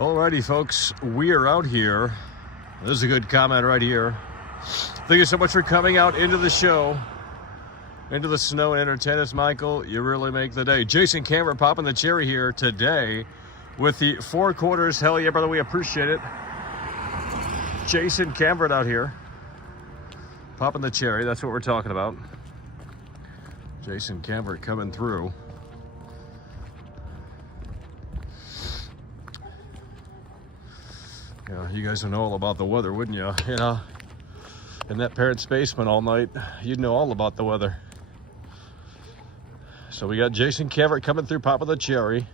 Alrighty, folks, we are out here. This is a good comment right here. Thank you so much for coming out into the show, into the snow and entertain us, Michael. You really make the day. Jason Cameron popping the cherry here today with the 4 quarters. Hell yeah, brother, we appreciate it. Jason Cameron out here popping the cherry. That's what we're talking about. Jason Cameron coming through. Yeah, you guys would know all about the weather, wouldn't you? You know, in that parent's basement all night, you'd know all about the weather. So we got Jason Cameron coming through, popping the cherry.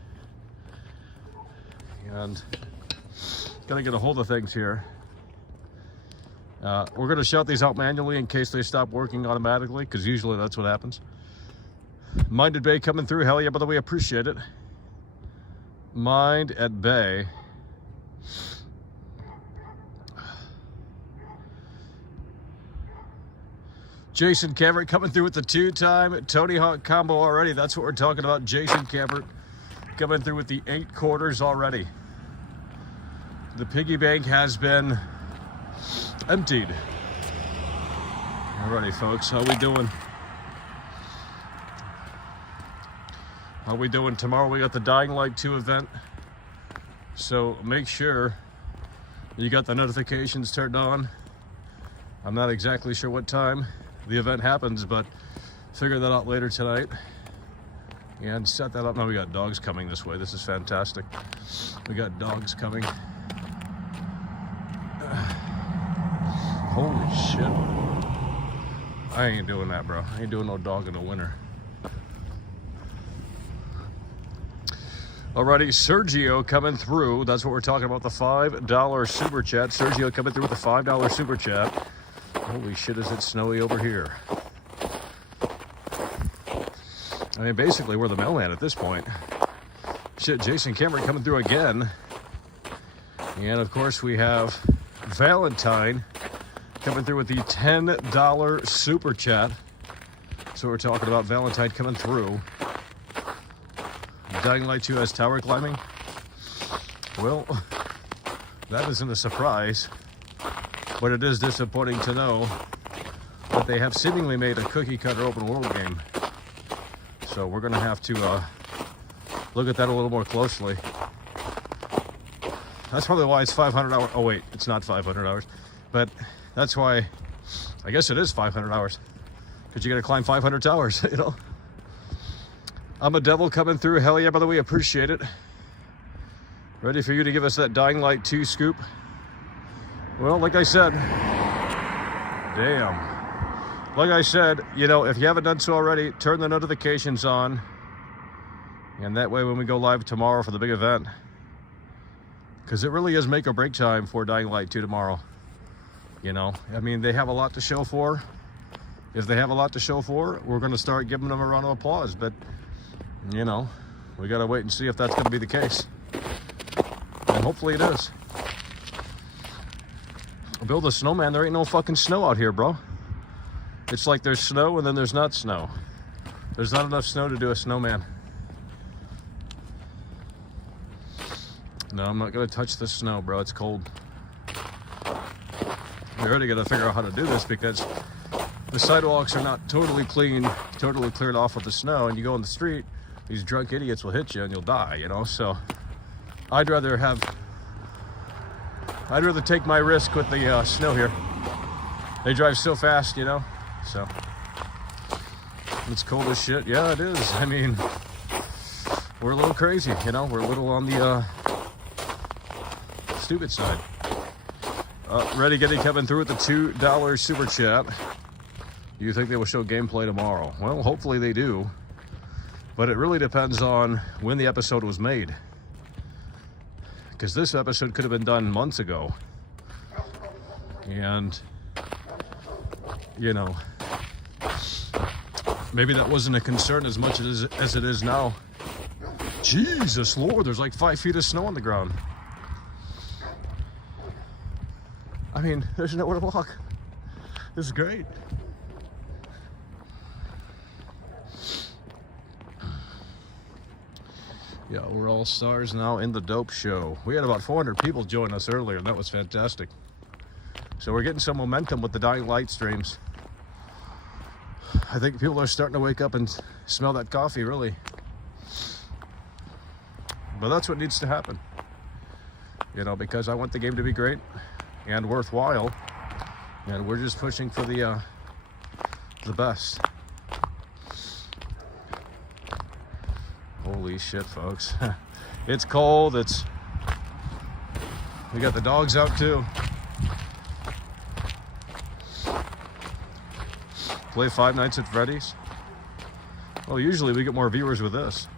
And gotta get a hold of things here. We're gonna shout these out manually in case they stop working automatically, because usually that's what happens. Minded Bay coming through. Hell yeah, brother, we appreciate it. Mind at Bay. Jason Cameron coming through with the 2-time Tony Hawk combo already. That's what we're talking about. Jason Cameron coming through with the 8 quarters already. The piggy bank has been emptied. Alrighty, folks, how we doing? How we doing? Tomorrow we got the Dying Light 2 event. So make sure you got the notifications turned on. I'm not exactly sure what time the event happens, but figure that out later tonight and set that up. Now we got dogs coming this way. This is fantastic. We got dogs coming. Holy shit. I ain't doing that, bro. I ain't doing no dog in the winter. Alrighty, Sergio coming through. That's what we're talking about, the $5 super chat. Sergio coming through with the $5 super chat. Holy shit, is it snowy over here. I mean, basically, we're the mailman at this point. Shit, Jason Cameron coming through again. And, of course, we have Valentine coming through with the $10 super chat. So we're talking about Valentine coming through. Dying Light 2 has tower climbing. Well, that isn't a surprise. But it is disappointing to know that they have seemingly made a cookie-cutter open world game. So we're going to have to look at that a little more closely. That's probably why it's 500 hours. Oh, wait, it's not 500 hours. But that's why, I guess it is 500 hours. Because you got to climb 500 towers, you know. I'm a devil coming through. Hell yeah, brother, we appreciate it. Ready for you to give us that Dying Light 2 scoop? Well, like I said, damn. Like I said, you know, if you haven't done so already, turn the notifications on. And that way when we go live tomorrow for the big event, because it really is make or break time for Dying Light 2 tomorrow. You know, I mean, they have a lot to show for. If they have a lot to show for, we're going to start giving them a round of applause. But, you know, we got to wait and see if that's going to be the case. And hopefully it is. Build a snowman. There ain't no fucking snow out here, bro. It's like there's snow and then there's not snow. There's not enough snow to do a snowman. No, I'm not gonna touch the snow, bro. It's cold. We already gotta figure out how to do this because the sidewalks are not totally clean, totally cleared off with the snow, and you go in the street, these drunk idiots will hit you and you'll die, you know? So I'd rather take my risk with the snow here. They drive so fast, you know, so. It's cold as shit. Yeah, it is. I mean, we're a little crazy, you know. We're a little on the stupid side. Ready, Getty coming through with the $2 super chat. Do you think they will show gameplay tomorrow? Well, hopefully they do. But it really depends on when the episode was made. Because this episode could have been done months ago. And, you know, maybe that wasn't a concern as much as it is now. Jesus Lord, there's like 5 feet of snow on the ground. I mean, there's nowhere to walk. This is great. Yeah, we're all stars now in the dope show. We had about 400 people join us earlier, and that was fantastic. So we're getting some momentum with the Dying Light streams. I think people are starting to wake up and smell that coffee, really. But that's what needs to happen. You know, because I want the game to be great and worthwhile. And we're just pushing for the best. Holy shit, folks. It's cold. We got the dogs out too. Play Five Nights at Freddy's. Well, usually we get more viewers with this.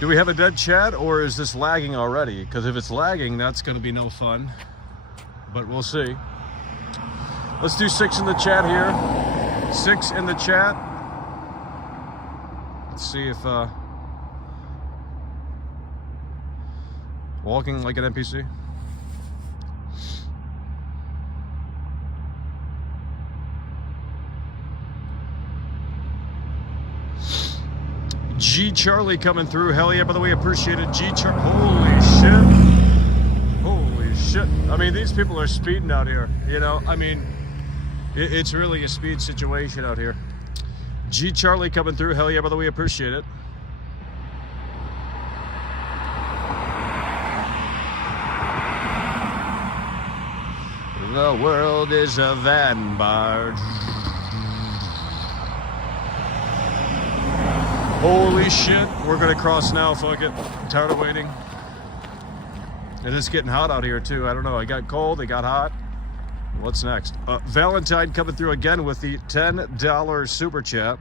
Do we have a dead chat, or is this lagging already? Because if it's lagging, that's going to be no fun. But we'll see. Let's do 6 in the chat here. 6 in the chat. Let's see if... walking like an NPC. G Charlie coming through. Hell yeah, by the way, appreciate it. G Charlie. Holy shit. Holy shit. I mean, these people are speeding out here. You know, I mean, it's really a speed situation out here. G Charlie coming through. Hell yeah, by the way, appreciate it. The world is a van barge. Holy shit, we're gonna cross now, fuck it. I'm tired of waiting. And it's getting hot out here too. I don't know, it got cold, it got hot. What's next? Valentine coming through again with the $10 super chat.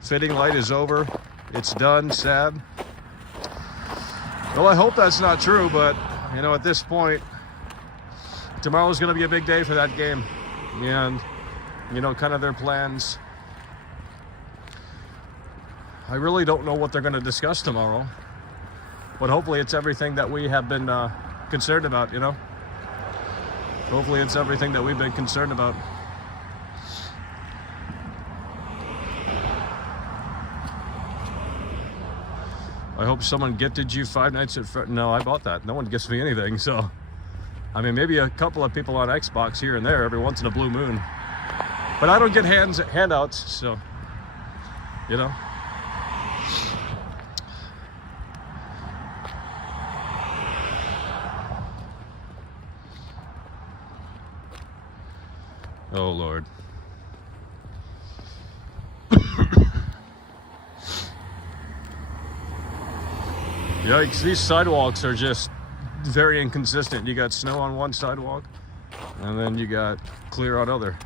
Fitting light is over. It's done, sad. Well, I hope that's not true, but you know, at this point, tomorrow's gonna be a big day for that game. And, you know, kind of their plans. I really don't know what they're going to discuss tomorrow, but hopefully it's everything that we have been concerned about, you know? Hopefully it's everything that we've been concerned about. I hope someone gifted you Five Nights at Freddy's. No, I bought that. No one gifts me anything, so... I mean, maybe a couple of people on Xbox here and there every once in a blue moon. But I don't get handouts, so... You know? Oh, Lord. Yikes, these sidewalks are just very inconsistent. You got snow on one sidewalk, and then you got clear on other.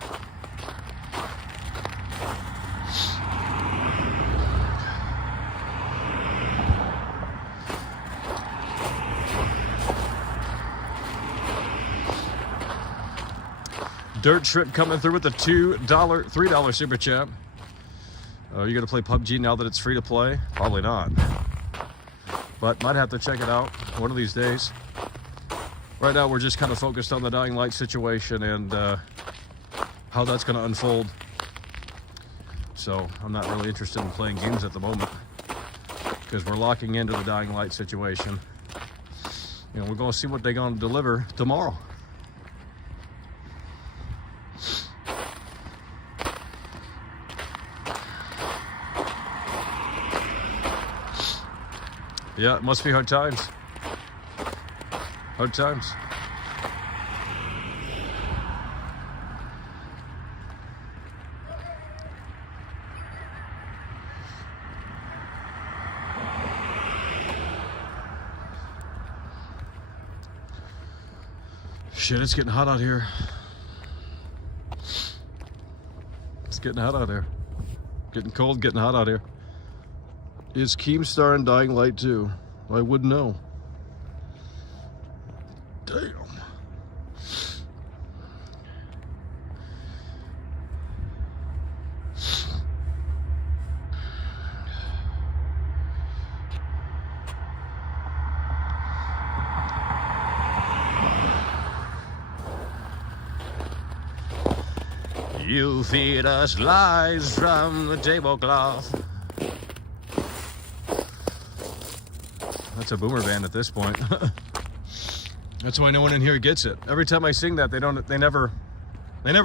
Dirt Trip coming through with the $3 super chat. Are you gonna play PUBG now that it's free to play? Probably not. But might have to check it out one of these days. Right now we're just kind of focused on the Dying Light situation and how that's gonna unfold. So I'm not really interested in playing games at the moment because we're locking into the Dying Light situation. You know, we're gonna see what they're gonna deliver tomorrow. Yeah, it must be hard times. Hard times. Shit, it's getting hot out here. It's getting hot out here. Getting cold, getting hot out here. Is Keemstar in Dying Light too? I wouldn't know. Damn. You feed us lies from the tablecloth. That's a boomer band at this point. That's why no one in here gets it. Every time I sing that, they never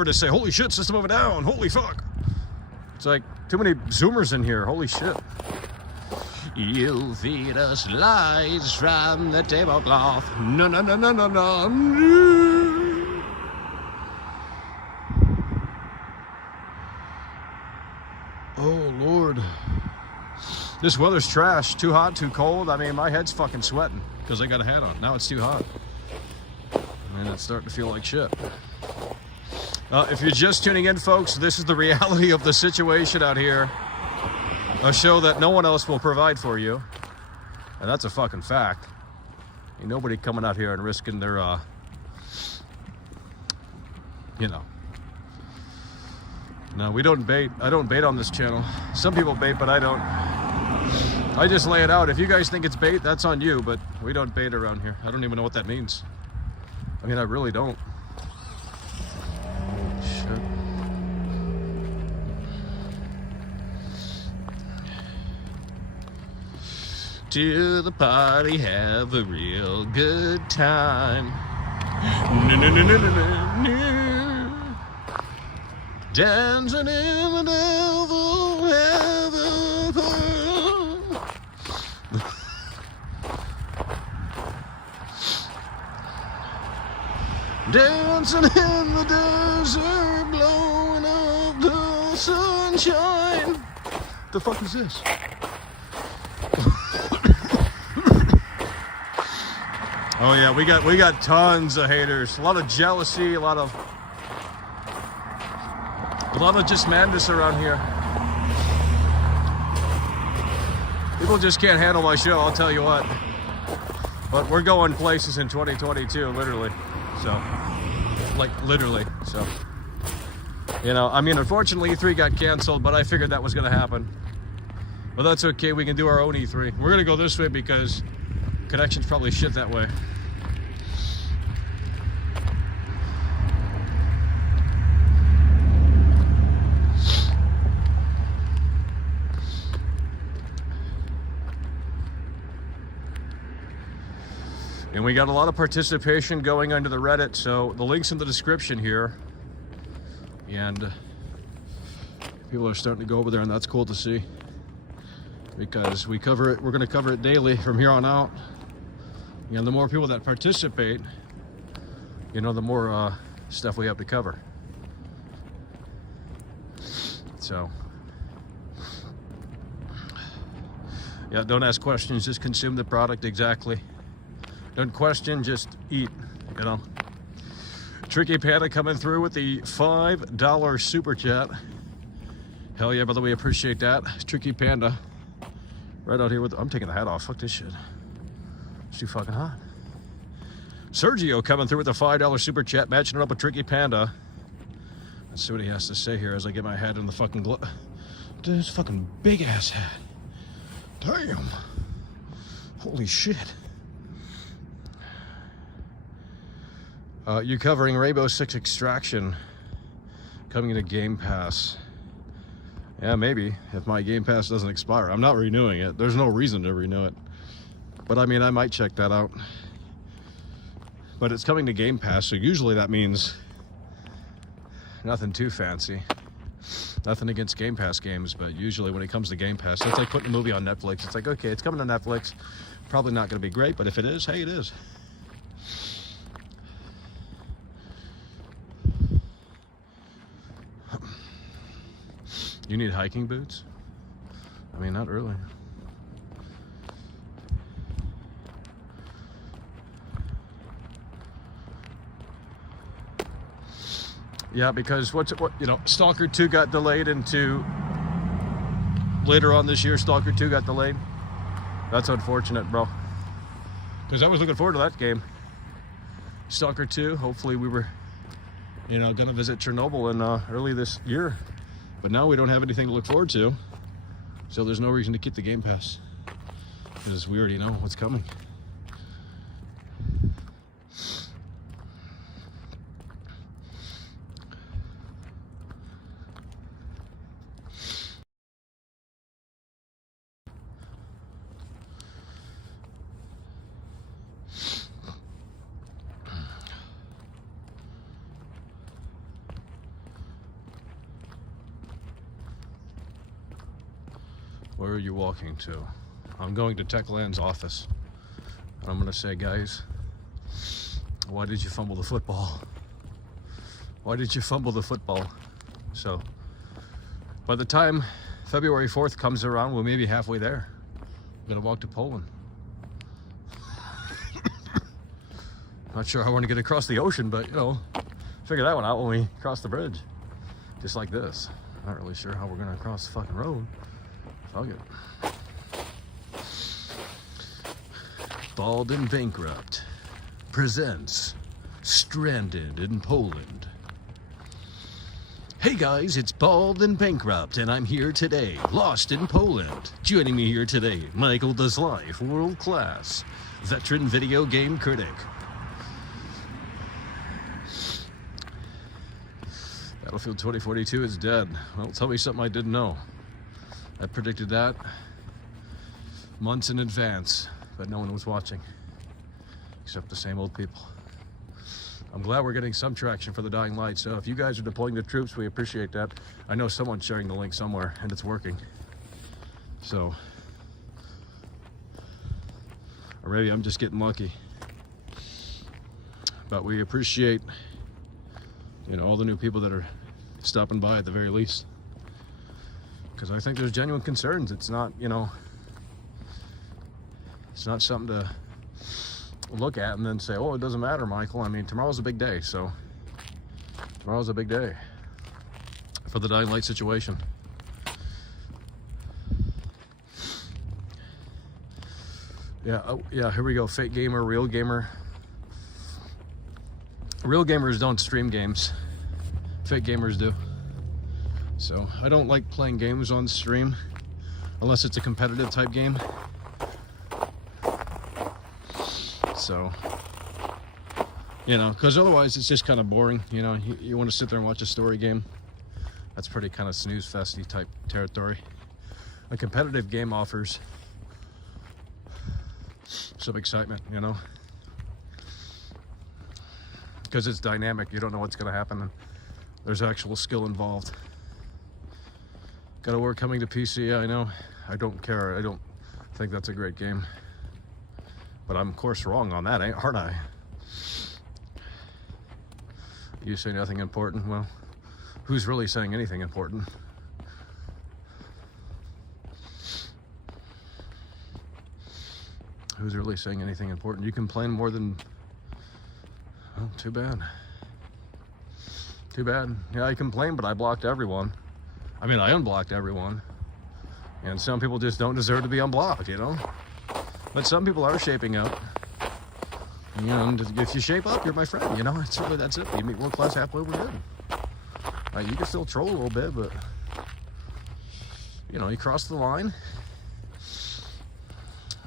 just say, holy shit, System of a Down, holy fuck. It's like, too many Zoomers in here, holy shit. You feed us lies from the tablecloth. No, no, no, no, no, no, no. Oh, Lord. This weather's trash. Too hot, too cold. I mean, my head's fucking sweating because I got a hat on. Now it's too hot. And it's starting to feel like shit. If you're just tuning in, folks, this is the reality of the situation out here. A show that no one else will provide for you. And that's a fucking fact. Ain't nobody coming out here and risking their, you know. No, we don't bait. I don't bait on this channel. Some people bait, but I don't. I just lay it out. If you guys think it's bait, that's on you, but we don't bait around here. I don't even know what that means. I mean, I really don't. Shit. To the party, have a real good time. No, no, no, no, no, no. Dancing in the devil heaven. Dancing in the desert, blowing up the sunshine. The fuck is this? Oh yeah, we got tons of haters. A lot of jealousy, a lot of just madness around here. People just can't handle my show, I'll tell you what. But we're going places in 2022, literally. So, like literally. So, you know, I mean, unfortunately E3 got canceled, but I figured that was going to happen. But that's okay, we can do our own E3. We're going to go this way because connection's probably shit that way. And we got a lot of participation going onto the Reddit, so the link's in the description here. And people are starting to go over there, and that's cool to see. Because we cover it, we're going to cover it daily from here on out. And the more people that participate, you know, the more stuff we have to cover. So, yeah, don't ask questions, just consume the product exactly. Don't question, just eat, you know. Tricky Panda coming through with the $5 super chat. Hell yeah, by the way, appreciate that. Tricky Panda. Right out here with, I'm taking the hat off, fuck this shit. It's too fucking hot. Sergio coming through with the $5 super chat, matching it up with Tricky Panda. Let's see what he has to say here as I get my hat in the fucking glove. Dude, this fucking big ass hat. Damn. Holy shit. You're covering Rainbow Six Extraction coming into Game Pass. Yeah, maybe, if my Game Pass doesn't expire. I'm not renewing it. There's no reason to renew it. But I mean, I might check that out. But it's coming to Game Pass, so usually that means nothing too fancy. Nothing against Game Pass games, but usually when it comes to Game Pass, it's like putting a movie on Netflix. It's like, okay, it's coming to Netflix. Probably not going to be great, but if it is, hey, it is. You need hiking boots? I mean, not really. Yeah, because what you know, Stalker 2 got delayed into later on this year. Stalker 2 got delayed. That's unfortunate, bro. Because I was looking forward to that game. Stalker 2. Hopefully, we were, you know, gonna visit Chernobyl in early this year. But now we don't have anything to look forward to, so there's no reason to keep the Game Pass, because we already know what's coming. Where are you walking to? I'm going to Techland's office. I'm gonna say, guys, why did you fumble the football? Why did you fumble the football? So, by the time February 4th comes around, we'll maybe halfway there. I'm gonna walk to Poland. Not sure how we're gonna get across the ocean, but you know, figure that one out when we cross the bridge. Just like this. Not really sure how we're gonna cross the fucking road. Fuck it. Bald and Bankrupt presents Stranded in Poland. Hey guys, it's Bald and Bankrupt, and I'm here today, lost in Poland. Joining me here today, Michael Does Life, world class, veteran video game critic. Battlefield 2042 is dead. Well, tell me something I didn't know. I predicted that months in advance, but no one was watching, except the same old people. I'm glad we're getting some traction for the Dying Light, so if you guys are deploying the troops, we appreciate that. I know someone's sharing the link somewhere, and it's working. So, or maybe I'm just getting lucky. But we appreciate, you know, all the new people that are stopping by at the very least. Because I think there's genuine concerns. It's not, you know, it's not something to look at and then say, oh, it doesn't matter, Michael. I mean, tomorrow's a big day, so tomorrow's a big day for the Dying Light situation. Yeah, oh, yeah, here we go. Fake gamer, real gamer. Real gamers don't stream games. Fake gamers do. So I don't like playing games on stream unless it's a competitive type game. So, you know, because otherwise it's just kind of boring. You know, you want to sit there and watch a story game. That's pretty kind of snooze festy type territory. A competitive game offers some excitement, you know, because it's dynamic. You don't know what's going to happen, and there's actual skill involved. God of War coming to PC, I know. I don't care. I don't think that's a great game. But I'm, of course, wrong on that, aren't I? You say nothing important? Well, who's really saying anything important? Who's really saying anything important? You complain more than... Oh, too bad. Too bad. Yeah, I complained, but I blocked everyone. I mean, I unblocked everyone. And some people just don't deserve to be unblocked, you know? But some people are shaping up. You know, and if you shape up, you're my friend, you know? It's really, that's it. You meet world class halfway, we're good. You can still troll a little bit, but... You know, you cross the line.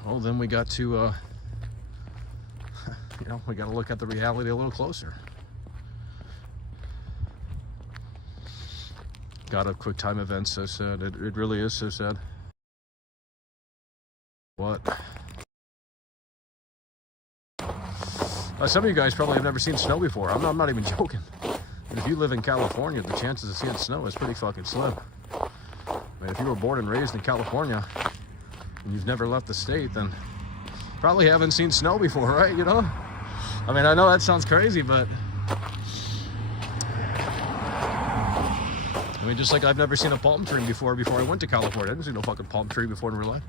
Well, then we got to, you know, we got to look at the reality a little closer. God of quick time events, so sad. It really is so sad. What? Some of you guys probably have never seen snow before. I'm not even joking. And if you live in California, the chances of seeing snow is pretty fucking slim. I mean, if you were born and raised in California and you've never left the state, then probably haven't seen snow before, right? You know? I mean, I know that sounds crazy, but... I mean, just like I've never seen a palm tree before I went to California. I didn't see no fucking palm tree before in real life.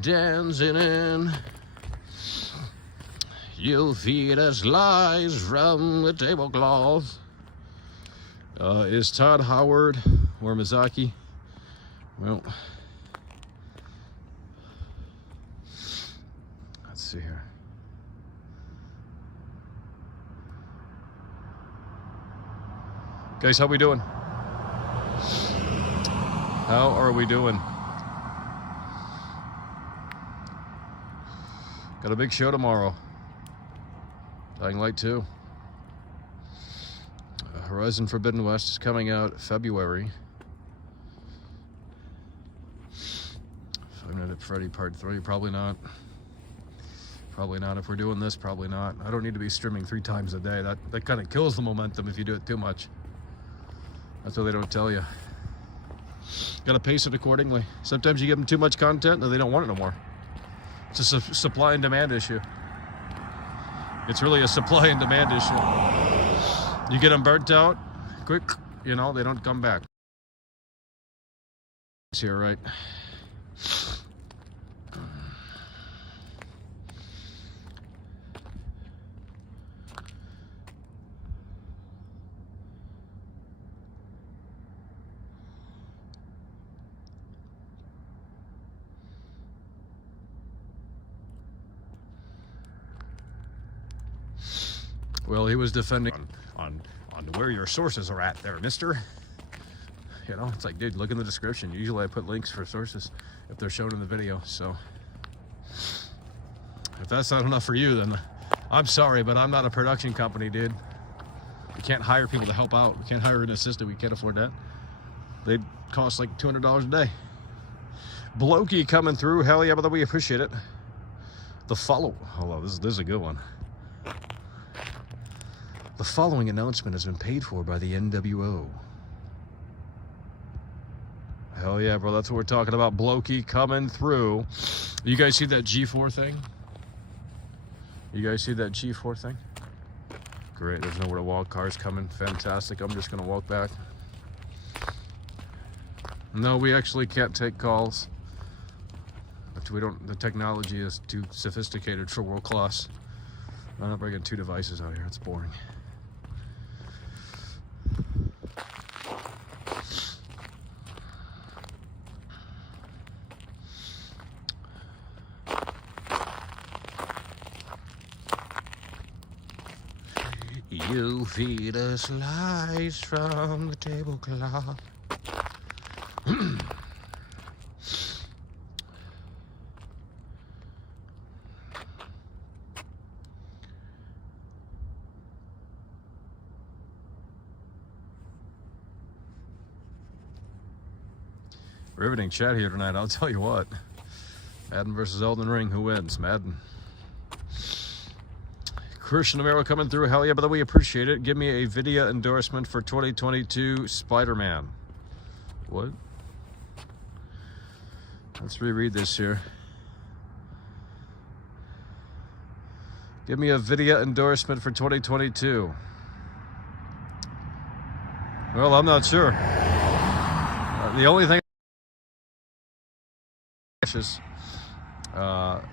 Dancing in, you'll feed us lies from the tablecloth. Is Todd Howard or Miyazaki? Well, let's see here. Guys, how we doing? How are we doing? Got a big show tomorrow. Dying Light 2. Horizon Forbidden West is coming out February. Five Nights at Freddy Part 3, probably not. Probably not. If we're doing this, probably not. I don't need to be streaming 3 times a day. That kind of kills the momentum if you do it too much. That's what they don't tell you. Got to pace it accordingly. Sometimes you give them too much content and they don't want it no more. It's a supply and demand issue. It's really a supply and demand issue. You get them burnt out quick, you know, they don't come back. It's here, right? Well, he was defending on where your sources are at there, mister. You know, it's like, dude, look in the description. Usually I put links for sources if they're shown in the video. So if that's not enough for you, then I'm sorry, but I'm not a production company, dude. We can't hire people to help out. We can't hire an assistant. We can't afford that. They'd cost like $200 a day. Blokey coming through. Hell yeah, brother, we appreciate it. The follow. Hello, this is a good one. The following announcement has been paid for by the NWO. Hell yeah, bro. That's what we're talking about. Blokey coming through. You guys see that G4 thing? You guys see that G4 thing? Great. There's nowhere to walk. Cars coming. Fantastic. I'm just going to walk back. No, we actually can't take calls. We don't. The technology is too sophisticated for world class. I'm not bringing two devices out here. It's boring. You feed us lies from the tablecloth. Riveting chat here tonight. I'll tell you what. Madden versus Elden Ring. Who wins? Madden. Christian Romero coming through. Hell yeah, brother, we appreciate it. Give me a video endorsement for 2022 Spider-Man. What? Let's reread this here. Give me a video endorsement for 2022. Well, I'm not sure. The only thing is,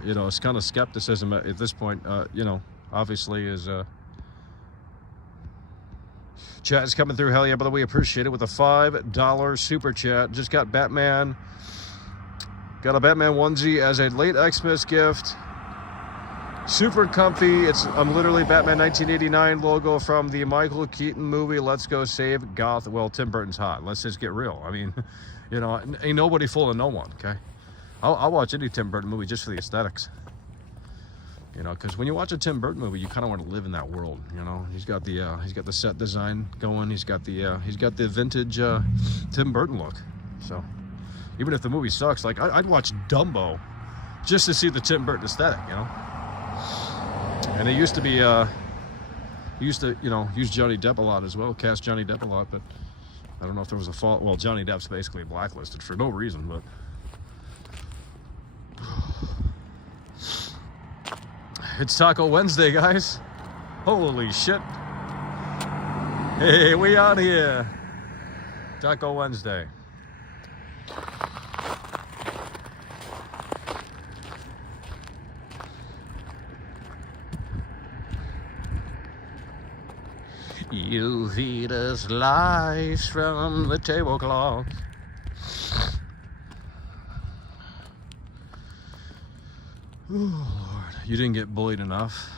you know, it's kind of skepticism at this point, you know, obviously is chat is coming through. Hell yeah, brother, we appreciate it with a $5 super chat. Just got Batman, got a Batman onesie as a late Xmas gift. Super comfy. I'm literally Batman 1989 logo from the Michael Keaton movie Let's Go Save Gotham. Well, Tim Burton's hot. Let's just get real. I mean, you know, ain't nobody fooling no one. Okay, I'll watch any Tim Burton movie just for the aesthetics. You know, because when you watch a Tim Burton movie, you kind of want to live in that world. You know, he's got the set design going. He's got the vintage Tim Burton look. So even if the movie sucks, like I'd watch Dumbo just to see the Tim Burton aesthetic. You know, and it used to be you know, use Johnny Depp a lot as well, cast Johnny Depp a lot, but I don't know if there was a fault. Well, Johnny Depp's basically blacklisted for no reason, but. It's Taco Wednesday, guys. Holy shit. Hey, we out here. Taco Wednesday. You feed us lies from the tablecloth. Oh, Lord, you didn't get bullied enough.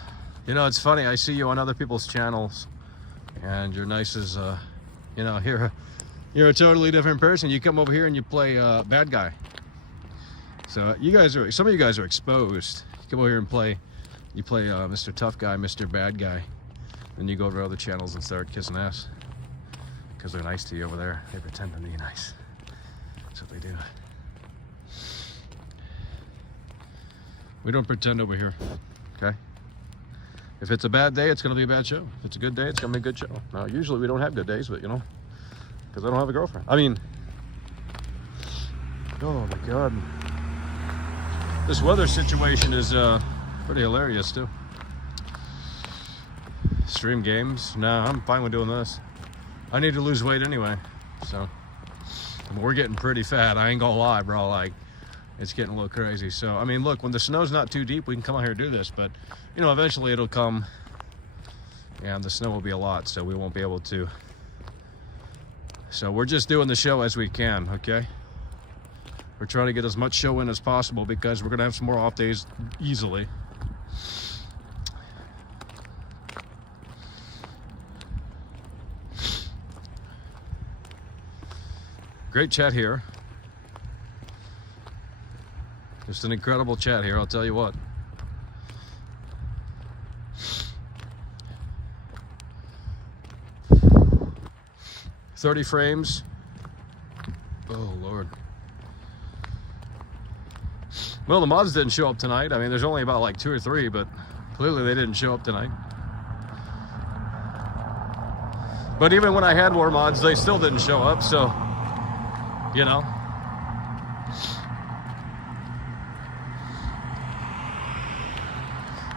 You know, it's funny. I see you on other people's channels, and you're nice as, you know, you're a totally different person. You come over here and you play bad guy. So some of you guys are exposed. You come over here and you play Mr. Tough Guy, Mr. Bad Guy. Then you go over to other channels and start kissing ass because they're nice to you over there. They pretend to be nice. That's what they do. We don't pretend over here, okay? If it's a bad day, it's gonna be a bad show. If it's a good day, it's gonna be a good show. Now, usually we don't have good days, but you know, because I don't have a girlfriend. I mean, Oh my God. This weather situation is pretty hilarious too. Stream games? Nah, I'm fine with doing this. I need to lose weight anyway, so we're getting pretty fat. I ain't gonna lie, bro. Like, it's getting a little crazy. So, I mean, look, when the snow's not too deep, we can come out here and do this. But, you know, eventually it'll come, and the snow will be a lot, so we won't be able to. So we're just doing the show as we can, okay? We're trying to get as much show in as possible because we're gonna have some more off days easily. Great chat here. Just an incredible chat here, I'll tell you what. $30 frames. Oh, Lord. Well, the mods didn't show up tonight. I mean, there's only about like 2 or 3, but clearly they didn't show up tonight. But even when I had more mods, they still didn't show up, so, you know.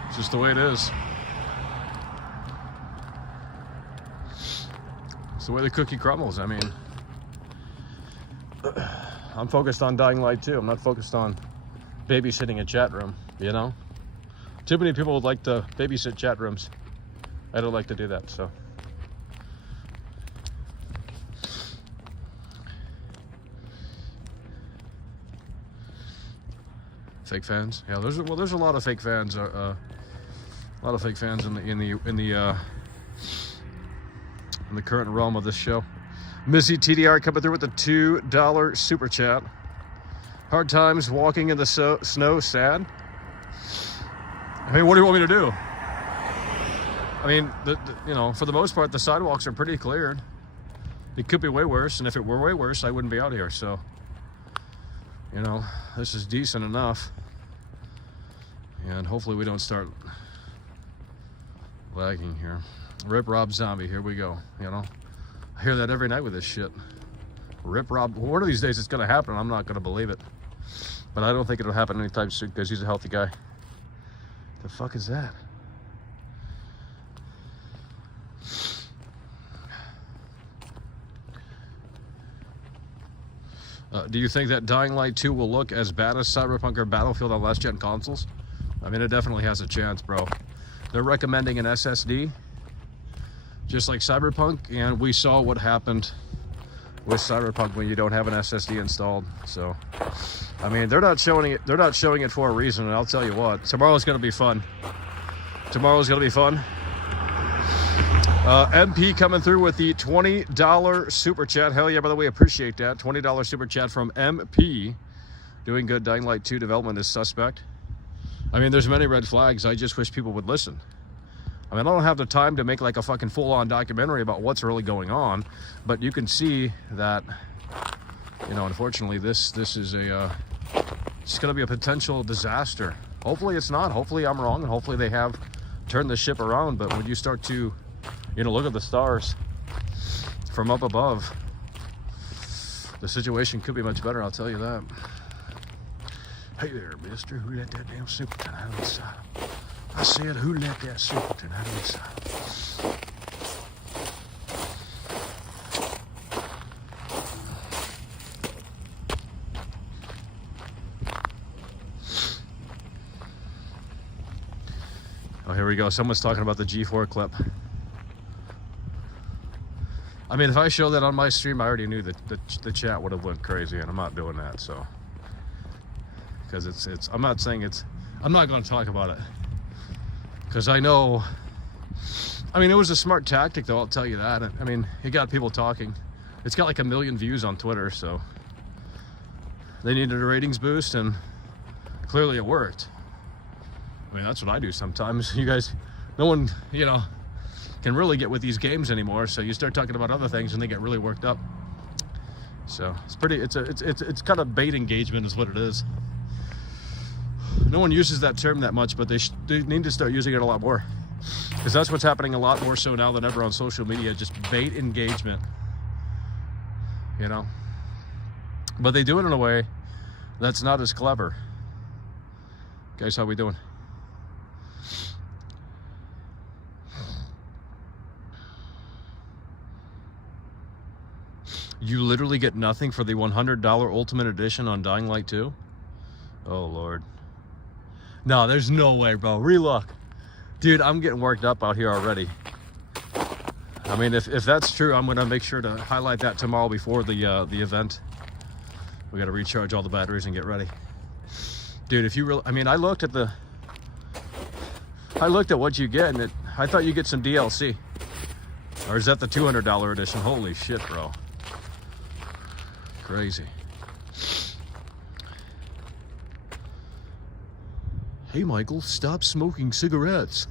It's just the way it is. It's the way the cookie crumbles. I mean, I'm focused on Dying Light 2. I'm not focused on babysitting a chat room, you know? Too many people would like to babysit chat rooms. I don't like to do that, so. Fake fans? Yeah, there's a lot of fake fans. A lot of fake fans in the current realm of this show. Missy TDR coming through with the $2 super chat. Hard times walking in the snow, sad. I mean, what do you want me to do? I mean, you know, for the most part, the sidewalks are pretty cleared. It could be way worse, and if it were way worse, I wouldn't be out here. So, you know, this is decent enough. And hopefully we don't start lagging here. Rip Rob Zombie, here we go, you know. I hear that every night with this shit. Rip Rob, one of these days it's gonna happen, I'm not gonna believe it. But I don't think it'll happen anytime soon because he's a healthy guy. The fuck is that? Do you think that Dying Light 2 will look as bad as Cyberpunk or Battlefield on last-gen consoles? I mean, it definitely has a chance, bro. They're recommending an SSD, just like Cyberpunk, and we saw what happened with Cyberpunk when you don't have an SSD installed. So, I mean, they're not showing it. They're not showing it for a reason, and I'll tell you what. Tomorrow's gonna be fun. Tomorrow's gonna be fun. MP coming through with the $20 super chat. Hell yeah, by the way, appreciate that. $20 super chat from MP. Doing good. Dying Light 2 development is suspect. I mean, there's many red flags. I just wish people would listen. I mean, I don't have the time to make like a fucking full-on documentary about what's really going on, but you can see that, you know, unfortunately, this is it's going to be a potential disaster. Hopefully it's not. Hopefully I'm wrong, and hopefully they have turned the ship around. But when you start to, you know, look at the stars from up above, the situation could be much better, I'll tell you that. Hey there, mister. Who let that damn simpleton out of the saddle? I said, who let that simpleton out of the saddle? Oh, here we go. Someone's talking about the G4 clip. I mean, if I show that on my stream, I already knew that the chat would have went crazy, and I'm not doing that, so. Because I'm not saying I'm not going to talk about it. Because I know, I mean, it was a smart tactic, though, I'll tell you that. I mean, it got people talking. It's got like 1 million views on Twitter, so. They needed a ratings boost, and clearly it worked. I mean, that's what I do sometimes. You guys, no one, you know, can really get with these games anymore, so you start talking about other things and they get really worked up. So it's pretty, it's kind of bait engagement is what it is. No one uses that term that much, but they need to start using it a lot more, because that's what's happening a lot more so now than ever on social media, just bait engagement, you know. But they do it in a way that's not as clever. Guys, how we doing? You literally get nothing for the $100 Ultimate Edition on Dying Light 2? Oh, Lord. No, there's no way, bro. Relook. Dude, I'm getting worked up out here already. I mean, if that's true, I'm going to make sure to highlight that tomorrow before the event. We got to recharge all the batteries and get ready. Dude, if you really... I mean, I looked at what you get, and I thought you get some DLC. Or is that the $200 edition? Holy shit, bro. Crazy. Hey, Michael, stop smoking cigarettes.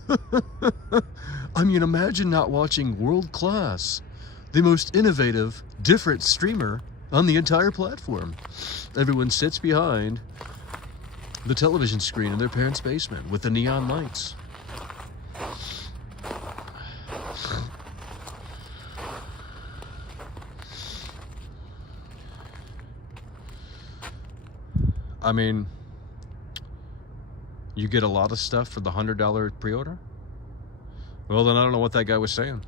I mean, imagine not watching World Class, the most innovative, different streamer on the entire platform. Everyone sits behind the television screen in their parents' basement with the neon lights. I mean, you get a lot of stuff for the $100 pre-order? Well, then I don't know what that guy was saying.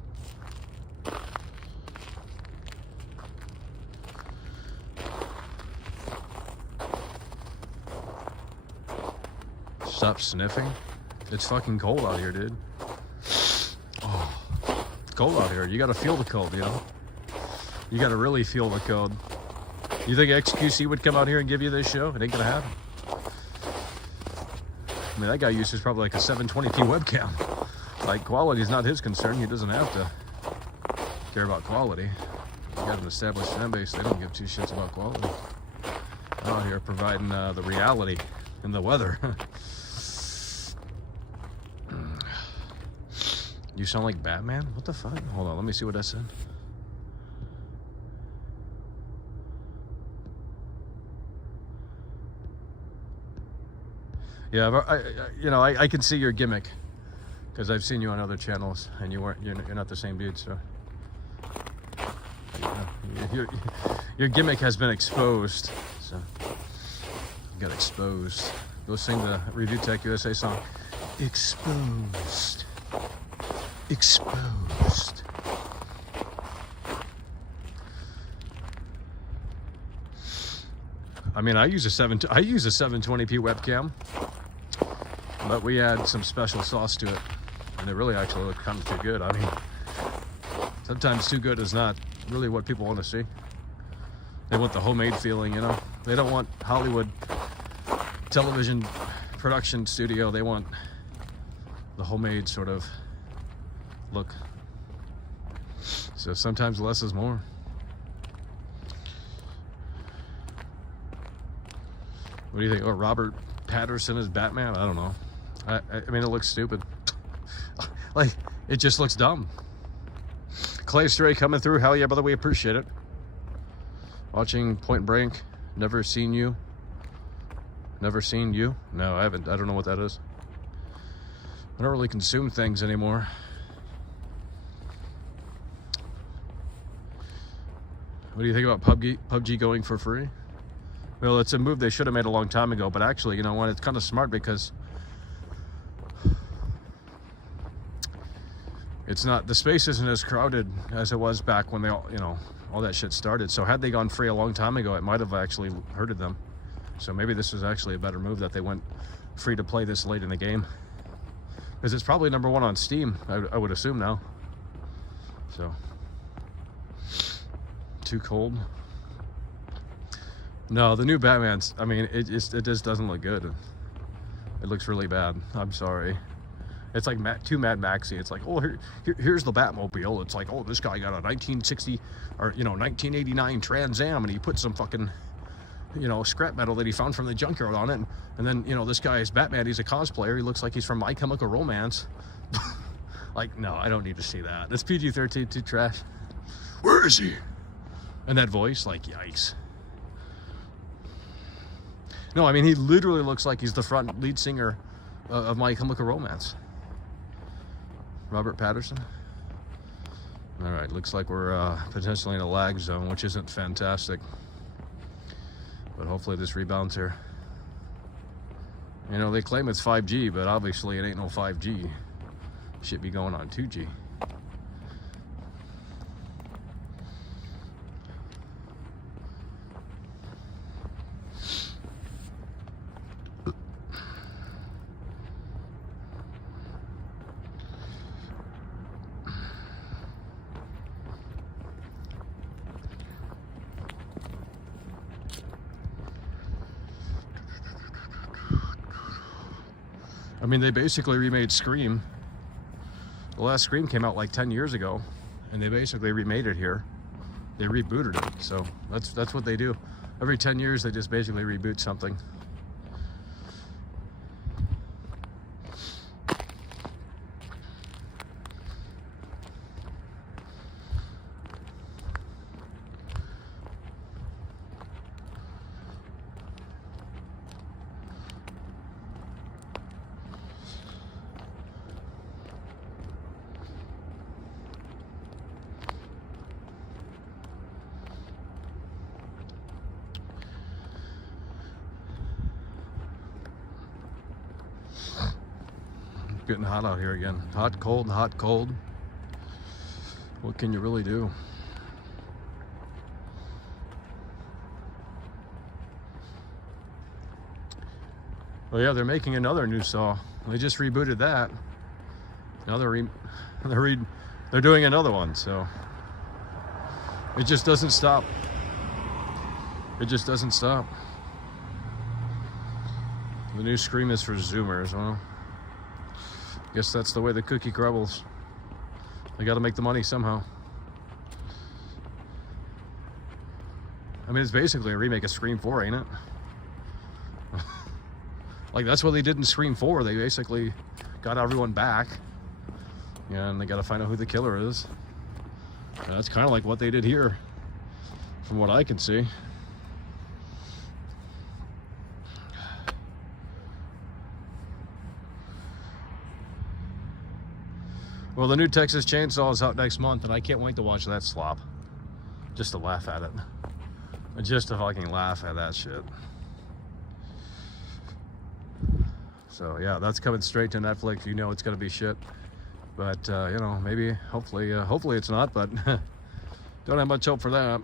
Stop sniffing. It's fucking cold out here, dude. Oh, it's cold out here. You gotta feel the cold, you know? You gotta really feel the cold. You think XQC would come out here and give you this show? It ain't gonna happen. I mean, that guy uses probably like a 720p webcam. Like, quality is not his concern. He doesn't have to care about quality. You got an established fan base, they don't give two shits about quality. I'm out here providing the reality and the weather. You sound like Batman? What the fuck? Hold on, let me see what I said. Yeah, I can see your gimmick because I've seen you on other channels, and you're not the same dude. So your gimmick has been exposed. So you got exposed. Go sing the Review Tech USA song. Exposed. Exposed. I mean, I use a 720p webcam. But we add some special sauce to it, and it really actually looked kind of too good. I mean, sometimes too good is not really what people want to see. They want the homemade feeling, you know? They don't want Hollywood television production studio. They want the homemade sort of look. So sometimes less is more. What do you think? Oh, Robert Patterson is Batman? I don't know. I mean, it looks stupid. Like, it just looks dumb. Clay Stray coming through. Hell yeah, brother, we appreciate it. Watching Point Break. Never seen you. Never seen you? No, I haven't. I don't know what that is. I don't really consume things anymore. What do you think about PUBG going for free? Well, it's a move they should have made a long time ago, but actually, you know what, it's kind of smart because it's not, the space isn't as crowded as it was back when they all, you know, all that shit started. So had they gone free a long time ago, it might have actually hurted them. So maybe this was actually a better move that they went free to play this late in the game. Because it's probably #1 on Steam, I would assume now. So, too cold. No, the new Batman's, I mean, it just doesn't look good. It looks really bad. I'm sorry. It's like too Mad Maxy. It's like, oh, here's the Batmobile. It's like, oh, this guy got a 1960 or, you know, 1989 Trans Am, and he put some fucking, you know, scrap metal that he found from the junkyard on it. And then, you know, this guy is Batman. He's a cosplayer. He looks like he's from My Chemical Romance. Like, no, I don't need to see that. It's PG-13, too trash. Where is he? And that voice, like, yikes. No, I mean, he literally looks like he's the front lead singer of My Chemical Romance. Robert Patterson. All right, looks like we're potentially in a lag zone, which isn't fantastic. But hopefully this rebounds here. You know, they claim it's 5G, but obviously it ain't no 5G. Should be going on 2G. I mean, they basically remade Scream. The last Scream came out like 10 years ago, and they basically remade it here. They rebooted it, so that's what they do. Every 10 years, they just basically reboot something. Getting hot out here again. Hot, cold, hot, cold. What can you really do? Well, yeah, they're making another new Saw. They just rebooted that. Now they're doing another one, so it just doesn't stop. It just doesn't stop. The new Scream is for Zoomers. Well, guess that's the way the cookie crumbles. They got to make the money somehow. I mean, it's basically a remake of Scream 4, ain't it? Like, that's what they did in Scream 4. They basically got everyone back. Yeah, and they got to find out who the killer is. And that's kind of like what they did here, from what I can see. Well, the new Texas Chainsaw is out next month, and I can't wait to watch that slop. Just to laugh at it. Just to fucking laugh at that shit. So, yeah, that's coming straight to Netflix. You know it's going to be shit. But, you know, maybe, hopefully it's not, but don't have much hope for that.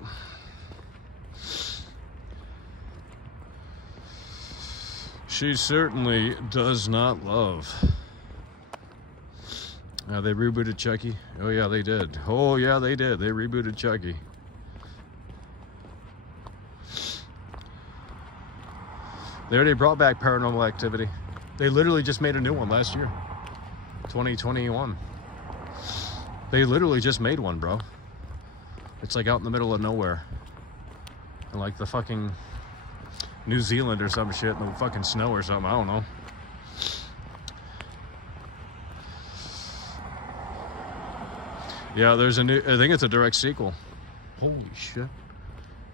She certainly does not love. They rebooted Chucky. Oh yeah, they did. Oh yeah, they did. They rebooted Chucky. They already brought back Paranormal Activity. They literally just made a new one last year. 2021. They literally just made one, bro. It's like out in the middle of nowhere. In like the fucking New Zealand or some shit, in the fucking snow or something, I don't know. Yeah, there's a new, I think it's a direct sequel. Holy shit.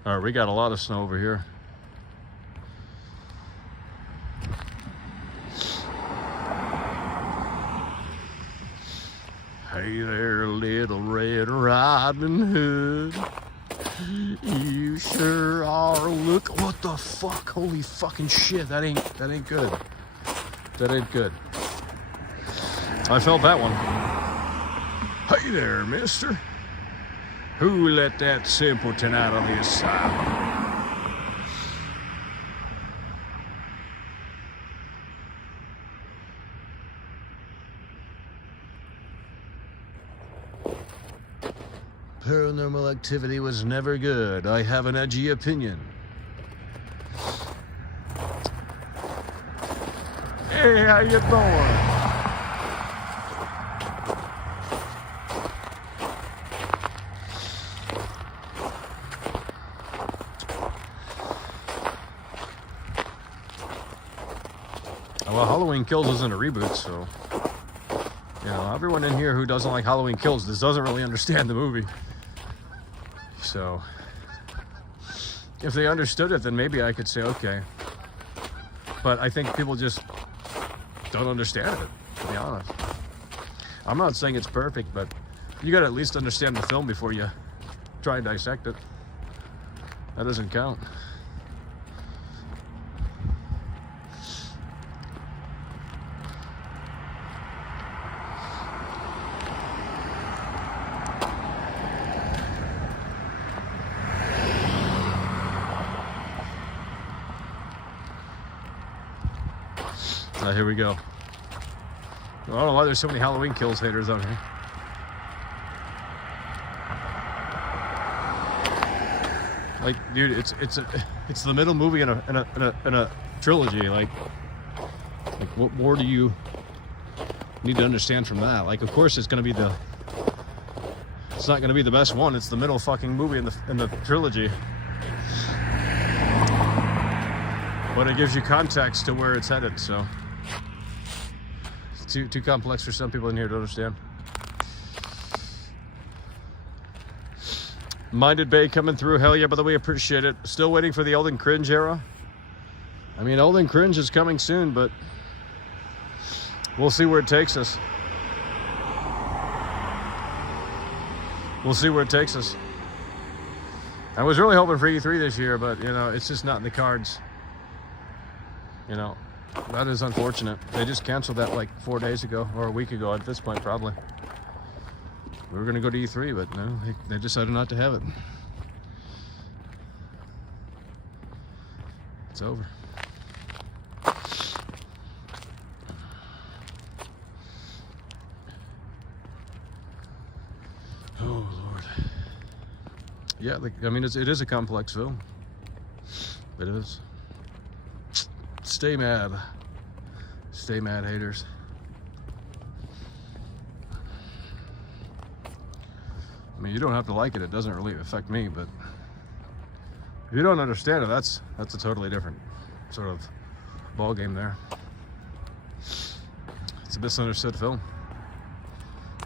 All right, we got a lot of snow over here. Hey there, little Red Riding Hood. You sure are. Look, what the fuck? Holy fucking shit. That ain't good. That ain't good. I felt that one. Hey there, mister. Who let that simpleton out of the asylum? Paranormal Activity was never good. I have an edgy opinion. Hey, how you doing? Well, Halloween Kills isn't a reboot, so, you know, everyone in here who doesn't like Halloween Kills doesn't really understand the movie. So, if they understood it, then maybe I could say, okay. But I think people just don't understand it, to be honest. I'm not saying it's perfect, but you gotta at least understand the film before you try and dissect it. That doesn't count. Here we go. I don't know why there's so many Halloween Kills haters on here. Like, dude, it's the middle movie in a trilogy. Like, what more do you need to understand from that? Like, of course, it's not going to be the best one. It's the middle fucking movie in the trilogy. But it gives you context to where it's headed. So it's too complex for some people in here to understand. Minded Bay coming through. Hell yeah, by the way, appreciate it. Still waiting for the Elden Cringe era. I mean, Elden Cringe is coming soon, but we'll see where it takes us. We'll see where it takes us. I was really hoping for E3 this year, but, you know, it's just not in the cards. You know, that is unfortunate. They just canceled that like 4 days ago, or a week ago at this point, probably. We were going to go to E3, but no, they decided not to have it. It's over. Oh, Lord. Yeah, I mean, it is a complex film. It is. Stay mad. Stay mad, haters. I mean, you don't have to like it. It doesn't really affect me, but if you don't understand it, that's a totally different sort of ball game there. It's a misunderstood film.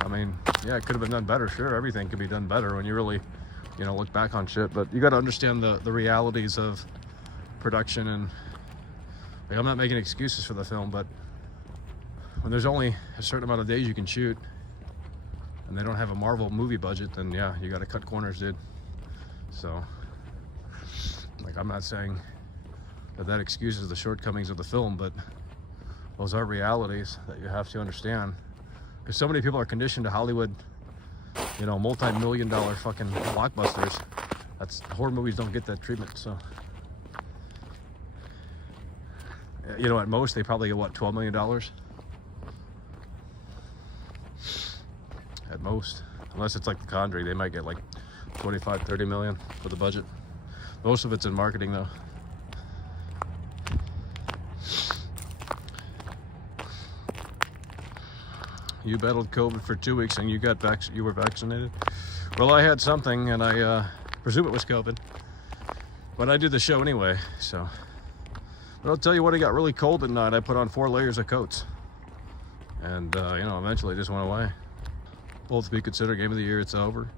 I mean, yeah, it could have been done better. Sure, everything could be done better when you really, you know, look back on shit. But you got to understand the realities of production. And like, I'm not making excuses for the film, but when there's only a certain amount of days you can shoot, and they don't have a Marvel movie budget, then yeah, you got to cut corners, dude. So, like, I'm not saying that excuses the shortcomings of the film, but those are realities that you have to understand. Because so many people are conditioned to Hollywood, you know, multi-million-dollar fucking blockbusters. Horror movies don't get that treatment, so. You know, at most, they probably get, what, $12 million? At most. Unless it's like The Conjuring, they might get like 25, 30 million for the budget. Most of it's in marketing, though. You battled COVID for 2 weeks and you were vaccinated? Well, I had something, and I presume it was COVID. But I did the show anyway, so. But I'll tell you what, it got really cold at night. I put on 4 layers of coats. And, you know, eventually it just went away. Both to be considered game of the year. It's over.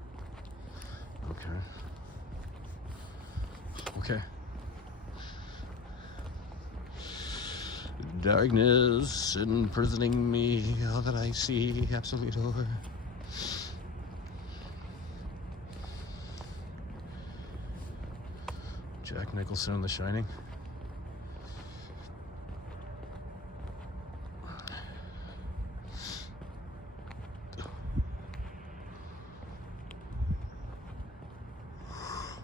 Okay. Okay. Darkness imprisoning me, all that I see, absolutely over. Jack Nicholson in The Shining.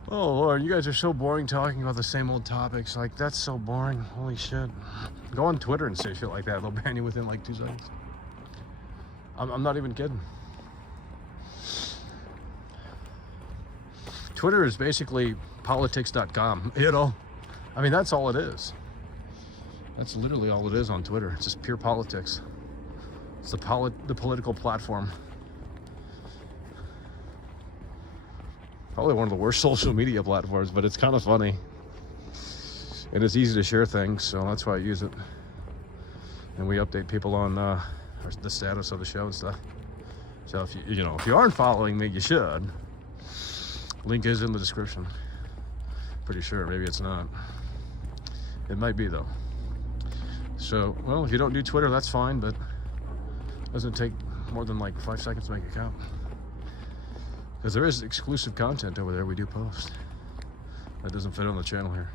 Oh Lord, you guys are so boring talking about the same old topics. Like, that's so boring. Holy shit. Go on Twitter and say shit like that. They'll ban you within like 2 seconds. I'm not even kidding. Twitter is basically politics.com, you know? I mean, that's all it is. That's literally all it is on Twitter. It's just pure politics. It's the political platform. Probably one of the worst social media platforms, but it's kind of funny. And it's easy to share things, so that's why I use it. And we update people on the status of the show and stuff. So if if you aren't following me, you should. Link is in the description. Pretty sure, maybe it's not. It might be though. So, well, if you don't do Twitter, that's fine, but it doesn't take more than like 5 seconds to make it count. Because there is exclusive content over there we do post. That doesn't fit on the channel here.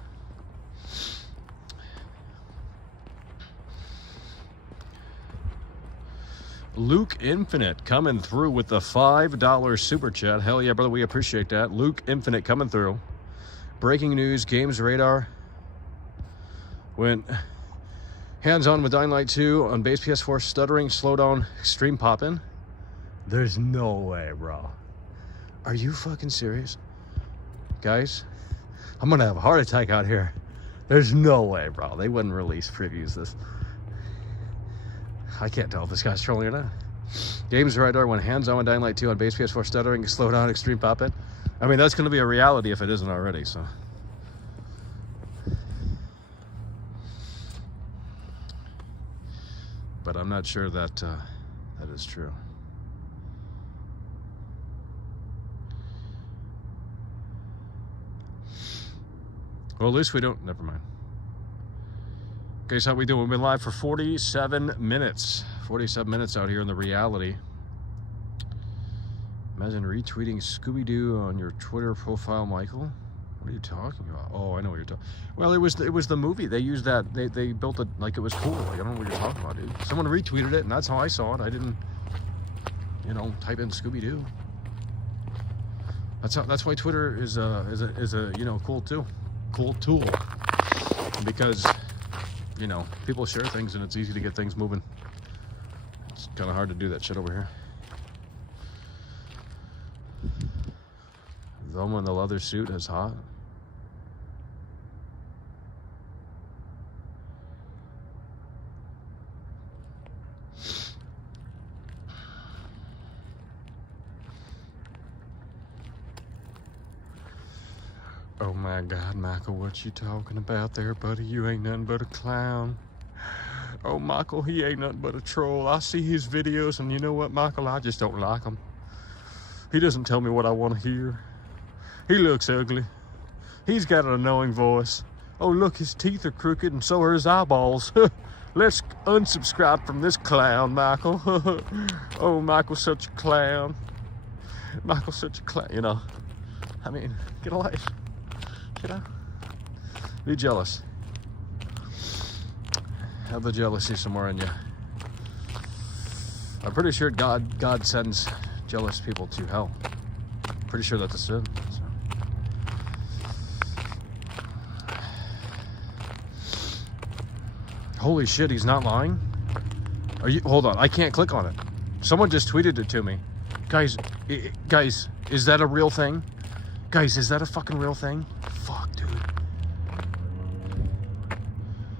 Luke Infinite coming through with the $5 super chat. Hell yeah, brother, we appreciate that. Luke Infinite coming through. Breaking news, Games Radar went Hands-on with Dying Light 2 on base PS4, stuttering, slowdown, extreme pop-in. There's no way, bro. Are you fucking serious? Guys, I'm gonna have a heart attack out here. There's no way, bro. They wouldn't release previews this. I can't tell if this guy's trolling or not. Games radar when hands-on with Dying Light 2 on base PS4, stuttering, slowdown, extreme pop-in. I mean, that's gonna be a reality if it isn't already, so. But I'm not sure that that is true. Well, at least we don't, never mind. Okay, so how we doing? We've been live for 47 minutes. 47 minutes out here in the reality. Imagine retweeting Scooby-Doo on your Twitter profile, Michael. What are you talking about? Oh, I know what you're talking. Well, it was the movie. They used that. They built it like it was cool. Like, I don't know what you're talking about, dude. Someone retweeted it, and that's how I saw it. I didn't, you know, type in Scooby-Doo. That's why Twitter is a you know, cool tool, because, you know, people share things and it's easy to get things moving. It's kind of hard to do that shit over here. Velma in the leather suit is hot. Oh my God, Michael, what you talking about there, buddy? You ain't nothing but a clown. Oh, Michael, he ain't nothing but a troll. I see his videos, and you know what, Michael? I just don't like him. He doesn't tell me what I want to hear. He looks ugly. He's got an annoying voice. Oh, look, his teeth are crooked, and so are his eyeballs. Let's unsubscribe from this clown, Michael. Oh, Michael's such a clown. Michael's such a clown, you know. I mean, get a life. You know, be jealous. Have the jealousy somewhere in you. I'm pretty sure God sends jealous people to hell. Pretty sure that's a sin. So. Holy shit, he's not lying? Are you? Hold on, I can't click on it. Someone just tweeted it to me. Guys, is that a real thing? Guys, is that a fucking real thing? Fuck, dude.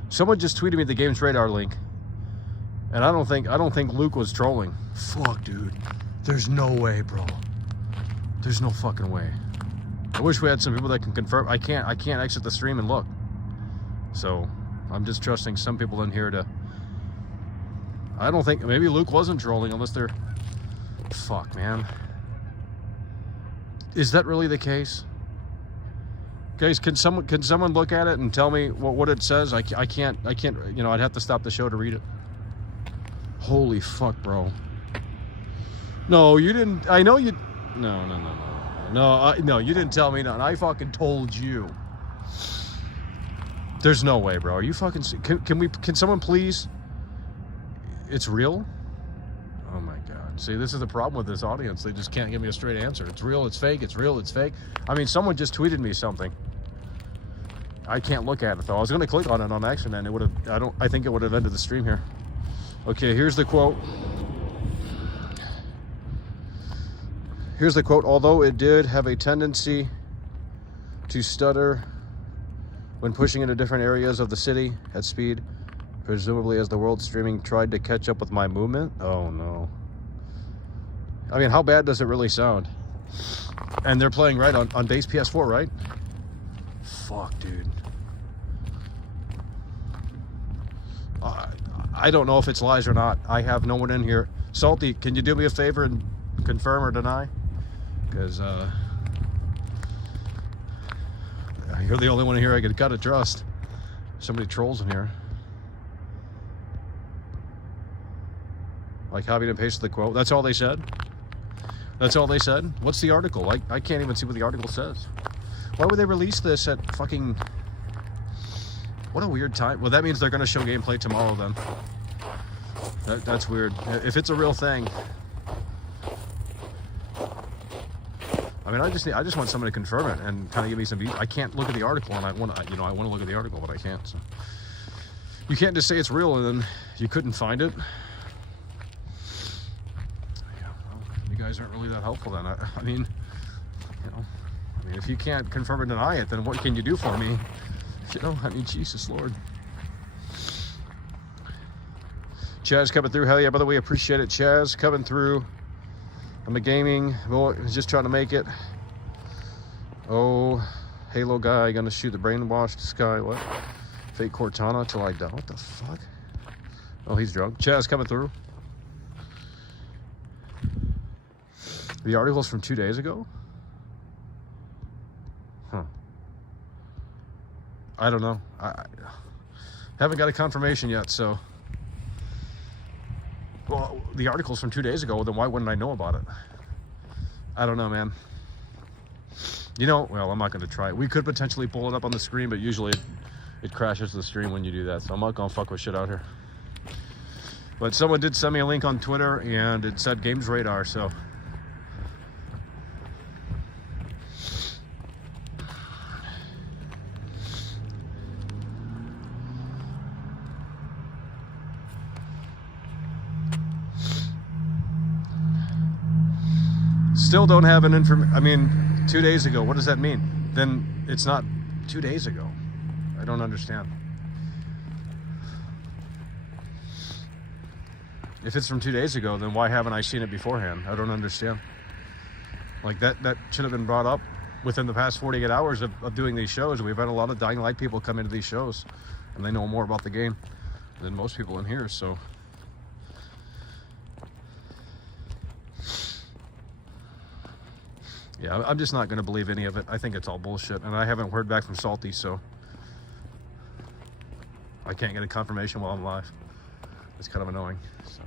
Someone just tweeted me the Games Radar link, and I don't think Luke was trolling. Fuck, dude. There's no way, bro. There's no fucking way. I wish we had some people that can confirm. I can't exit the stream and look. So I'm just trusting some people in here to. I don't think maybe Luke wasn't trolling unless they're. Fuck, man. Is that really the case? Guys, can someone look at it and tell me what it says? I can't, you know, I'd have to stop the show to read it. Holy fuck, bro. No, you didn't. I know you. No, you didn't tell me nothing. I fucking told you. There's no way, bro. Are you fucking? Can someone please? It's real? Oh my God. See, this is the problem with this audience. They just can't give me a straight answer. It's real, it's fake, it's real, it's fake. I mean, someone just tweeted me something. I can't look at it though. I was gonna click on it on accident and it would have, I think it would have ended the stream here. Okay, here's the quote. Here's the quote. Although it did have a tendency to stutter when pushing into different areas of the city at speed, presumably as the world streaming tried to catch up with my movement. Oh no. I mean, how bad does it really sound? And they're playing right on base PS4, right? Fuck, dude. I don't know if it's lies or not. I have no one in here. Salty, can you do me a favor and confirm or deny? Because you're the only one in here I gotta trust. Somebody trolls in here. Like copied and pasted the quote. That's all they said? That's all they said? What's the article? I can't even see what the article says. Why would they release this at fucking... What a weird time. Well, that means they're going to show gameplay tomorrow then. That's weird. If it's a real thing... I mean, I just want someone to confirm it and kind of give me some views. I can't look at the article, and I want to look at the article, but I can't. So. You can't just say it's real and then you couldn't find it. Yeah, well, you guys aren't really that helpful then. I mean, you know, if you can't confirm or deny it, then what can you do for me? You know, I mean, Jesus Lord. Chaz coming through. Hell yeah, by the way, appreciate it. Chaz coming through. I'm a gaming boy, just trying to make it. Oh, Halo guy gonna shoot the brainwashed Sky. What? Fake Cortana till I die. What the fuck? Oh, he's drunk. Chaz coming through. The article's from 2 days ago? Huh. I don't know. I haven't got a confirmation yet, so. Well, the article's from 2 days ago, then why wouldn't I know about it? I don't know, man. You know, well, I'm not going to try it. We could potentially pull it up on the screen, but usually it crashes the stream when you do that, so I'm not going to fuck with shit out here. But someone did send me a link on Twitter, and it said Games Radar, so. Still don't have an I mean, 2 days ago, what does that mean? Then it's not 2 days ago. I don't understand. If it's from 2 days ago, then why haven't I seen it beforehand? I don't understand. Like that should have been brought up within the past 48 hours of doing these shows. We've had a lot of Dying Light people come into these shows, and they know more about the game than most people in here, so. Yeah, I'm just not going to believe any of it. I think it's all bullshit, and I haven't heard back from Salty, so I can't get a confirmation while I'm live. It's kind of annoying, so.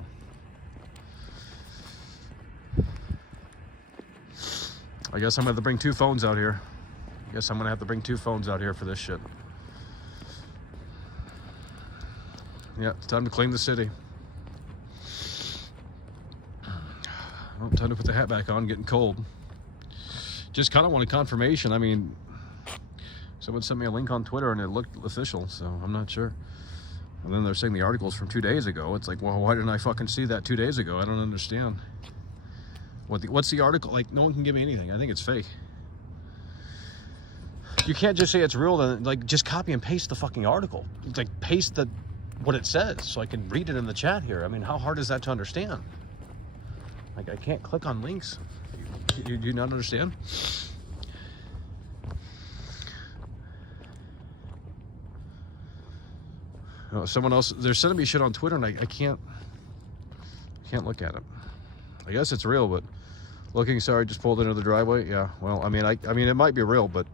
I guess I'm going to have to bring 2 phones out here. I guess I'm going to have to bring 2 phones out here for this shit. Yeah, it's time to claim the city. Oh, time to put the hat back on, getting cold. Just kind of want a confirmation. I mean, someone sent me a link on Twitter and it looked official, so I'm not sure. And then they're saying the article's from 2 days ago. It's like, well, why didn't I fucking see that 2 days ago? I don't understand. What's the article? Like, no one can give me anything. I think it's fake. You can't just say it's real, then, like, just copy and paste the fucking article. It's like, paste what it says so I can read it in the chat here. I mean, how hard is that to understand? Like, I can't click on links. Do you not understand? Oh, someone else, they're sending me shit on Twitter, and I can't look at it. I guess it's real, but looking sorry, just pulled into the driveway. Yeah, well, I mean, it might be real, but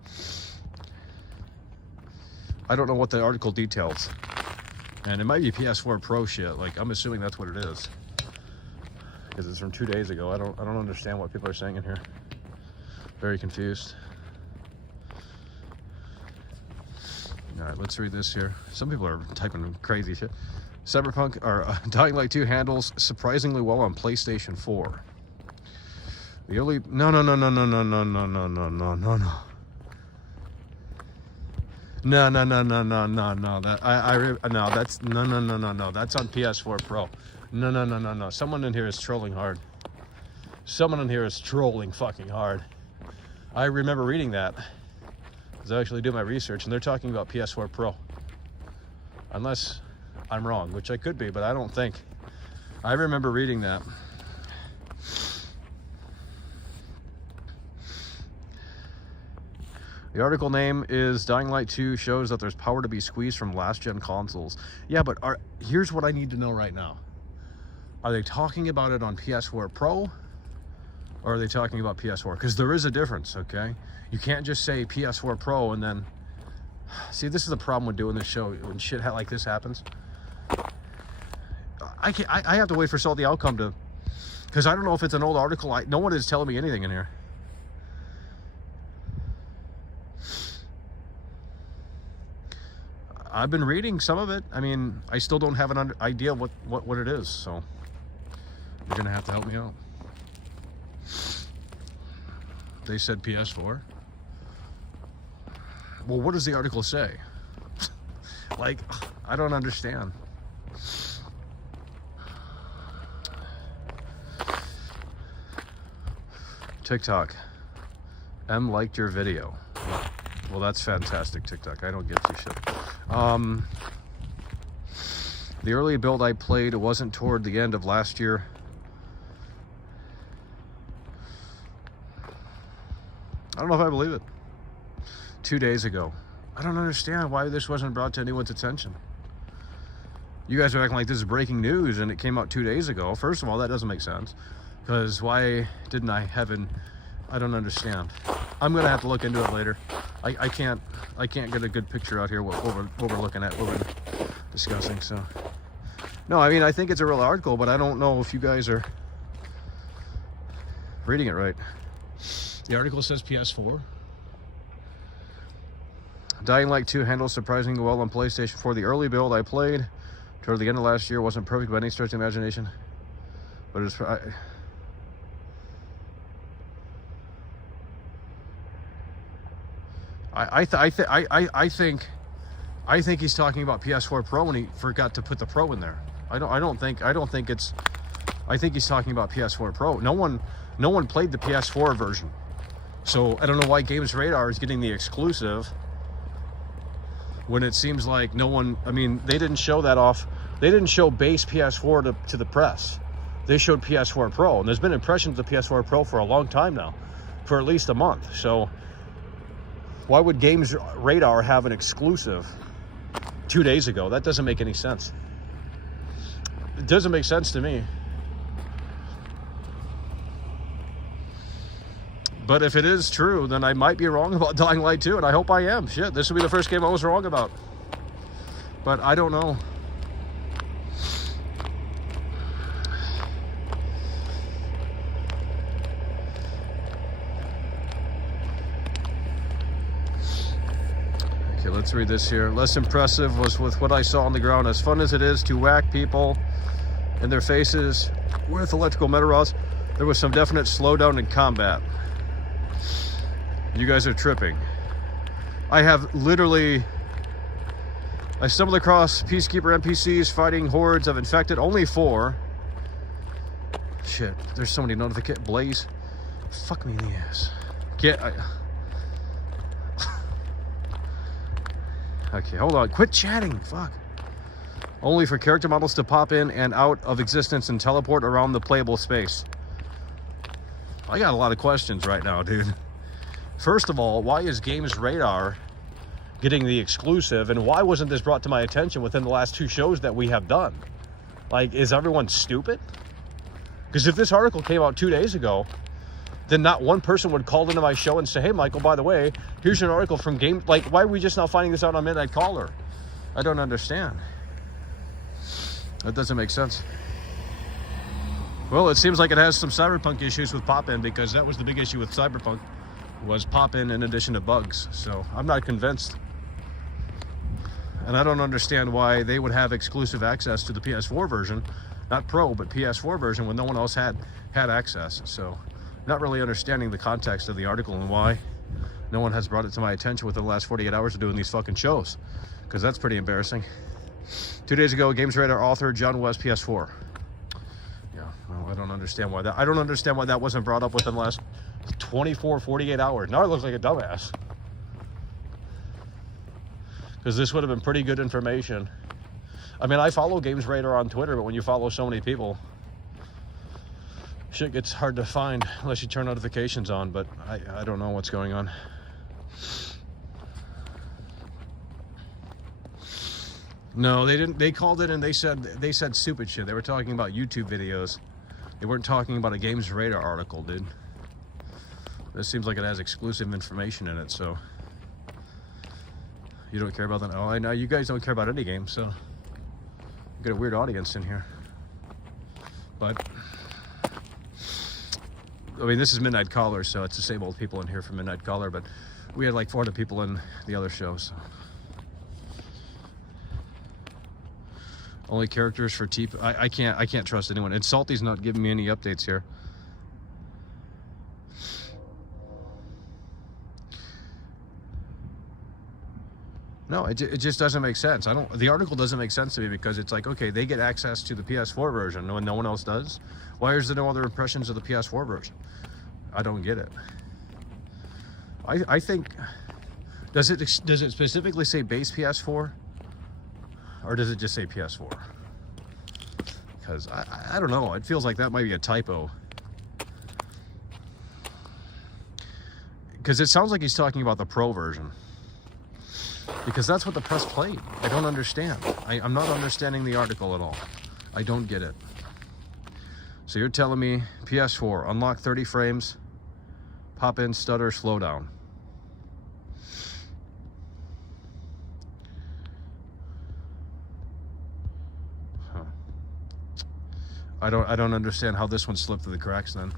I don't know what the article details, and it might be PS4 Pro shit. Like, I'm assuming that's what it is. Because it's from 2 days ago. I don't understand what people are saying in here. Very confused. All right, let's read this here. Some people are typing crazy shit. Cyberpunk or Dying Light 2 handles surprisingly well on PlayStation 4. The only no. No, that's no. That's on PS4 Pro. No. Someone in here is trolling hard. Someone in here is trolling fucking hard. I remember reading that, because I actually do my research, and they're talking about PS4 Pro. Unless I'm wrong, which I could be, but I don't think. I remember reading that. The article name is Dying Light 2 shows that there's power to be squeezed from last-gen consoles. Yeah, but here's what I need to know right now. Are they talking about it on PS4 Pro? Or are they talking about PS4? Because there is a difference, okay? You can't just say PS4 Pro and then... See, this is the problem with doing this show. When shit like this happens, I have to wait for the outcome to... Because I don't know if it's an old article. No one is telling me anything in here. I've been reading some of it. I mean, I still don't have an idea what it is, so you're gonna have to help me out. They said PS4. Well, what does the article say? Like, I don't understand. TikTok. M liked your video. Well, that's fantastic, TikTok. I don't give two shit. The early build I played wasn't toward the end of last year. I don't know if I believe it. 2 days ago. I don't understand why this wasn't brought to anyone's attention. You guys are acting like this is breaking news and it came out 2 days ago. First of all, that doesn't make sense. Because why didn't I I don't understand. I'm gonna have to look into it later. I can't get a good picture out here what we're looking at, what we're discussing. So no, I mean, I think it's a real article, but I don't know if you guys are reading it right. The article says PS4. Dying Light 2 handles surprisingly well on PlayStation 4. The early build I played toward the end of last year wasn't perfect by any stretch of the imagination, but it's I think he's talking about PS4 Pro when he forgot to put the Pro in there. I think he's talking about PS4 Pro. No one played the PS4 version. So I don't know why Games Radar is getting the exclusive when it seems like no one, I mean, they didn't show that off. They didn't show base PS4 to the press. They showed PS4 Pro, and there's been impressions of PS4 Pro for a long time now, for at least a month. So why would Games Radar have an exclusive 2 days ago? That doesn't make any sense. It doesn't make sense to me. But if it is true, then I might be wrong about Dying Light 2, and I hope I am. Shit, this will be the first game I was wrong about. But I don't know. Okay, let's read this here. Less impressive was with what I saw on the ground. As fun as it is to whack people in their faces with electrical metal rods, there was some definite slowdown in combat. You guys are tripping. I stumbled across Peacekeeper NPCs fighting hordes of infected, only 4. Shit, there's so many notifications. Blaze, fuck me in the ass. Okay, hold on, quit chatting, fuck. Only for character models to pop in and out of existence and teleport around the playable space. I got a lot of questions right now, dude. First of all, why is Games Radar getting the exclusive, and why wasn't this brought to my attention within the last 2 shows that we have done? Like, is everyone stupid? Because if this article came out 2 days ago, then not one person would call into my show and say, hey, Michael, by the way, here's an article from Game... Like, why are we just now finding this out on Midnight Caller? I don't understand. That doesn't make sense. Well, it seems like it has some Cyberpunk issues with pop-in, because that was the big issue with Cyberpunk, was pop-in in addition to bugs. So I'm not convinced. And I don't understand why they would have exclusive access to the PS4 version, not Pro, but PS4 version, when no one else had access. So not really understanding the context of the article and why no one has brought it to my attention within the last 48 hours of doing these fucking shows, because that's pretty embarrassing. 2 days ago, Games Radar author John West, PS4. Yeah, well, I don't understand why that wasn't brought up within the last 24, 48 hours. Now I look like a dumbass, because this would have been pretty good information. I mean, I follow Games Radar on Twitter, but when you follow so many people, shit gets hard to find unless you turn notifications on. But I don't know what's going on. No, they didn't. They called it and they said stupid shit. They were talking about YouTube videos. They weren't talking about a Games Radar article, dude. This seems like it has exclusive information in it, so you don't care about that. Oh, I know you guys don't care about any game, so you got a weird audience in here. But I mean, this is Midnight Caller, so it's the same old people in here for Midnight Caller, but we had like 400 people in the other shows. So. Only characters for T. I can't trust anyone. And Salty's not giving me any updates here. No, it just doesn't make sense. The article doesn't make sense to me because it's like, okay, they get access to the PS4 version when no one else does. Why is there no other impressions of the PS4 version? I don't get it. I think, does it specifically say base PS4? Or does it just say PS4? Because I don't know, it feels like that might be a typo. Because it sounds like he's talking about the Pro version. Because that's what the press played. I don't understand. I'm not understanding the article at all. I don't get it. So you're telling me PS4, unlock 30 frames, pop in, stutter, slow down. Huh. I don't understand how this one slipped through the cracks then.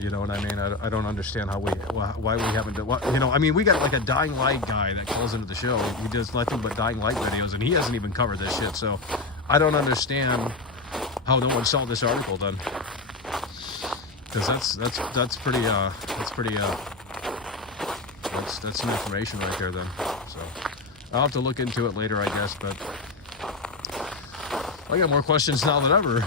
You know what I mean? I don't understand how why we haven't done, you know, I mean, we got like a Dying Light guy that calls into the show. He does nothing but Dying Light videos, and he hasn't even covered this shit. So I don't understand how no one saw this article then. Because that's some information right there then. So I'll have to look into it later, I guess, but I got more questions now than ever.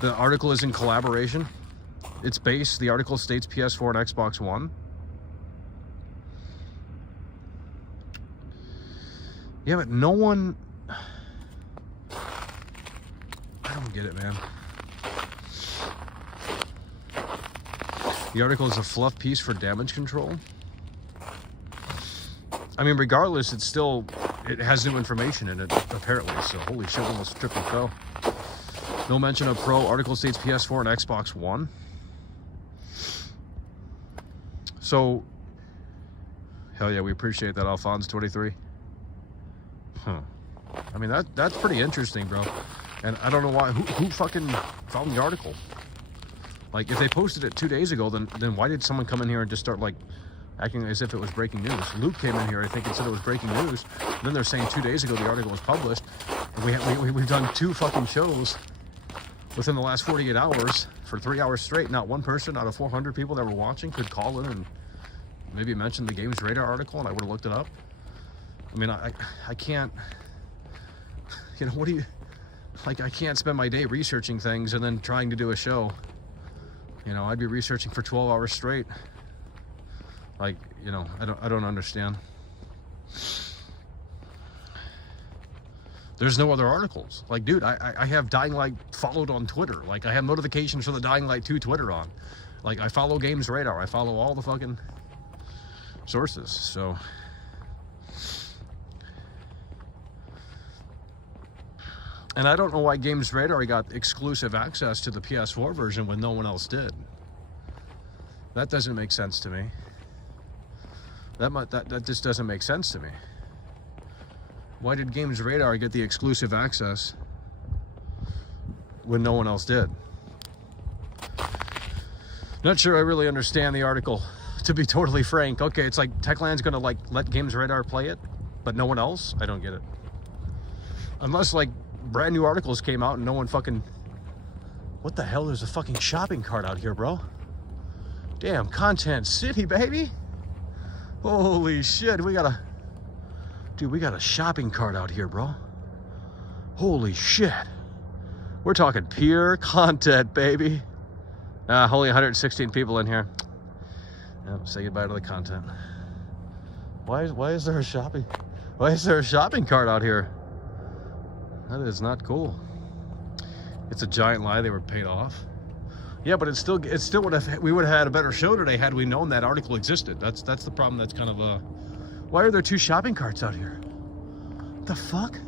The article is in collaboration. It's base. The article states PS4 and Xbox One. Yeah, but no one... I don't get it, man. The article is a fluff piece for damage control. I mean, regardless, it has new information in it, apparently. So, holy shit, almost triple fell. No mention of Pro. Article states PS4 and Xbox One. So, hell yeah, we appreciate that, Alphonse23. Huh. I mean, that's pretty interesting, bro. And I don't know why. Who fucking found the article? Like, if they posted it 2 days ago, then why did someone come in here and just start, like, acting as if it was breaking news? Luke came in here, I think, and said it was breaking news. And then they're saying 2 days ago the article was published. And we've done 2 fucking shows within the last 48 hours for 3 hours straight. Not one person out of 400 people that were watching could call in and maybe mention the Games Radar article, and I would have looked it up. I mean, I can't, you know, what do you, like, I can't spend my day researching things and then trying to do a show. You know, I'd be researching for 12 hours straight. Like, you know, I don't understand. There's no other articles. Like, dude, I have Dying Light followed on Twitter. Like, I have notifications for the Dying Light 2 Twitter on. Like, I follow Games Radar. I follow all the fucking sources. So, and I don't know why Games Radar got exclusive access to the PS4 version when no one else did. That doesn't make sense to me. That just doesn't make sense to me. Why did Games Radar get the exclusive access when no one else did? Not sure I really understand the article, to be totally frank. Okay, it's like Techland's gonna like let Games Radar play it, but no one else? I don't get it. Unless like brand new articles came out and no one fucking... What the hell? There's a fucking shopping cart out here, bro. Damn, Content City, baby. Holy shit, we got a shopping cart out here, bro. Holy shit. We're talking pure content, baby. Only 116 people in here. Yep, say goodbye to the content. Why is there a shopping cart out here? That is not cool. It's a giant lie they were paid off. Yeah, but it still we would have had a better show today had we known that article existed. That's the problem. That's kind of why are there 2 shopping carts out here? What the fuck?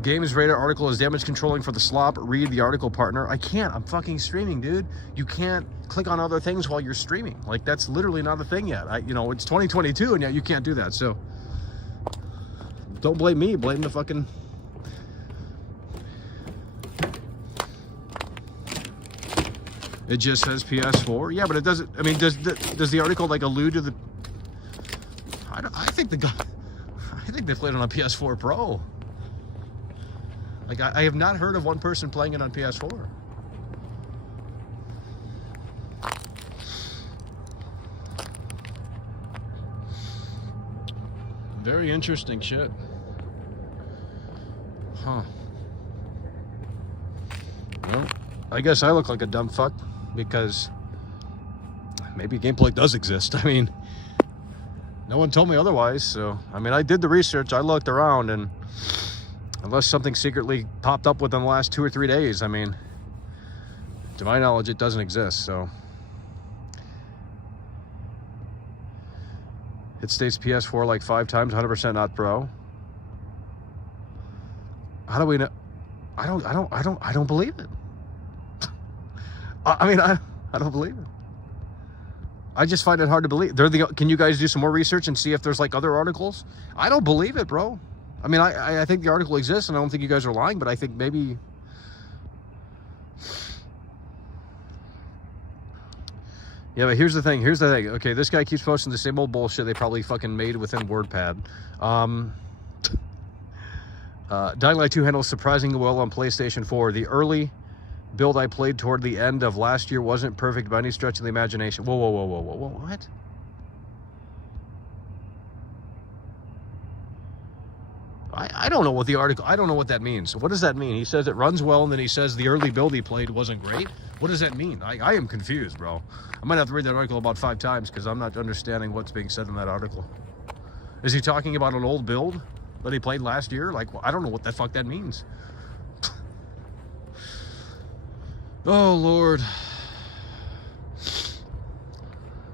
Games Radar article is damage controlling for the slop. Read the article, partner. I can't. I'm fucking streaming, dude. You can't click on other things while you're streaming. Like, that's literally not a thing yet. You know, it's 2022 and yet you can't do that. So don't blame me. Blame the fucking... It just says PS4. Yeah, but it doesn't... I mean, does the article, like, allude to the... I think they played on a PS4 Pro. Like, I have not heard of one person playing it on PS4. Very interesting shit. Huh. Well, I guess I look like a dumb fuck because maybe gameplay does exist. I mean, no one told me otherwise, so I mean, I did the research, I looked around, and unless something secretly popped up within the last 2 or 3 days, I mean, to my knowledge, it doesn't exist. So it states PS4 like 5 times, 100% not pro. How do we know? I don't believe it. I mean, I don't believe it. I just find it hard to believe. Can you guys do some more research and see if there's like other articles? I don't believe it, bro. I mean, I think the article exists, and I don't think you guys are lying, but I think maybe... Yeah, but here's the thing. Okay, this guy keeps posting the same old bullshit they probably fucking made within WordPad. Dying Light 2 handles surprisingly well on PlayStation 4. The early build I played toward the end of last year wasn't perfect by any stretch of the imagination. Whoa, what? I don't know what the article, I don't know what that means. What does that mean? He says it runs well, and then he says the early build he played wasn't great. What does that mean? I am confused, bro. I might have to read that article about 5 times because I'm not understanding what's being said in that article. Is he talking about an old build that he played last year? Like, I don't know what the fuck that means. Oh, Lord.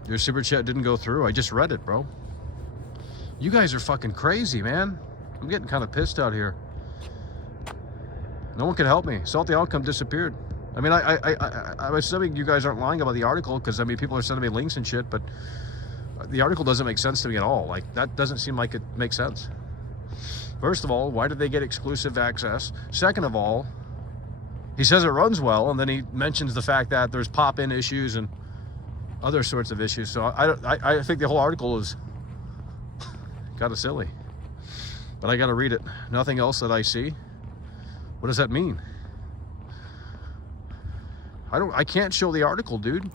Your super chat didn't go through. I just read it, bro. You guys are fucking crazy, man. I'm getting kind of pissed out here. No one can help me. Salty Outcome disappeared. I mean, I'm assuming you guys aren't lying about the article, because, I mean, people are sending me links and shit, but the article doesn't make sense to me at all. Like, that doesn't seem like it makes sense. First of all, why did they get exclusive access? Second of all, he says it runs well, and then he mentions the fact that there's pop-in issues and other sorts of issues. So I think the whole article is kind of silly. But I got to read it. Nothing else that I see. What does that mean? I can't show the article, dude.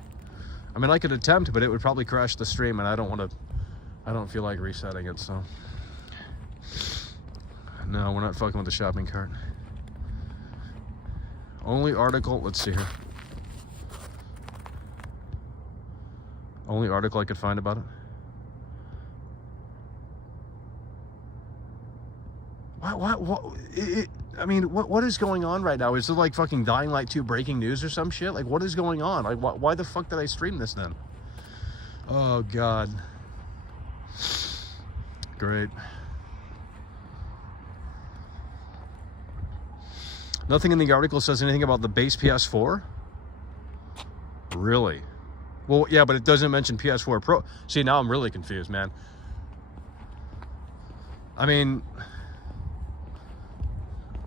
I mean, I could attempt, but it would probably crash the stream, and I don't feel like resetting it, so. No, we're not fucking with the shopping cart. Only article, let's see here. Only article I could find about it. I mean, what is going on right now? Is it like fucking Dying Light 2 breaking news or some shit? Like, what is going on? Like, why the fuck did I stream this then? Oh, God. Great. Nothing in the article says anything about the base PS4? Really? Well, yeah, but it doesn't mention PS4 Pro. See, now I'm really confused, man. I mean,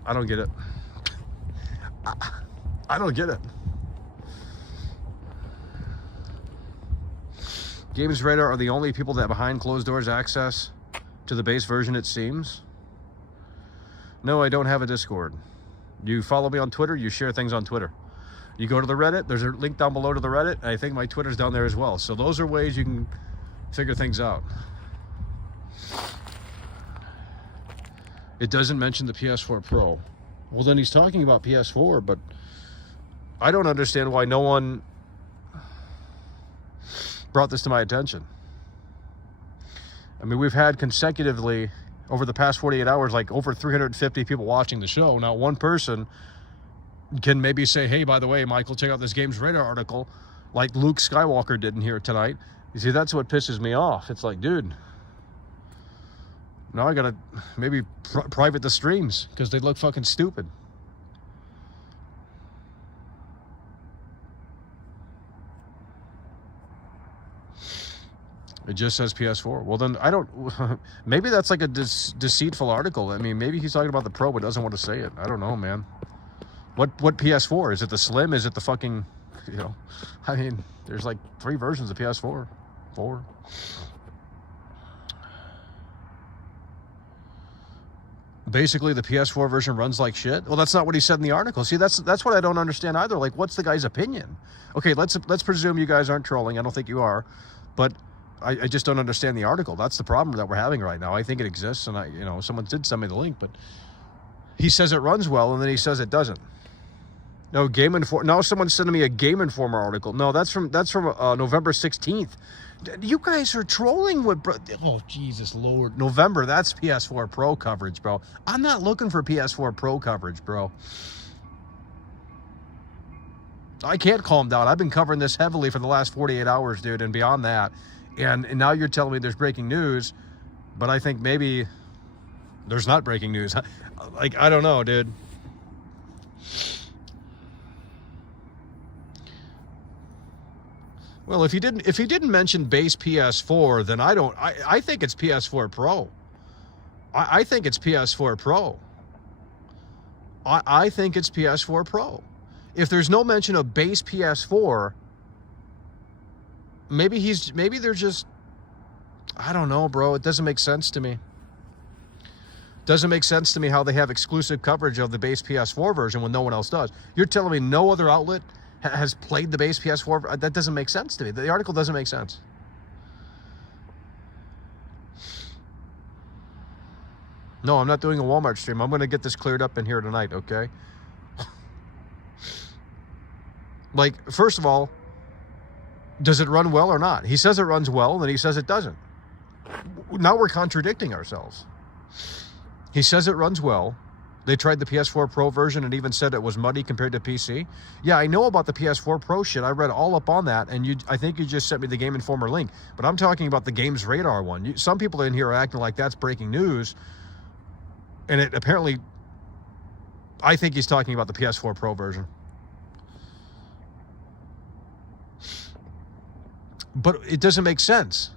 I don't get it. I don't get it. Games Radar are the only people that behind closed doors access to the base version, it seems. No, I don't have a Discord. You follow me on Twitter, you share things on Twitter. You go to the Reddit, there's a link down below to the Reddit, and I think my Twitter's down there as well. So those are ways you can figure things out. It doesn't mention the PS4 Pro. Well, then he's talking about PS4, but I don't understand why no one brought this to my attention. I mean, we've had consecutively, over the past 48 hours, like over 350 people watching the show. Now, one person can maybe say, hey, by the way, Michael, check out this Games Radar article, like Luke Skywalker did in here tonight. You see, that's what pisses me off. It's like, dude, now I gotta maybe private the streams because they look fucking stupid. It just says PS4. Well, then I don't... Maybe that's like a deceitful article. I mean, maybe he's talking about the Pro but doesn't want to say it. I don't know, man. What PS4? Is it the Slim? Is it the fucking... You know, I mean, there's like 3 versions of PS4. 4. basically the PS4 version runs like shit. Well, that's not what he said in the article. See, that's what I don't understand either. Like, what's the guy's opinion? Okay, let's presume you guys aren't trolling. I don't think you are, but I just don't understand the article. That's the problem that we're having right now. I think it exists, and someone did send me the link, but he says it runs well, and then he says it doesn't. No, now someone's sending me a Game Informer article. No, that's from November 16th. You guys are trolling with, bro. Oh, Jesus Lord. November, that's PS4 Pro coverage, bro. I'm not looking for PS4 Pro coverage, bro. I can't calm down. I've been covering this heavily for the last 48 hours, dude, and beyond that. And now you're telling me there's breaking news, but I think maybe there's not breaking news. Like, I don't know, dude. Well, if he didn't mention base PS4, then I think it's PS4 Pro. I think it's PS4 Pro. I think it's PS4 Pro. If there's no mention of base PS4, maybe they're just, I don't know, bro. It doesn't make sense to me. Doesn't make sense to me how they have exclusive coverage of the base PS4 version when no one else does. You're telling me no other outlet has played the base PS4? That doesn't make sense to me. The article doesn't make sense. No, I'm not doing a Walmart stream. I'm going to get this cleared up in here tonight, okay? Like, first of all, does it run well or not? He says it runs well, and then he says it doesn't. Now we're contradicting ourselves. He says it runs well. They tried the PS4 Pro version and even said it was muddy compared to PC. Yeah, I know about the PS4 Pro shit. I read all up on that, and I think you just sent me the Game Informer link. But I'm talking about the Games Radar one. Some people in here are acting like that's breaking news, and it apparently, I think he's talking about the PS4 Pro version. But it doesn't make sense.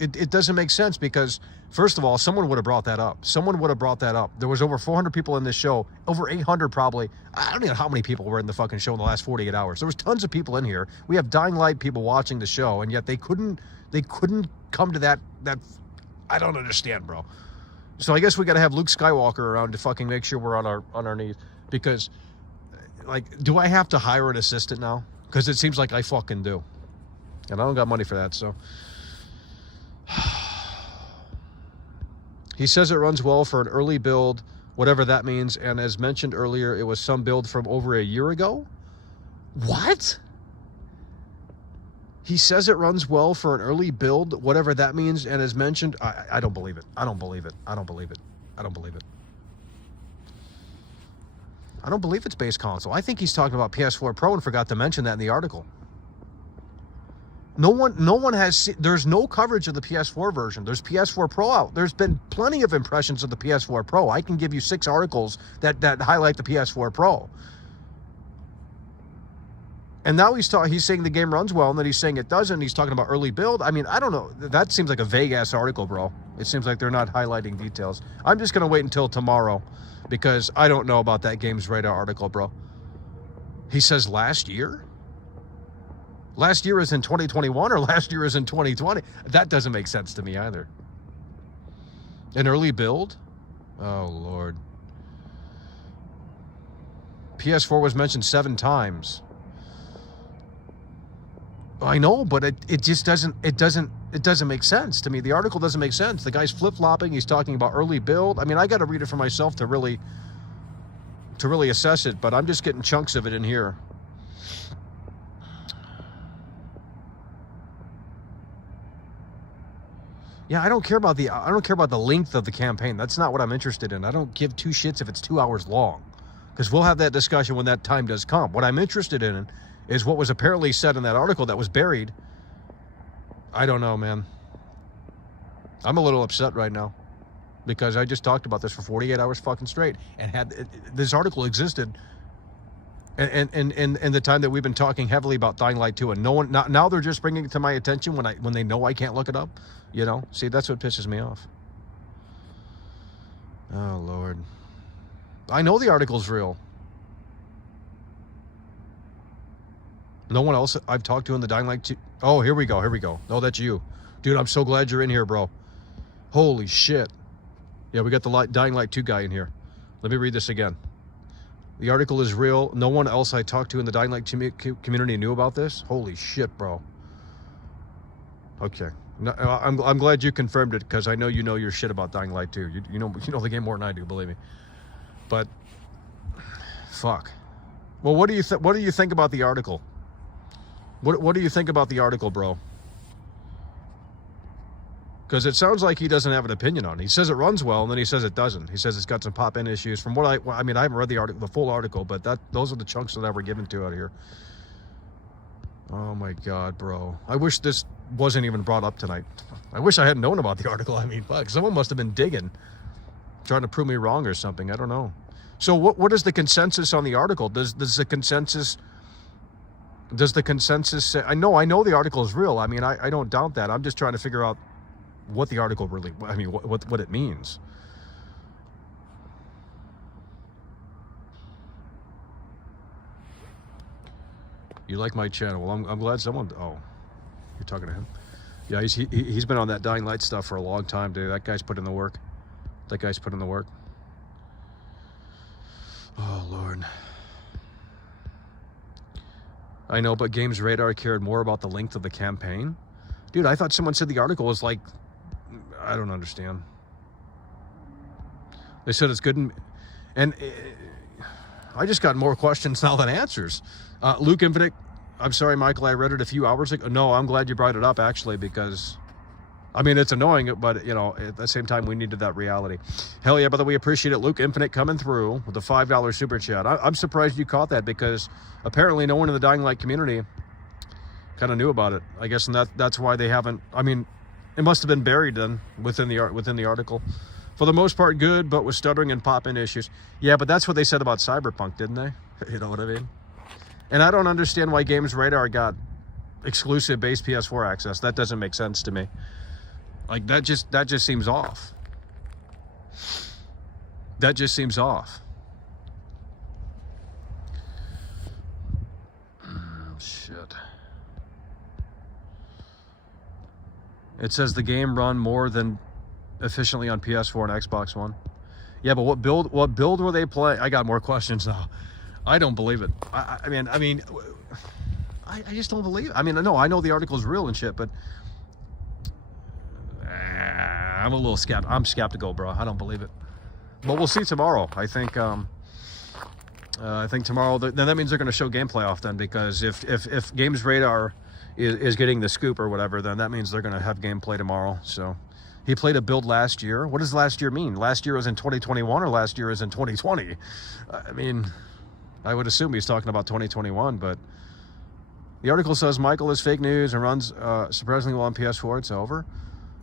It doesn't make sense because, first of all, someone would have brought that up. Someone would have brought that up. There was over 400 people in this show, over 800 probably. I don't know how many people were in the fucking show in the last 48 hours. There was tons of people in here. We have dying light people watching the show, and yet they couldn't come to that. I don't understand, bro. So I guess we got to have Luke Skywalker around to fucking make sure we're on our knees. Because, like, do I have to hire an assistant now? Because it seems like I fucking do. And I don't got money for that, so. He says it runs well for an early build, whatever that means. And as mentioned earlier, it was some build from over a year ago. What? He says it runs well for an early build, whatever that means. And as mentioned, I don't believe it. I don't believe it. I don't believe it. I don't believe it. I don't believe it's base console. I think he's talking about PS4 Pro and forgot to mention that in the article. No one has, there's no coverage of the PS4 version. There's PS4 Pro out. There's been plenty of impressions of the PS4 Pro. I can give you 6 articles that highlight the PS4 Pro. And now he's saying the game runs well, and then he's saying it doesn't. He's talking about early build. I mean, I don't know. That seems like a vague-ass article, bro. It seems like they're not highlighting details. I'm just going to wait until tomorrow because I don't know about that Games Radar article, bro. He says last year? Last year is in 2021 or last year is in 2020? That doesn't make sense to me either. An early build? Oh, Lord. PS4 was mentioned 7 times. I know, but it just doesn't make sense to me. The article doesn't make sense. The guy's flip-flopping. He's talking about early build. I mean, I got to read it for myself to really assess it, but I'm just getting chunks of it in here. Yeah, I don't care about the length of the campaign. That's not what I'm interested in. I don't give 2 shits if it's 2 hours long, because we'll have that discussion when that time does come. What I'm interested in is what was apparently said in that article that was buried. I don't know, man. I'm a little upset right now because I just talked about this for 48 hours fucking straight, and this article existed and the time that we've been talking heavily about Dying Light 2, and no one now they're just bringing it to my attention when they know I can't look it up. You know, see, that's what pisses me off. Oh, Lord. I know the article's real. No one else I've talked to in the Dying Light 2. Oh, here we go. Oh, that's you. Dude, I'm so glad you're in here, bro. Holy shit. Yeah, we got the Dying Light 2 guy in here. Let me read this again. The article is real. No one else I talked to in the Dying Light community knew about this. Holy shit, bro. Okay. No, I'm glad you confirmed it, because I know you know your shit about Dying Light 2. You know the game more than I do, believe me. But fuck. Well, what do you think about the article? What do you think about the article, bro? Because it sounds like he doesn't have an opinion on it. He says it runs well, and then he says it doesn't. He says it's got some pop-in issues. From what I mean, I haven't read the full article, but those are the chunks that I were given to out here. Oh my God, bro. I wish this wasn't even brought up tonight. I wish I hadn't known about the article. I mean, fuck, someone must have been digging, trying to prove me wrong or something. I don't know. So what is the consensus on the article? Does the consensus say, I know the article is real. I mean, I don't doubt that. I'm just trying to figure out what the article really, I mean, what it means. You like my channel? Well, I'm glad someone, oh, you're talking to him. Yeah, he's been on that Dying Light stuff for a long time, dude. That guy's put in the work. That guy's put in the work. Oh, Lord. I know, but Games Radar cared more about the length of the campaign. Dude, I thought someone said the article was like, I don't understand. They said it's good, and I just got more questions now than answers. Luke Infinite, I'm sorry, Michael, I read it a few hours ago. No, I'm glad you brought it up, actually, because, I mean, it's annoying, but, you know, at the same time, we needed that reality. Hell yeah, brother, we appreciate it. Luke Infinite coming through with the $5 super chat. I'm surprised you caught that, because apparently no one in the Dying Light community kind of knew about it, I guess, and that's why they haven't, I mean, it must have been buried then within the article. For the most part, good, but with stuttering and pop-in issues. Yeah, but that's what they said about Cyberpunk, didn't they? You know what I mean? And I don't understand why Games Radar got exclusive base PS4 access. That doesn't make sense to me. Like, that just seems off. That just seems off. Shit. It says the game run more than efficiently on PS4 and Xbox One. Yeah, but what build were they playing? I got more questions now. I don't believe it. I mean, I just don't believe it. I mean, no, I know the article is real and shit, but I'm a little I'm skeptical, bro. I don't believe it. But we'll see tomorrow. I think tomorrow. Then that means they're going to show gameplay off then, because if Games Radar is getting the scoop or whatever, then that means they're going to have gameplay tomorrow. So he played a build last year. What does last year mean? Last year was in 2021 or last year is in 2020? I mean, I would assume he's talking about 2021, but the article says Michael is fake news and runs surprisingly well on PS4. It's over.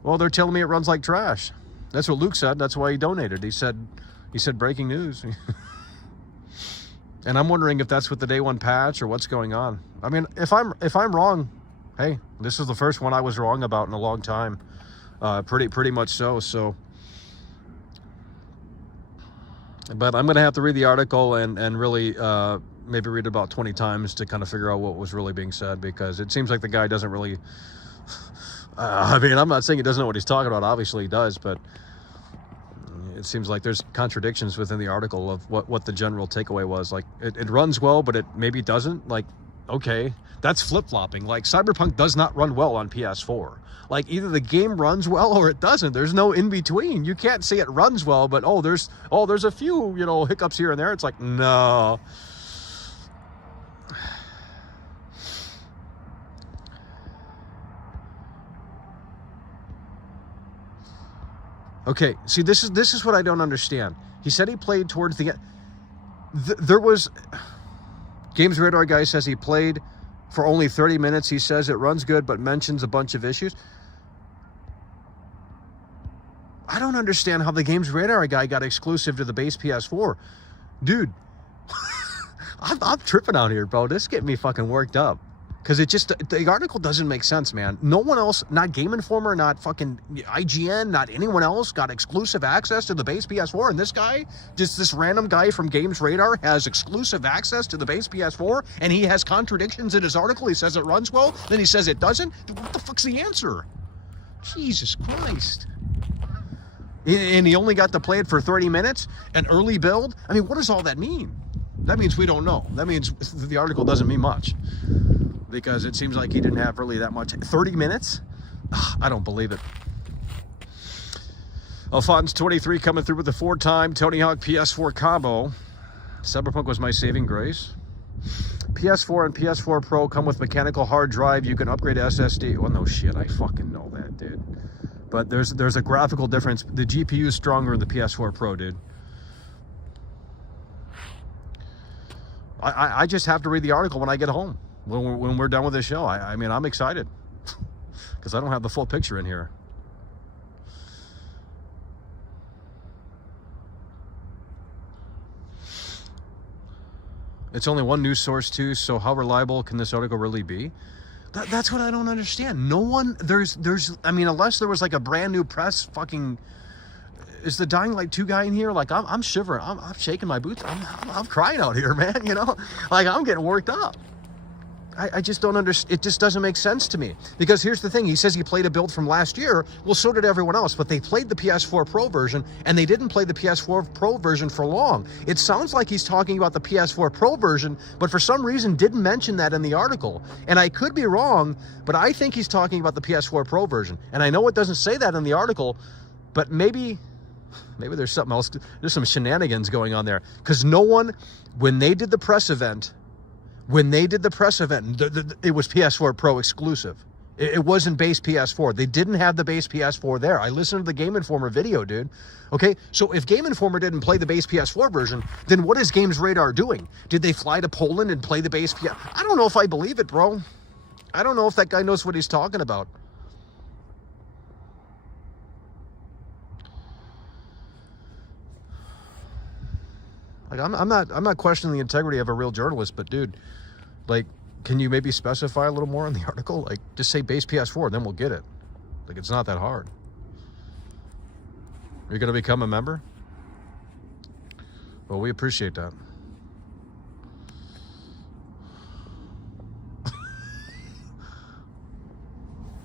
Well, they're telling me it runs like trash. That's what Luke said. That's why he donated. He said breaking news. And I'm wondering if that's with the day one patch or what's going on. I mean, if I'm wrong, hey, this is the first one I was wrong about in a long time. Pretty much so. So, but I'm gonna have to read the article and really maybe read it about 20 times to kind of figure out what was really being said, because it seems like the guy doesn't really. I mean, I'm not saying he doesn't know what he's talking about. Obviously, he does, but it seems like there's contradictions within the article of what the general takeaway was. Like, it runs well, but it maybe doesn't. Like, okay, that's flip-flopping. Like, Cyberpunk does not run well on PS4. Like, either the game runs well or it doesn't. There's no in-between. You can't say it runs well, but there's a few, you know, hiccups here and there. It's like, no. Okay, see, this is what I don't understand. He said he played towards the end. There was... Games Radar guy says he played for only 30 minutes. He says it runs good, but mentions a bunch of issues. I don't understand how the Games Radar guy got exclusive to the base PS4. Dude, I'm tripping out here, bro. This is getting me fucking worked up. Because the article doesn't make sense, man. No one else, not Game Informer, not fucking IGN, not anyone else got exclusive access to the base PS4. And this guy, just this random guy from Games Radar, has exclusive access to the base PS4, and he has contradictions in his article. He says it runs well, then he says it doesn't. What the fuck's the answer? Jesus Christ. And he only got to play it for 30 minutes, an early build. I mean, what does all that mean? That means we don't know. That means the article doesn't mean much, because it seems like he didn't have really that much. 30 minutes? I don't believe it. Alphonse 23 coming through with the 4-time Tony Hawk PS4 combo. Cyberpunk was my saving grace. PS4 and PS4 Pro come with mechanical hard drive. You can upgrade SSD. Well, no shit, I fucking know that, dude. But there's a graphical difference. The GPU is stronger in the PS4 Pro, dude. I just have to read the article when I get home, when we're done with this show. I mean, I'm excited because I don't have the full picture in here. It's only one news source too, so how reliable can this article really be? That's what I don't understand. No one, I mean, unless there was like a brand new press fucking, is the Dying Light 2 guy in here? Like, I'm shivering, I'm shaking my boots, I'm crying out here, man, you know? Like, I'm getting worked up. I just don't understand. It just doesn't make sense to me. Because here's the thing. He says he played a build from last year. Well, so did everyone else. But they played the PS4 Pro version, and they didn't play the PS4 Pro version for long. It sounds like he's talking about the PS4 Pro version, but for some reason didn't mention that in the article. And I could be wrong, but I think he's talking about the PS4 Pro version. And I know it doesn't say that in the article, but maybe there's something else. There's some shenanigans going on there. Because no one, when they did the press event, it was PS4 Pro exclusive. It wasn't base PS4. They didn't have the base PS4 there. I listened to the Game Informer video, dude. Okay, so if Game Informer didn't play the base PS4 version, then what is Games Radar doing? Did they fly to Poland and play the base PS? I don't know if I believe it, bro. I don't know if that guy knows what he's talking about. Like, I'm not questioning the integrity of a real journalist, but dude, like, can you maybe specify a little more in the article? Like, just say base PS4, then we'll get it. Like, it's not that hard. You're gonna become a member? Well, we appreciate that.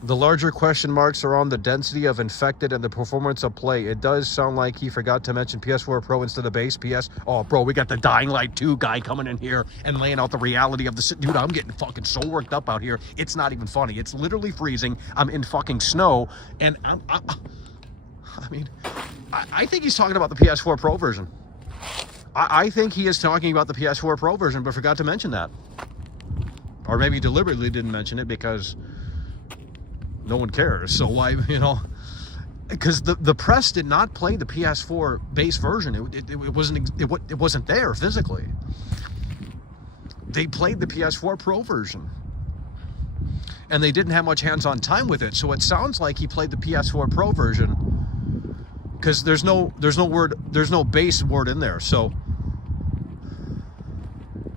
The larger question marks are on the density of infected and the performance of play. It does sound like he forgot to mention PS4 Pro instead of base PS. Oh, bro, we got the Dying Light 2 guy coming in here and laying out the reality of the... Dude, I'm getting fucking so worked up out here. It's not even funny. It's literally freezing. I'm in fucking snow. And I think he's talking about the PS4 Pro version. I think he is talking about the PS4 Pro version, but forgot to mention that. Or maybe deliberately didn't mention it because... no one cares. So why, you know, because the press did not play the PS4 base version. It wasn't there physically. They played the PS4 Pro version, and they didn't have much hands-on time with it. So it sounds like he played the PS4 Pro version because there's no base word in there. So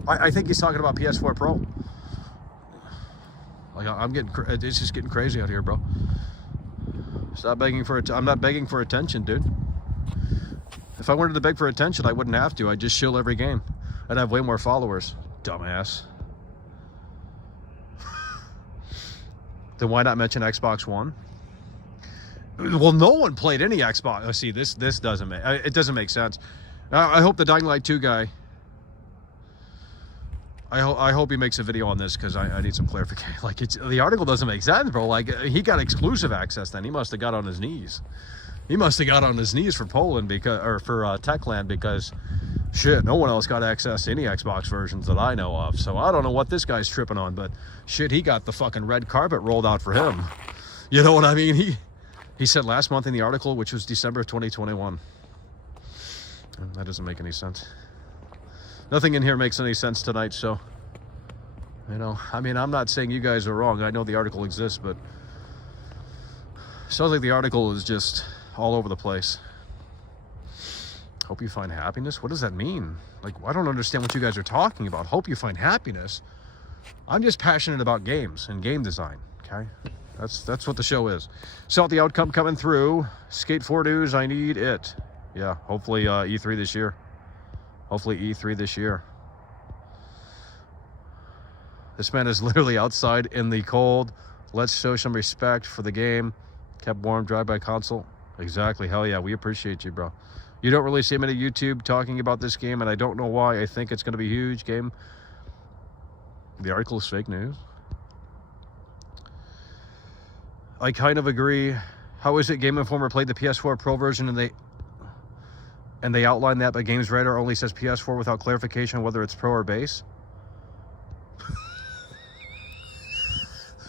I think he's talking about PS4 Pro. Like, it's just getting crazy out here, bro. Stop begging for it. I'm not begging for attention, dude. If I wanted to beg for attention, I wouldn't have to. I'd just shill every game. I'd have way more followers. Dumbass. Then why not mention Xbox One? Well, no one played any Xbox. Oh, see, this doesn't make... it doesn't make sense. I hope the Dying Light 2 guy... I hope he makes a video on this because I need some clarification. Like, the article doesn't make sense, bro. Like, he got exclusive access then. He must have got on his knees. He must have got on his knees for Poland for Techland because, shit, no one else got access to any Xbox versions that I know of. So I don't know what this guy's tripping on, but shit, he got the fucking red carpet rolled out for him. You know what I mean? He said last month in the article, which was December of 2021. That doesn't make any sense. Nothing in here makes any sense tonight, so, you know, I mean, I'm not saying you guys are wrong. I know the article exists, but it sounds like the article is just all over the place. Hope you find happiness? What does that mean? Like, I don't understand what you guys are talking about. Hope you find happiness. I'm just passionate about games and game design, okay? That's what the show is. Saw the outcome coming through. Skate 4 news, I need it. Yeah, hopefully E3 this year. Hopefully E3 this year. This man is literally outside in the cold. Let's show some respect for the game. Kept warm, drive by console. Exactly. Hell yeah, we appreciate you, bro. You don't really see many YouTube talking about this game, and I don't know why. I think it's going to be a huge game. The article is fake news. I kind of agree. How is it Game Informer played the PS4 Pro version and they outlined that, but Games Radar only says PS4 without clarification whether it's Pro or base?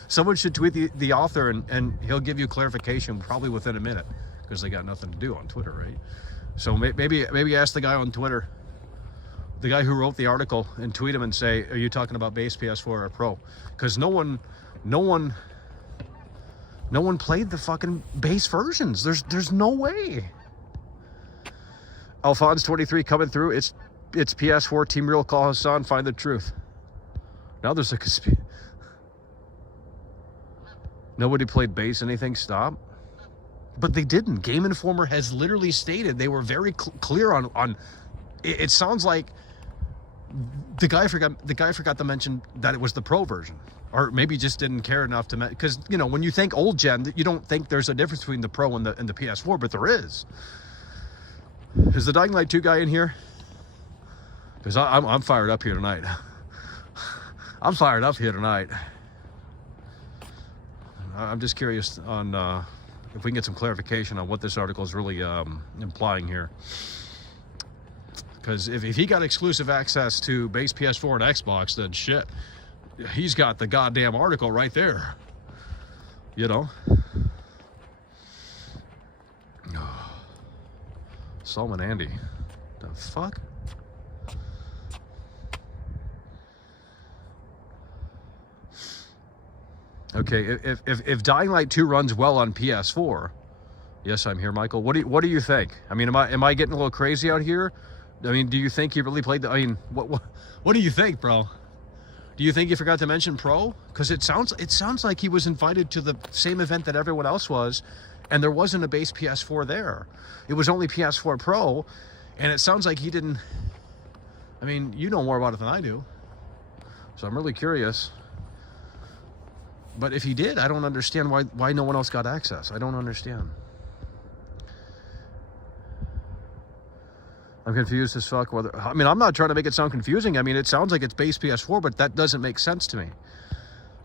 Someone should tweet the author and he'll give you clarification probably within a minute, because they got nothing to do on Twitter, right? So maybe ask the guy on Twitter, the guy who wrote the article, and tweet him and say, are you talking about base PS4 or Pro? Because no one played the fucking base versions. There's no way. Alphonse 23 coming through. It's PS4 Team Real. Call Hassan, find the truth. Now there's a conspiracy. Nobody played base anything. Stop. But they didn't. Game Informer has literally stated, they were very clear on. It sounds like the guy forgot to mention that it was the Pro version, or maybe just didn't care enough to, because you know, when you think old gen, you don't think there's a difference between the Pro and the PS4, but there is. Is the Dying Light 2 guy in here? Because I'm fired up here tonight. I'm fired up here tonight. I'm just curious on if we can get some clarification on what this article is really implying here. Because if he got exclusive access to base PS4 and Xbox, then shit, he's got the goddamn article right there. You know? Solomon Andy. The fuck? Okay, if Dying Light 2 runs well on PS4, yes, I'm here, Michael. What do you think? I mean, am I getting a little crazy out here? I mean, do you think he really played the? I mean, what do you think, bro? Do you think he forgot to mention Pro? Because it sounds like he was invited to the same event that everyone else was, and there wasn't a base PS4 there. It was only PS4 Pro, and it sounds like he didn't. I mean, you know more about it than I do, so I'm really curious. But if he did, I don't understand why no one else got access. I don't understand. I'm confused as fuck whether... I mean, I'm not trying to make it sound confusing. I mean, it sounds like it's base PS4, but that doesn't make sense to me.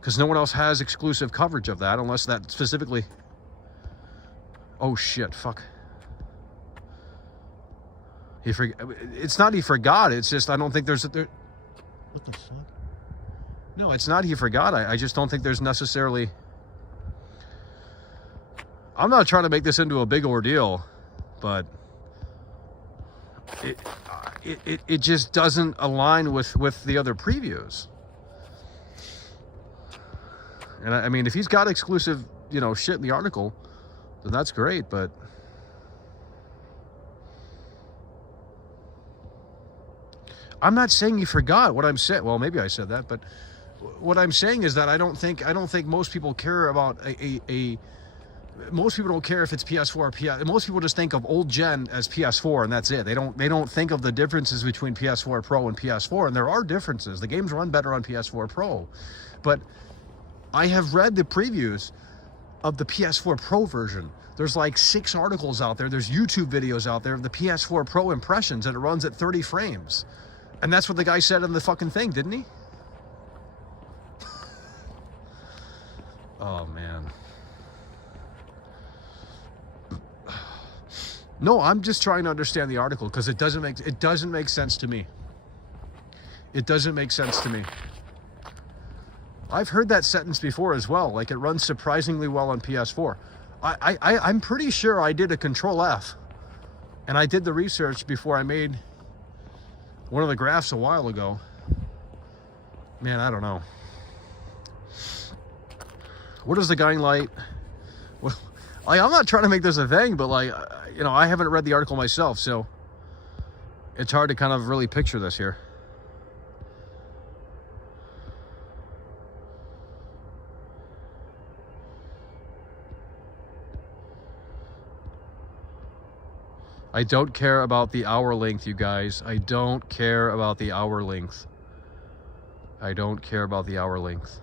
Because no one else has exclusive coverage of that, unless that specifically... Oh, shit, fuck. It's not he forgot, it's just I don't think there's... What the fuck? No, it's not he forgot. I just don't think there's necessarily... I'm not trying to make this into a big ordeal, but it just doesn't align with the other previews. And I mean, if he's got exclusive, you know, shit in the article, then that's great, but... I'm not saying he forgot. What I'm saying... Well, maybe I said that, but... What I'm saying is that I don't think most people care about most people don't care if it's PS4 or PS. Most people just think of old gen as PS4 and that's it. They don't think of the differences between PS4 Pro and PS4, and there are differences. The games run better on PS4 Pro, but I have read the previews of the PS4 Pro version. There's like 6 articles out there. There's YouTube videos out there of the PS4 Pro impressions, and it runs at 30 frames, and that's what the guy said in the fucking thing, didn't he? Oh, man. No, I'm just trying to understand the article because it doesn't make sense to me. It doesn't make sense to me. I've heard that sentence before as well. Like, it runs surprisingly well on PS4. I'm pretty sure I did a Control F, and I did the research before I made one of the graphs a while ago. Man, I don't know. What is the Dying Light? Well, I'm not trying to make this a thing, but like, you know, I haven't read the article myself, so it's hard to kind of really picture this here. I don't care about the hour length, you guys. I don't care about the hour length. I don't care about the hour length.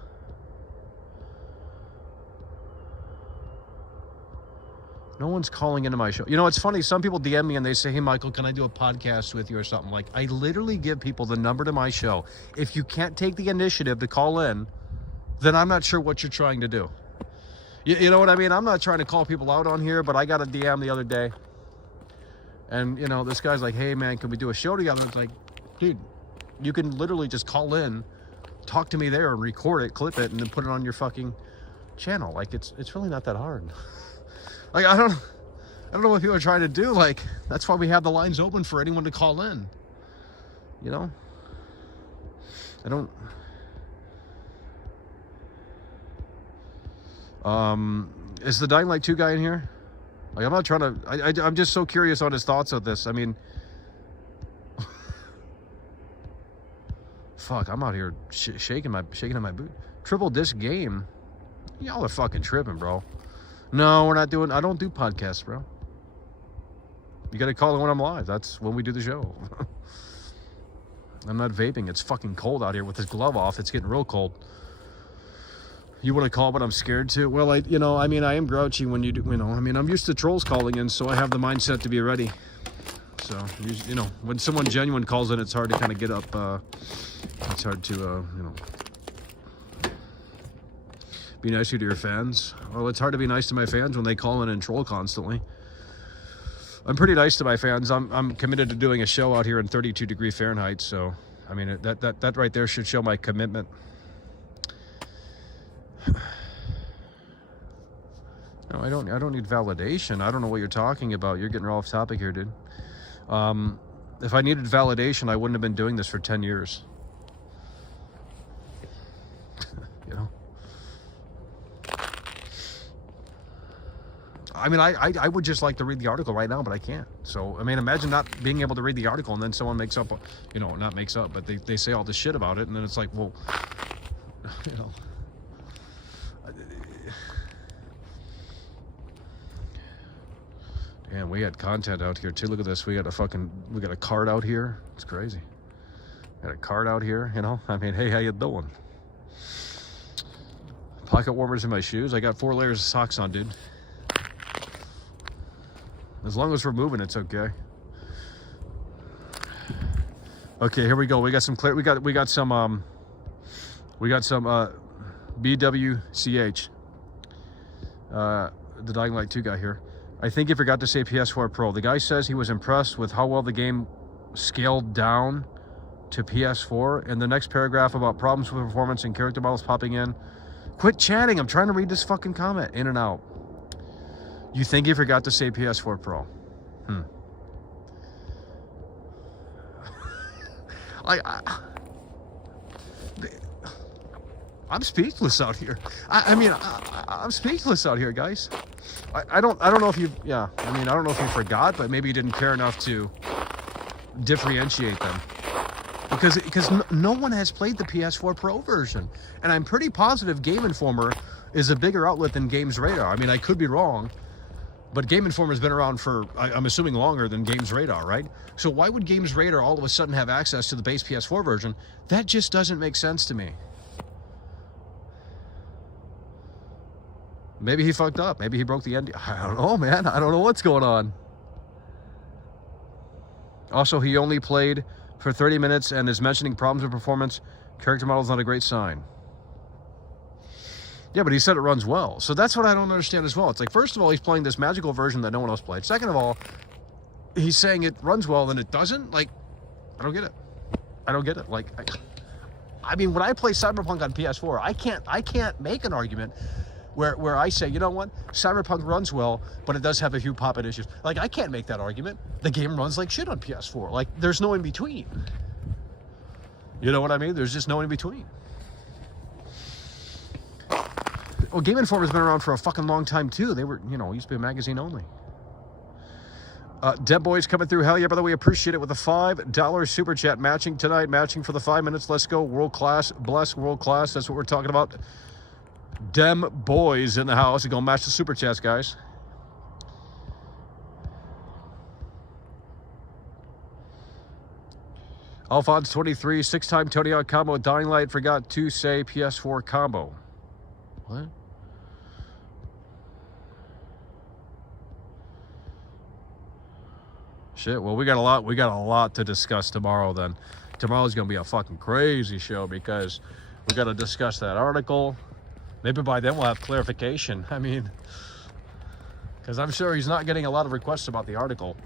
No one's calling into my show. You know, it's funny. Some people DM me and they say, hey, Michael, can I do a podcast with you or something? Like, I literally give people the number to my show. If you can't take the initiative to call in, then I'm not sure what you're trying to do. You know what I mean? I'm not trying to call people out on here, but I got a DM the other day. And, you know, this guy's like, hey, man, can we do a show together? It's like, dude, you can literally just call in, talk to me there and record it, clip it, and then put it on your fucking channel. Like, it's really not that hard. Like, I don't know what people are trying to do. Like, that's why we have the lines open for anyone to call in. You know? Is the Dying Light 2 guy in here? Like, I'm not trying to... I'm just so curious on his thoughts of this. I mean... Fuck, I'm out here shaking in my boot. Triple disc game? Y'all are fucking tripping, bro. No, we're not doing... I don't do podcasts, bro. You gotta call it when I'm live. That's when we do the show. I'm not vaping. It's fucking cold out here with this glove off. It's getting real cold. You want to call, but I'm scared to? Well, I am grouchy when you do, I'm used to trolls calling in, so I have the mindset to be ready. So, you know, when someone genuine calls in, it's hard to kind of get up, it's hard to, be nicer to your fans. Well, it's hard to be nice to my fans when they call in and troll constantly. I'm pretty nice to my fans. I'm committed to doing a show out here in 32 degree Fahrenheit, so, I mean, that right there should show my commitment. No, I don't need validation. I don't know what you're talking about. You're getting off topic here, dude. If I needed validation, I wouldn't have been doing this for 10 years. You know? I mean, I would just like to read the article right now, but I can't. So, I mean, imagine not being able to read the article and then someone makes up, not makes up, but they say all this shit about it, and then it's like, well, you know. Man, we had content out here too. Look at this. We got a card out here. It's crazy. Got a card out here, you know. I mean, hey, how you doing? Pocket warmers in my shoes. I got 4 layers of socks on, dude. As long as we're moving, it's okay. Okay, here we go. We got some clear. We got some BWCH. The Dying Light 2 guy here. I think he forgot to say PS4 Pro. The guy says he was impressed with how well the game scaled down to PS4. And the next paragraph about problems with performance and character models popping in. Quit chatting. I'm trying to read this fucking comment. In and out. You think he forgot to say PS4 Pro? I'm speechless out here. I'm speechless out here, guys. I don't know if you, I don't know if you forgot, but maybe you didn't care enough to differentiate them. Because no one has played the PS4 Pro version. And I'm pretty positive Game Informer is a bigger outlet than Games Radar. I mean, I could be wrong, but Game Informer has been around for, I'm assuming, longer than Games Radar, right? So why would Games Radar all of a sudden have access to the base PS4 version? That just doesn't make sense to me. Maybe he fucked up. Maybe he broke the NDA. I don't know, man. I don't know what's going on. Also, he only played for 30 minutes and is mentioning problems with performance. Character model is not a great sign. Yeah, but he said it runs well. So that's what I don't understand as well. It's like, first of all, he's playing this magical version that no one else played. Second of all, he's saying it runs well and it doesn't. Like, I don't get it. I don't get it. Like, I mean, when I play Cyberpunk on PS4, I can't make an argument where I say, you know what, Cyberpunk runs well, but it does have a few pop-in issues. Like, I can't make that argument. The game runs like shit on PS4. Like, there's no in between. You know what I mean? There's just no in between. Well, Game Informer's been around for a fucking long time too. They were, used to be a magazine only. Dead Boys coming through. Hell yeah, brother. We appreciate it with a $5 super chat matching tonight. Matching for the 5 minutes. Let's go. World class. Bless world class. That's what we're talking about. Dem Boys in the house. Go match the super chats, guys. Alphonse 23, 6-time Tony Hawk combo. Dying Light forgot to say PS4 combo. What? Shit, well, we got a lot to discuss tomorrow then. Tomorrow's gonna be a fucking crazy show because we got to discuss that article. Maybe by then we'll have clarification. I mean, because I'm sure he's not getting a lot of requests about the article.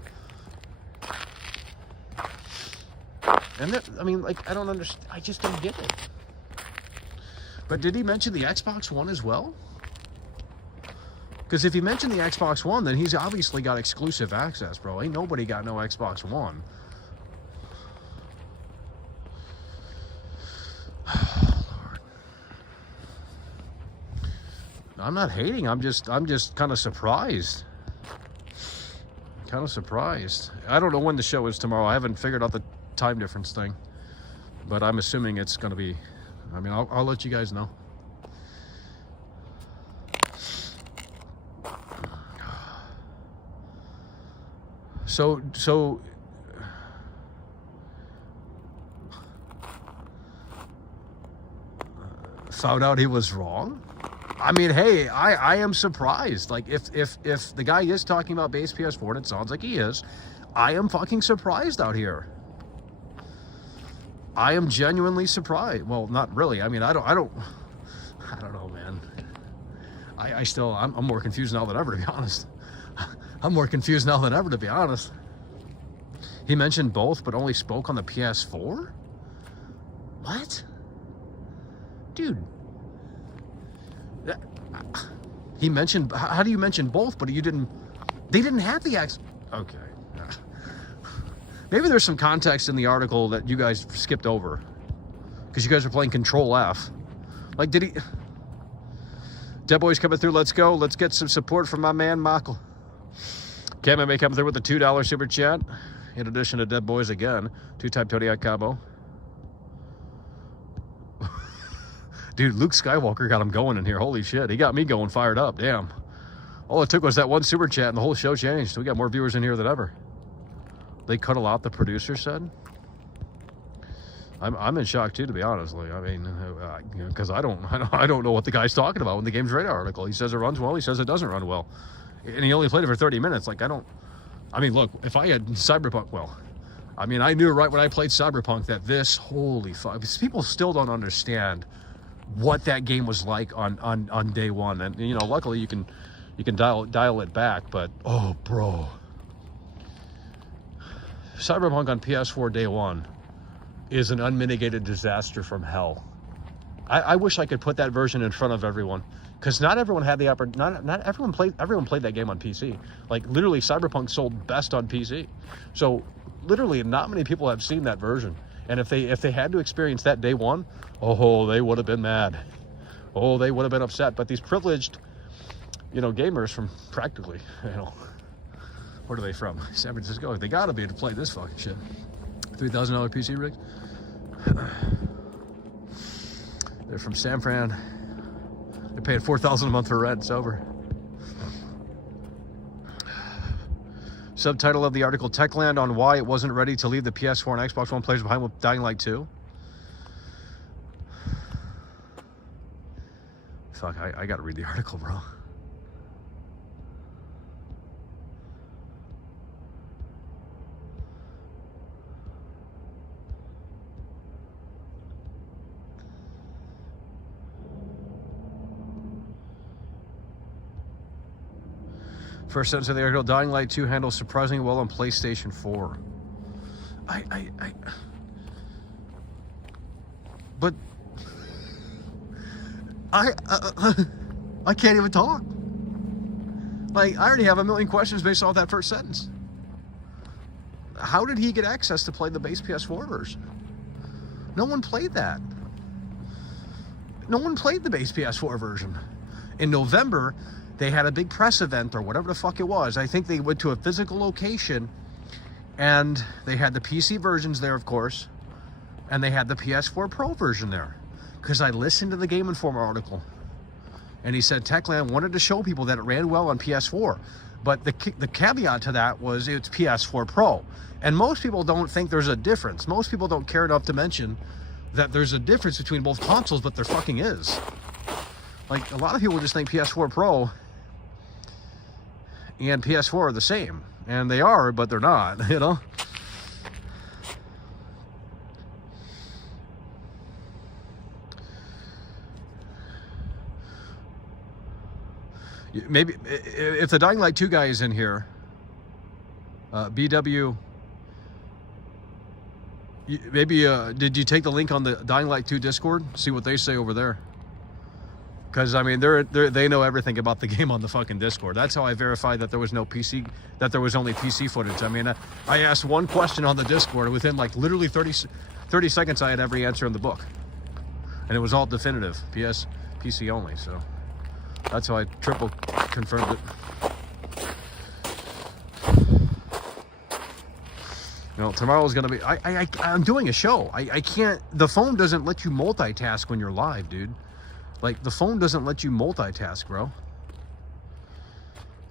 And that, I mean, like, I don't understand. I just don't get it. But did he mention the Xbox One as well? Because if he mentioned the Xbox One, then he's obviously got exclusive access, bro. Ain't nobody got no Xbox One. Lord. I'm not hating. I'm just kind of surprised. Kind of surprised. I don't know when the show is tomorrow. I haven't figured out the time difference thing. But I'm assuming it's going to be... I mean, I'll let you guys know. So found out he was wrong. I mean, hey, I am surprised. Like, if the guy is talking about base PS4, and it sounds like he is, I am fucking surprised out here. I am genuinely surprised. Well, not really. I mean, I don't know, man. I'm more confused now than ever, to be honest. I'm more confused now than ever, to be honest. He mentioned both, but only spoke on the PS4? What? Dude. He mentioned... How do you mention both, but you didn't... They didn't have the X... Okay. Maybe there's some context in the article that you guys skipped over. Because you guys are playing Control F. Like, did he... Dead Boy's coming through. Let's go. Let's get some support from my man, Michael. Cam may come through with the $2 super chat. In addition to Dead Boys again. 2-type Todiac Cabo. Dude, Luke Skywalker got him going in here. Holy shit. He got me going fired up. Damn. All it took was that one super chat and the whole show changed. We got more viewers in here than ever. They cut a lot, the producer said. I'm in shock too, to be honest. Like, I mean, because I don't know what the guy's talking about in the Games Radar article. He says it runs well. He says it doesn't run well. And he only played it for 30 minutes. Like, I mean, look, if I had Cyberpunk, well, I mean, I knew right when I played Cyberpunk that this, holy fuck, people still don't understand what that game was like on day one. And, you know, luckily you can dial it back, but, oh, bro. Cyberpunk on PS4 day one is an unmitigated disaster from hell. I wish I could put that version in front of everyone. Because not everyone had the not everyone played that game on PC. Like, literally, Cyberpunk sold best on PC. So literally not many people have seen that version. And if they had to experience that day one, oh, they would have been mad. Oh, they would have been upset. But these privileged, you know, gamers from practically, you know, where are they from? San Francisco. They gotta be able to play this fucking shit. $3,000 PC rig. They're from San Fran. They're paying $4,000 a month for rent. It's over. Subtitle of the article: Techland on why it wasn't ready to leave the PS4 and Xbox One players behind with Dying Light 2. Fuck, I gotta read the article, bro. First sentence of the article: Dying Light 2 handles surprisingly well on PlayStation 4. But I can't even talk. Like, I already have a million questions based off that first sentence. How did he get access to play the base PS4 version? No one played that. No one played the base PS4 version. In November, they had a big press event or whatever the fuck it was. I think they went to a physical location and they had the PC versions there, of course, and they had the PS4 Pro version there. Because I listened to the Game Informer article and he said Techland wanted to show people that it ran well on PS4. But the caveat to that was it's PS4 Pro. And most people don't think there's a difference. Most people don't care enough to mention that there's a difference between both consoles, but there fucking is. Like, a lot of people just think PS4 Pro and PS4 are the same. And they are, but they're not, you know? Maybe if the Dying Light 2 guy is in here, BW, maybe did you take the link on the Dying Light 2 Discord? See what they say over there. Because I mean, they know everything about the game on the fucking Discord. That's how I verified that there was no PC, that there was only PC footage. I mean, I asked one question on the Discord. Within like literally 30 seconds, I had every answer in the book, and it was all definitive, PC only. So that's how I triple confirmed it. You know, tomorrow's gonna be. I'm doing a show. I can't. The phone doesn't let you multitask when you're live, dude. Like, the phone doesn't let you multitask, bro.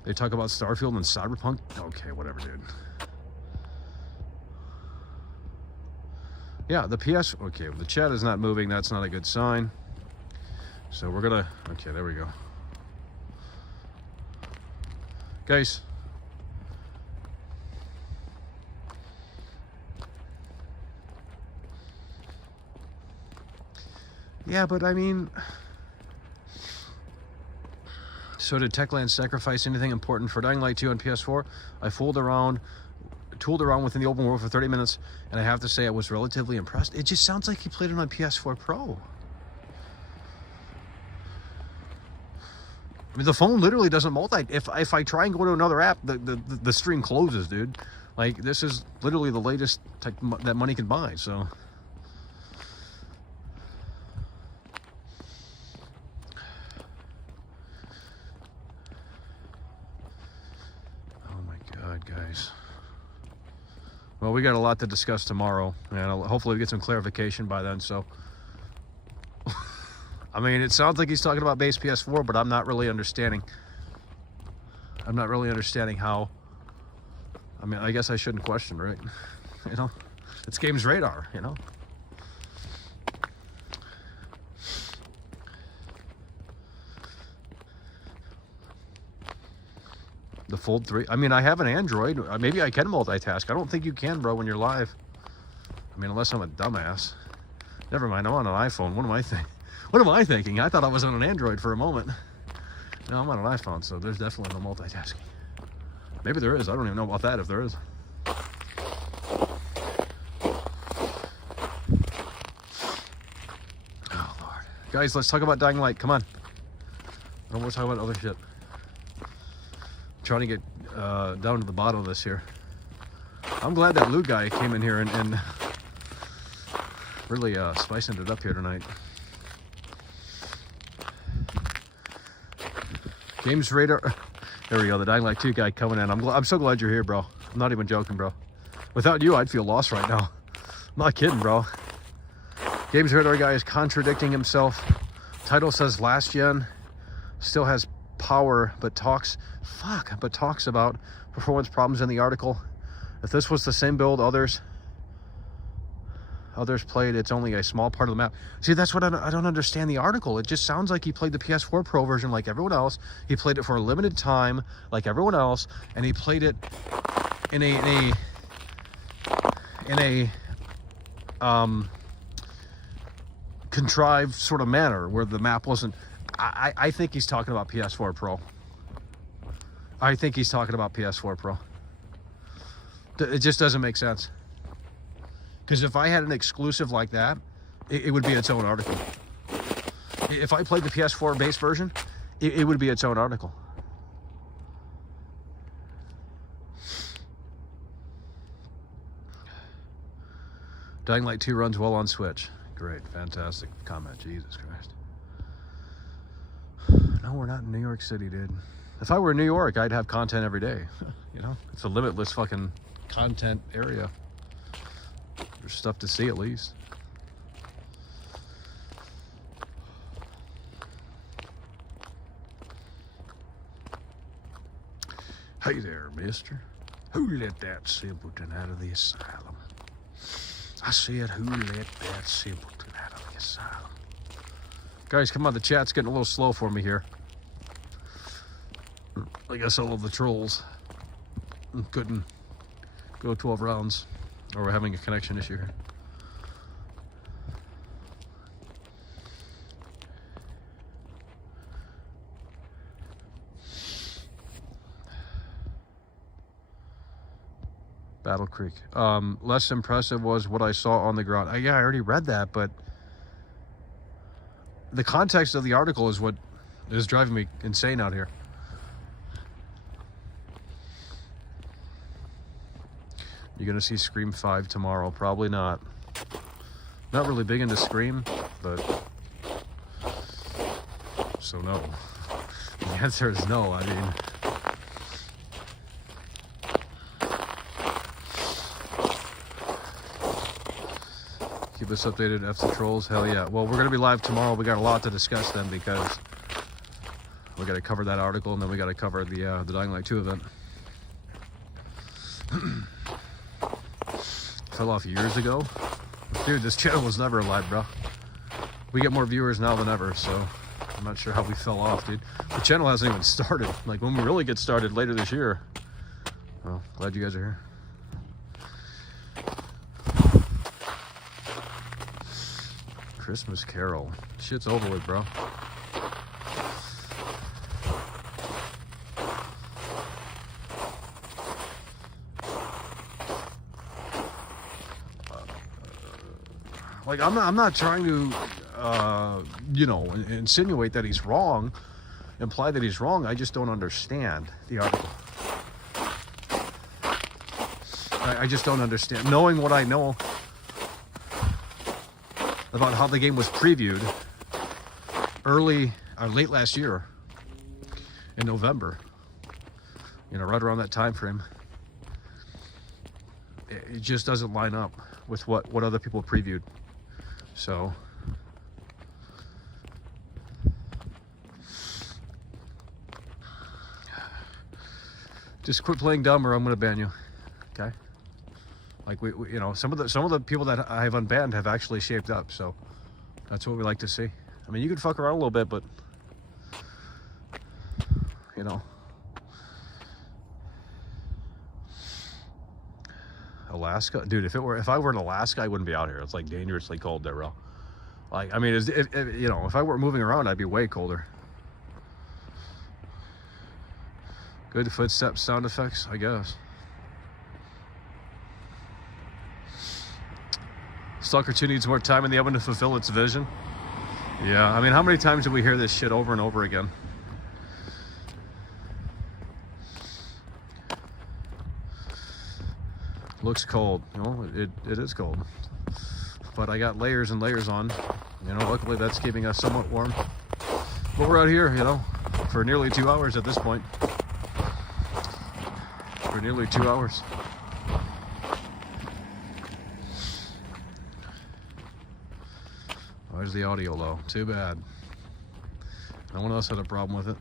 They talk about Starfield and Cyberpunk. Okay, whatever, dude. Yeah, the PS... Okay, the chat is not moving. That's not a good sign. So we're gonna... Okay, there we go. Guys. Yeah, but I mean... So did Techland sacrifice anything important for Dying Light 2 on PS4? I tooled around within the open world for 30 minutes, and I have to say I was relatively impressed. It just sounds like he played it on PS4 Pro. I mean, the phone literally doesn't multi. If I try and go to another app, the stream closes, dude. Like, this is literally the latest tech that money can buy, so... Guys, well, we got a lot to discuss tomorrow, and hopefully we get some clarification by then. So I mean, it sounds like he's talking about base PS4, but I'm not really understanding how. I mean, I guess I shouldn't question, right? You know, it's game's radar, you know. The Fold 3. I mean, I have an Android. Maybe I can multitask. I don't think you can, bro, when you're live. I mean, unless I'm a dumbass. Never mind. I'm on an iPhone. What am I thinking? What am I thinking? I thought I was on an Android for a moment. No, I'm on an iPhone, so there's definitely no multitasking. Maybe there is. I don't even know about that, if there is. Oh, Lord. Guys, let's talk about Dying Light. Come on. I don't want to talk about other shit. Trying to get down to the bottom of this here. I'm glad that Lou guy came in here and really spicing it up here tonight. Games Radar. There we go. The Dying Light 2 guy coming in. I'm so glad you're here, bro. I'm not even joking, bro. Without you, I'd feel lost right now. I'm not kidding, bro. Games Radar guy is contradicting himself. Title says last gen. Still has power, but talks about performance problems in the article. If this was the same build others played, it's only a small part of the map. See, that's what I don't understand the article. It just sounds like he played the PS4 Pro version like everyone else. He played it for a limited time like everyone else, and he played it in a contrived sort of manner where the map wasn't. I think he's talking about PS4 Pro. I think he's talking about PS4 Pro. It just doesn't make sense. Because if I had an exclusive like that, it would be its own article. If I played the PS4 base version, it would be its own article. Dying Light 2 runs well on Switch. Great, fantastic comment. Jesus Christ. No, we're not in New York City, dude. If I were in New York, I'd have content every day. You know, it's a limitless fucking content area. There's stuff to see at least. Hey there, mister. Who let that simpleton out of the asylum? I said, who let that simpleton out of the asylum? Guys, come on, the chat's getting a little slow for me here. I guess all of the trolls. couldn't go 12 rounds, or we're having a connection issue here. Battle Creek. Less impressive was what I saw on the ground. Yeah, I already read that, but the context of the article is what is driving me insane out here. You're gonna see Scream 5 tomorrow? Probably not. Not really big into Scream, but so no. The answer is no. I mean, keep us updated. F the trolls. Hell yeah. Well, we're gonna be live tomorrow. We got a lot to discuss then, because we got to cover that article, and then we got to cover the Dying Light 2 event. Fell off years ago. Dude, this channel was never alive, bro. We get more viewers now than ever, so I'm not sure how we fell off, dude. The channel hasn't even started. Like, when we really get started later this year. Well, glad you guys are here. Christmas Carol. Shit's over with, bro. Like, I'm not trying to, you know, insinuate that he's wrong, imply that he's wrong. I just don't understand the article. I just don't understand. Knowing what I know about how the game was previewed early or late last year in November, you know, right around that time frame, it just doesn't line up with what other people previewed. So just quit playing dumb, or I'm gonna ban you. Okay? Like, we you know, some of the people that I have unbanned have actually shaped up, so that's what we like to see. I mean, you can fuck around a little bit, but you know, Alaska, dude. If I were in Alaska, I wouldn't be out here. It's like dangerously cold there, bro. Like, I mean, if you know, if I were moving around, I'd be way colder. Good footsteps sound effects, I guess. Stalker 2 needs more time in the oven to fulfill its vision. Yeah, I mean, how many times do we hear this shit over and over again? Looks cold. You know, it is cold. But I got layers and layers on. You know, luckily that's keeping us somewhat warm. But we're out here, you know, for nearly 2 hours at this point. For nearly 2 hours. Where's the audio low? Too bad. No one else had a problem with it.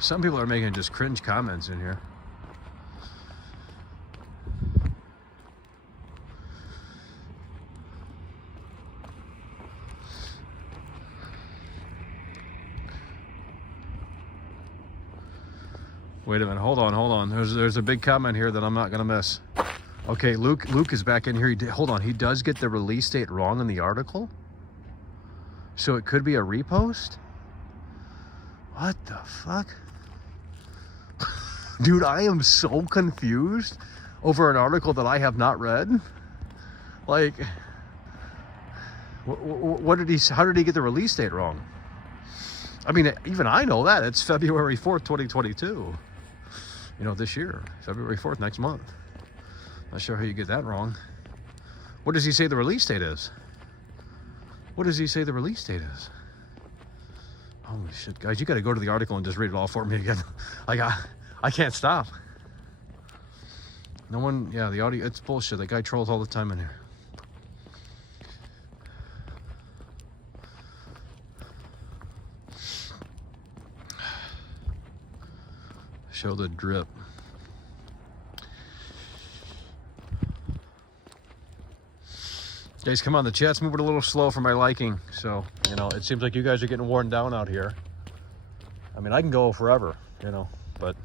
Some people are making just cringe comments in here. Wait a minute, hold on. There's a big comment here that I'm not gonna miss. Okay, Luke is back in here. Hold on, he does get the release date wrong in the article? So it could be a repost? What the fuck? Dude, I am so confused over an article that I have not read. Like, how did he get the release date wrong? I mean, even I know that. It's February 4th, 2022. You know, this year. February 4th, next month. Not sure how you get that wrong. What does he say the release date is? What does he say the release date is? Holy shit, guys, you got to go to the article and just read it all for me again. Like, I can't stop. No one, yeah, the audio, it's bullshit. That guy trolls all the time in here. Show the drip. Guys, come on, the chat's moving a little slow for my liking. So, you know, it seems like you guys are getting worn down out here. I mean, I can go forever, you know, but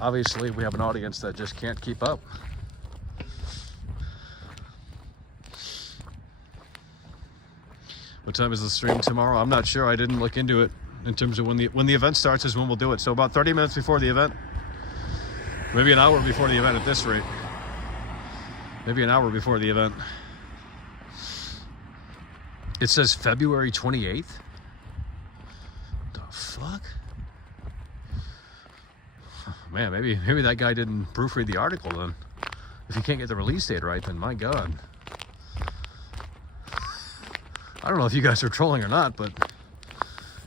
obviously we have an audience that just can't keep up. What time is the stream tomorrow? I'm not sure. I didn't look into it in terms of when the event starts is when we'll do it. So about 30 minutes before the event. Maybe an hour before the event at this rate. Maybe an hour before the event. It says February 28th? The fuck? Man, maybe that guy didn't proofread the article then. If you can't get the release date right, then my God. I don't know if you guys are trolling or not, but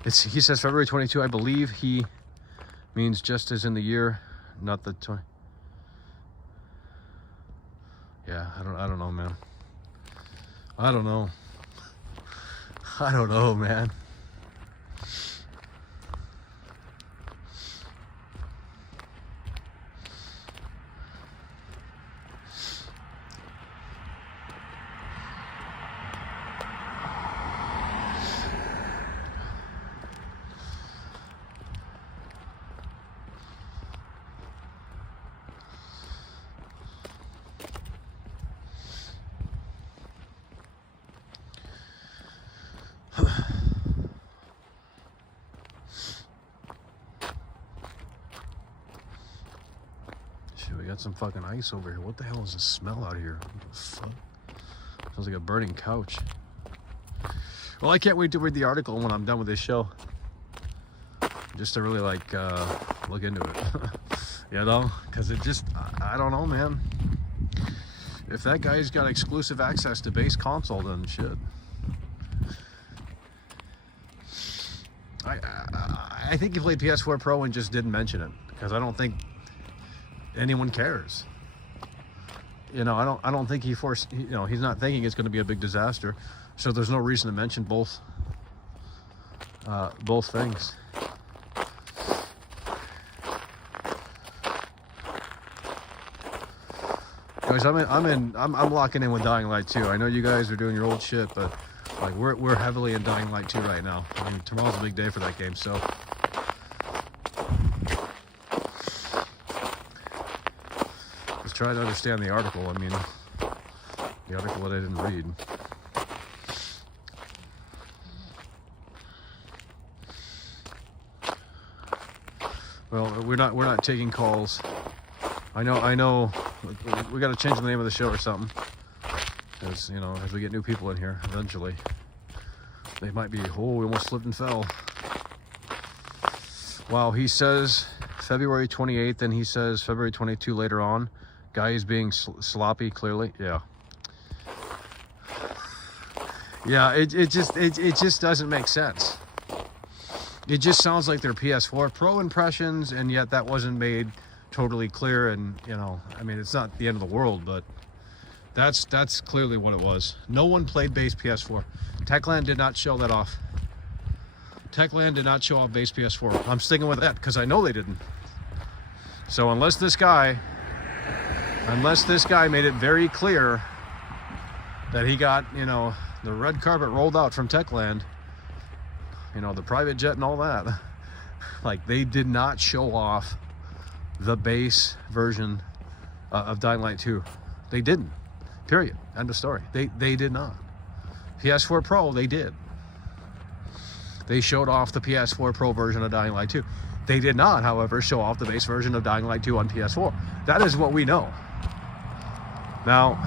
he says February 22. I believe he means just as in the year, not the 20. Yeah, I don't know, man. I don't know, man. Shit, we got some fucking ice over here. What the hell is this smell out here? What the fuck? Sounds like a burning couch. Well, I can't wait to read the article when I'm done with this show. Just to really like look into it. You know? Because it just, I don't know, man. If that guy's got exclusive access to base console, then shit. I think he played PS4 Pro and just didn't mention it because I don't think anyone cares. You know, I don't think he's not thinking it's going to be a big disaster, so there's no reason to mention both things. Guys, I'm locking in with Dying Light 2. I know you guys are doing your old shit, but like we're heavily in Dying Light 2 right now. I mean, tomorrow's a big day for that game, so just try to understand the article. I mean, the article that I didn't read. Well, we're not taking calls. I know. We got to change the name of the show or something. Because, you know, as we get new people in here, eventually, they might be, oh, we almost slipped and fell. Wow, he says February 28th, and he says February 22 later on. Guy is being sloppy, clearly. Yeah. Yeah, it just doesn't make sense. It just sounds like they're PS4 Pro impressions, and yet that wasn't made totally clear. And, you know, I mean, it's not the end of the world, but that's clearly what it was. No one played base PS4. Techland did not show that off. Techland did not show off base PS4. I'm sticking with that because I know they didn't. So unless this guy made it very clear that he got, you know, the red carpet rolled out from Techland, you know, the private jet and all that, like they did not show off the base version of Dying Light 2. They didn't. Period. End of story. They did not. PS4 Pro, they did. They showed off the PS4 Pro version of Dying Light 2. They did not, however, show off the base version of Dying Light 2 on PS4. That is what we know. Now,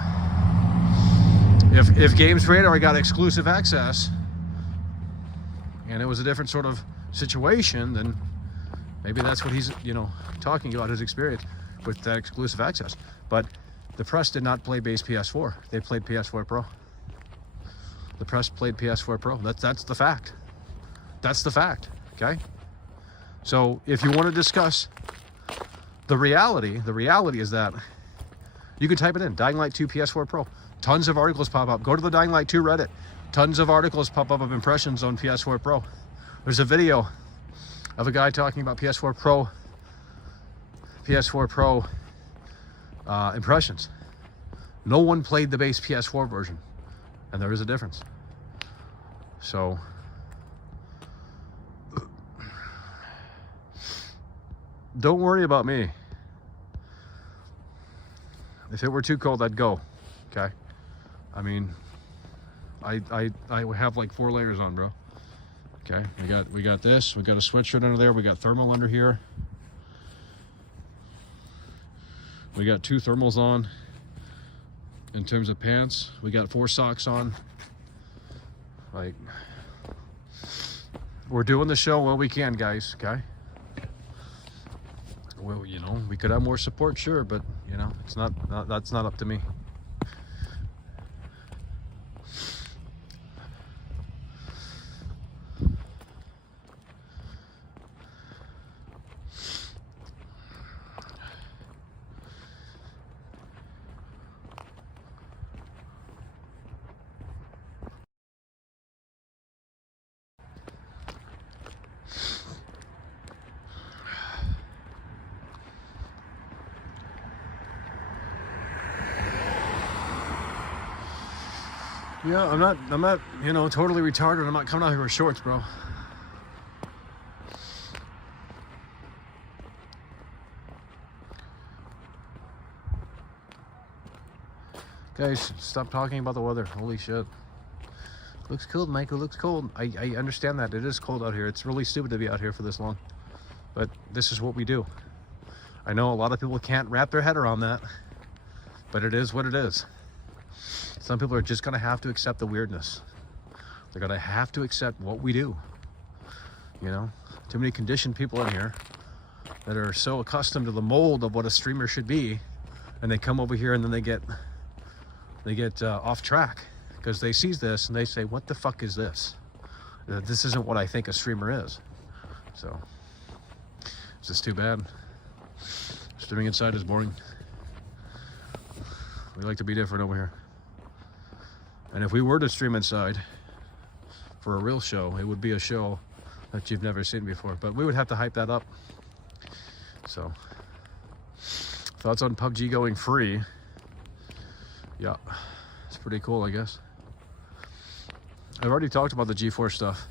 if Games Radar got exclusive access and it was a different sort of situation, then maybe that's what he's, you know, talking about, his experience with that exclusive access. But the press did not play base PS4. They played PS4 Pro. The press played PS4 Pro. That's the fact. That's the fact, okay? So if you want to discuss the reality is that you can type it in, Dying Light 2 PS4 Pro. Tons of articles pop up. Go to the Dying Light 2 Reddit. Tons of articles pop up of impressions on PS4 Pro. There's a video of a guy talking about PS4 Pro PS4 Pro impressions. No one played the base PS4 version, and there is a difference. So don't worry about me. If it were too cold, I'd go. Okay. I mean, I have like 4 layers on, bro. Okay. We got this. We got a sweatshirt under there. We got thermal under here. We got 2 thermals on. In terms of pants, we got 4 socks on. Like, we're doing the show while we can, guys. Okay. Well, you know, we could have more support, sure, but you know, it's not that's not up to me. Yeah, I'm not, you know, totally retarded. I'm not coming out here with shorts, bro. Guys, stop talking about the weather. Holy shit. Looks cold, Michael. Looks cold. I understand that. It is cold out here. It's really stupid to be out here for this long. But this is what we do. I know a lot of people can't wrap their head around that. But it is what it is. Some people are just going to have to accept the weirdness. They're going to have to accept what we do. You know, too many conditioned people in here that are so accustomed to the mold of what a streamer should be, and they come over here and then they get off track because they see this and they say, what the fuck is this? This isn't what I think a streamer is. So it's just too bad. Streaming inside is boring. We like to be different over here. And if we were to stream inside for a real show, it would be a show that you've never seen before. But we would have to hype that up. So, thoughts on PUBG going free? Yeah, it's pretty cool, I guess. I've already talked about the G4 stuff.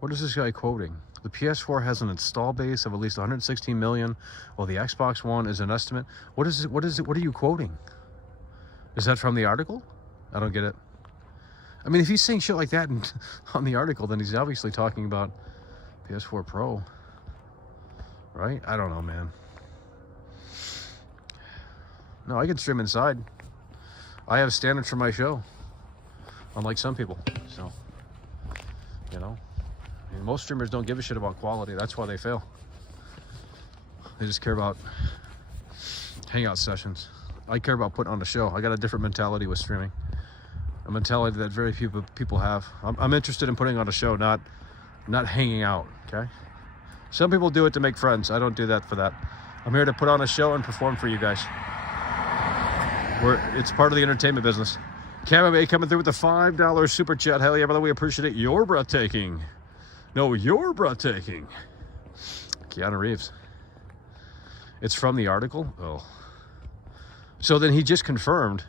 What is this guy quoting? The PS4 has an install base of at least 116 million, while the Xbox One is an estimate. What is it? What is it? What are you quoting? Is that from the article? I don't get it. I mean, if he's saying shit like that on the article, then he's obviously talking about PS4 Pro, right? I don't know, man. No, I can stream inside. I have standards for my show, unlike some people. So, you know. And most streamers don't give a shit about quality. That's why they fail. They just care about hangout sessions. I care about putting on a show. I got a different mentality with streaming. A mentality that very few people have. I'm interested in putting on a show, not hanging out, okay? Some people do it to make friends. I don't do that for that. I'm here to put on a show and perform for you guys. It's part of the entertainment business. Cam coming through with the $5 super chat. Hell yeah, brother, we appreciate it. You're breathtaking. No, you're breathtaking. Keanu Reeves. It's from the article? Oh. So then he just confirmed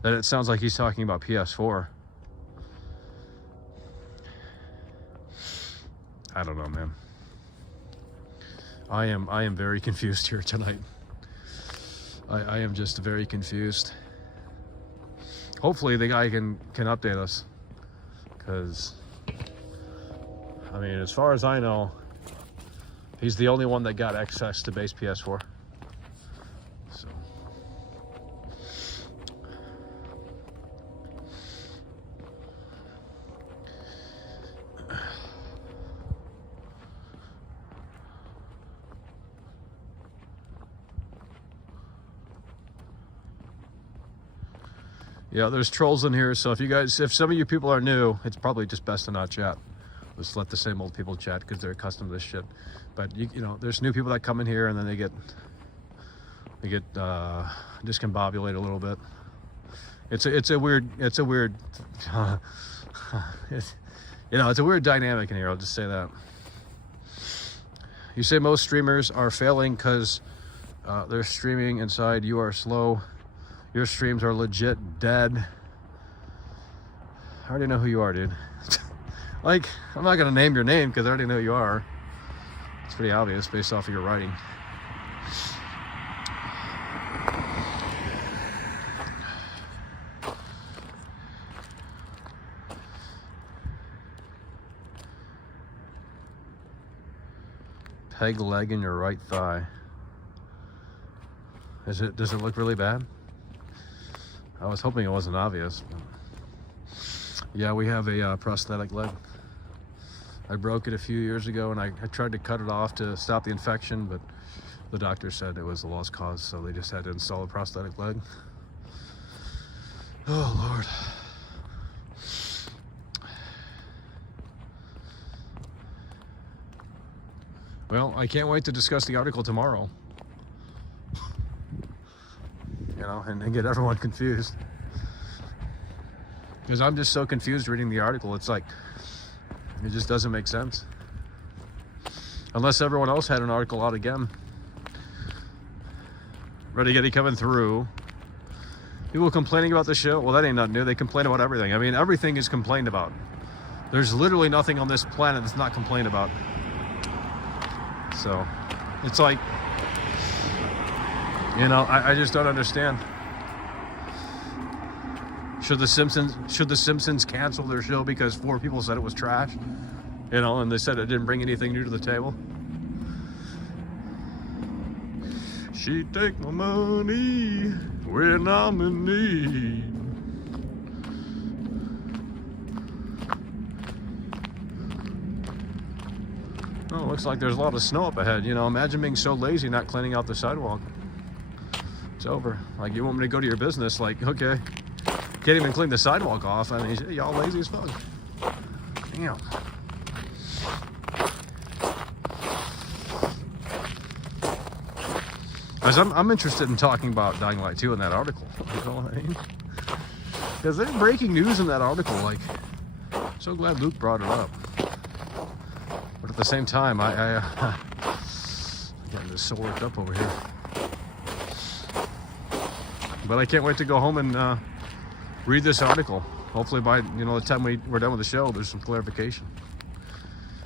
that it sounds like he's talking about PS4. I don't know, man. I am very confused here tonight. I am just very confused. Hopefully the guy can update us. Because I mean, as far as I know, he's the only one that got access to base PS4. So. Yeah, there's trolls in here, so if some of you people are new, it's probably just best to not chat. Just let the same old people chat because they're accustomed to this shit. But you know, there's new people that come in here and then they They get discombobulated a little bit. It's a weird it's a weird dynamic in here. I'll just say that. You say most streamers are failing because they're streaming inside. You are slow. Your streams are legit dead. I already know who you are, dude. Like, I'm not gonna name your name because I already know who you are. It's pretty obvious based off of your writing. Peg leg in your right thigh. Does it look really bad? I was hoping it wasn't obvious. Yeah, we have a prosthetic leg. I broke it a few years ago, and I tried to cut it off to stop the infection, but the doctor said it was a lost cause, so they just had to install a prosthetic leg. Oh, Lord. Well, I can't wait to discuss the article tomorrow. You know, and get everyone confused. Because I'm just so confused reading the article. It's like, it just doesn't make sense. Unless everyone else had an article out again. Ready Getty coming through. People complaining about the show. Well, that ain't nothing new. They complain about everything. I mean, everything is complained about. There's literally nothing on this planet that's not complained about. So, it's like, you know, I just don't understand. Should the Simpsons cancel their show because 4 people said it was trash? You know, and they said it didn't bring anything new to the table. She take my money when I'm in need. Oh, looks like there's a lot of snow up ahead. You know, imagine being so lazy not cleaning out the sidewalk. It's over. Like, you want me to go to your business? Like, okay. Can't even clean the sidewalk off. I mean, y'all lazy as fuck. Damn. Because I'm interested in talking about Dying Light 2 in that article. You know what I mean? Because there's breaking news in that article. Like, so glad Luke brought it up. But at the same time, I'm getting just so worked up over here. But I can't wait to go home and read this article. Hopefully by, you know, the time we're done with the show, there's some clarification.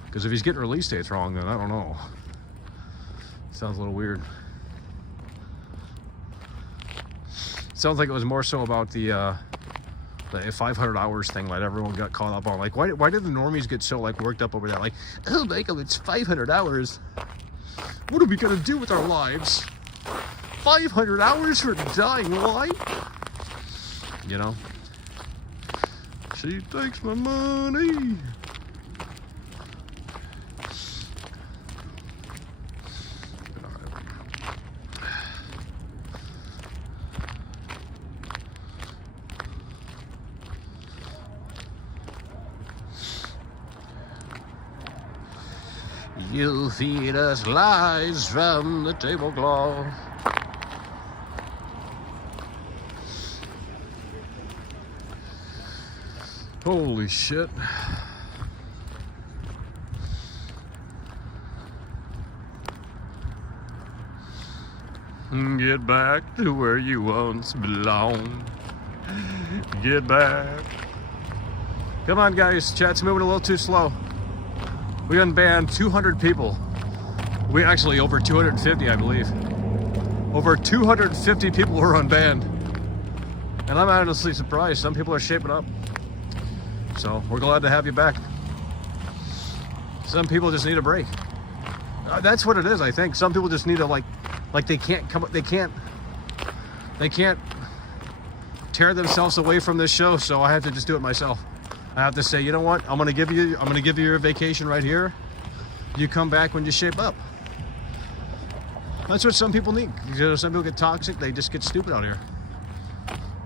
Because if he's getting release dates wrong, then I don't know. Sounds a little weird. Sounds like it was more so about the 500 hours thing that everyone got caught up on. Like, why did the normies get so, like, worked up over that? Like, oh, Michael, it's 500 hours. What are we gonna do with our lives? 500 hours for Dying Light? You know? She takes my money. You feed us lies from the tablecloth. Holy shit. Get back to where you once belonged. Get back. Come on, guys. Chat's moving a little too slow. We unbanned 200 people. We actually over 250, I believe. Over 250 people were unbanned. And I'm honestly surprised. Some people are shaping up. So we're glad to have you back. Some people just need a break. That's what it is, I think. Some people just need to like they can't come, they can't tear themselves away from this show. So I have to just do it myself. I have to say, you know what? I'm gonna give you your vacation right here. You come back when you shape up. That's what some people need. You know, some people get toxic. They just get stupid out here.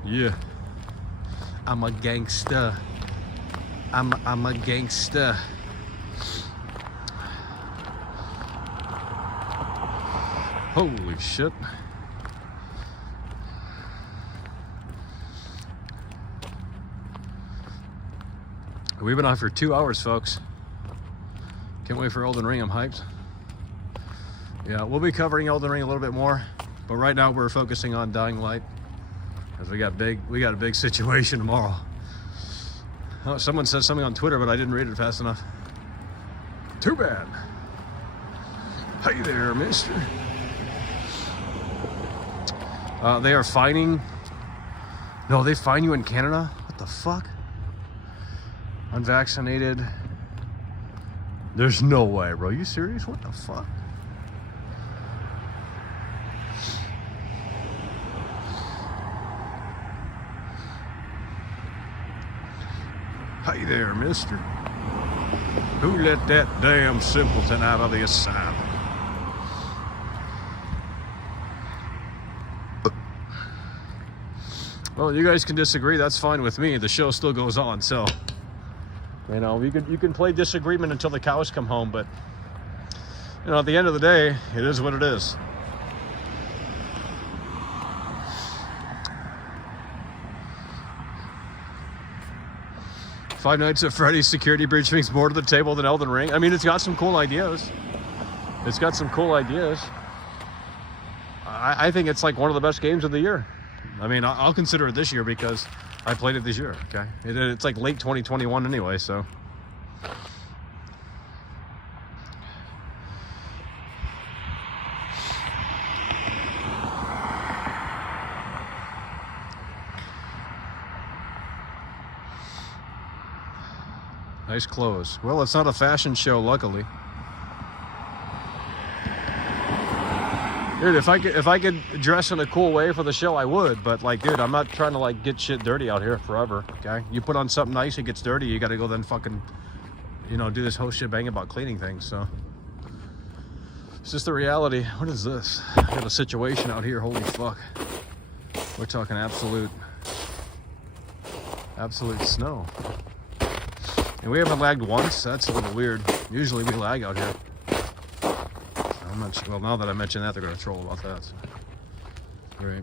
Yeah. I'm a gangster. I'm a gangster. Holy shit. We've been on for 2 hours, folks. Can't wait for Elden Ring. I'm hyped. Yeah, we'll be covering Elden Ring a little bit more, but right now we're focusing on Dying Light because we got a big situation tomorrow. Oh, someone said something on Twitter, but I didn't read it fast enough. Too bad. Hey there, mister. They are fining. No, they fine you in Canada? What the fuck? Unvaccinated. There's no way, bro. You serious? What the fuck? Hey there, mister. Who let that damn simpleton out of the asylum? Well, you guys can disagree. That's fine with me. The show still goes on, so you know you can play disagreement until the cows come home. But you know, at the end of the day, it is what it is. Five Nights at Freddy's security breach brings more to the table than Elden Ring. I mean, it's got some cool ideas. It's got some cool ideas. I think it's like one of the best games of the year. I mean, I'll consider it this year because I played it this year, okay? It's like late 2021 anyway, so. Nice clothes. Well, it's not a fashion show, luckily. Dude, if I could dress in a cool way for the show, I would. But like, dude, I'm not trying to like get shit dirty out here forever. Okay, you put on something nice, it gets dirty. You got to go then fucking, you know, do this whole shit bang about cleaning things. So it's just the reality. What is this? I got a situation out here. Holy fuck! We're talking absolute snow. And we haven't lagged once. That's a little weird. Usually we lag out here. I'm not sure. Well, now that I mention that, they're going to troll about that. So. Great.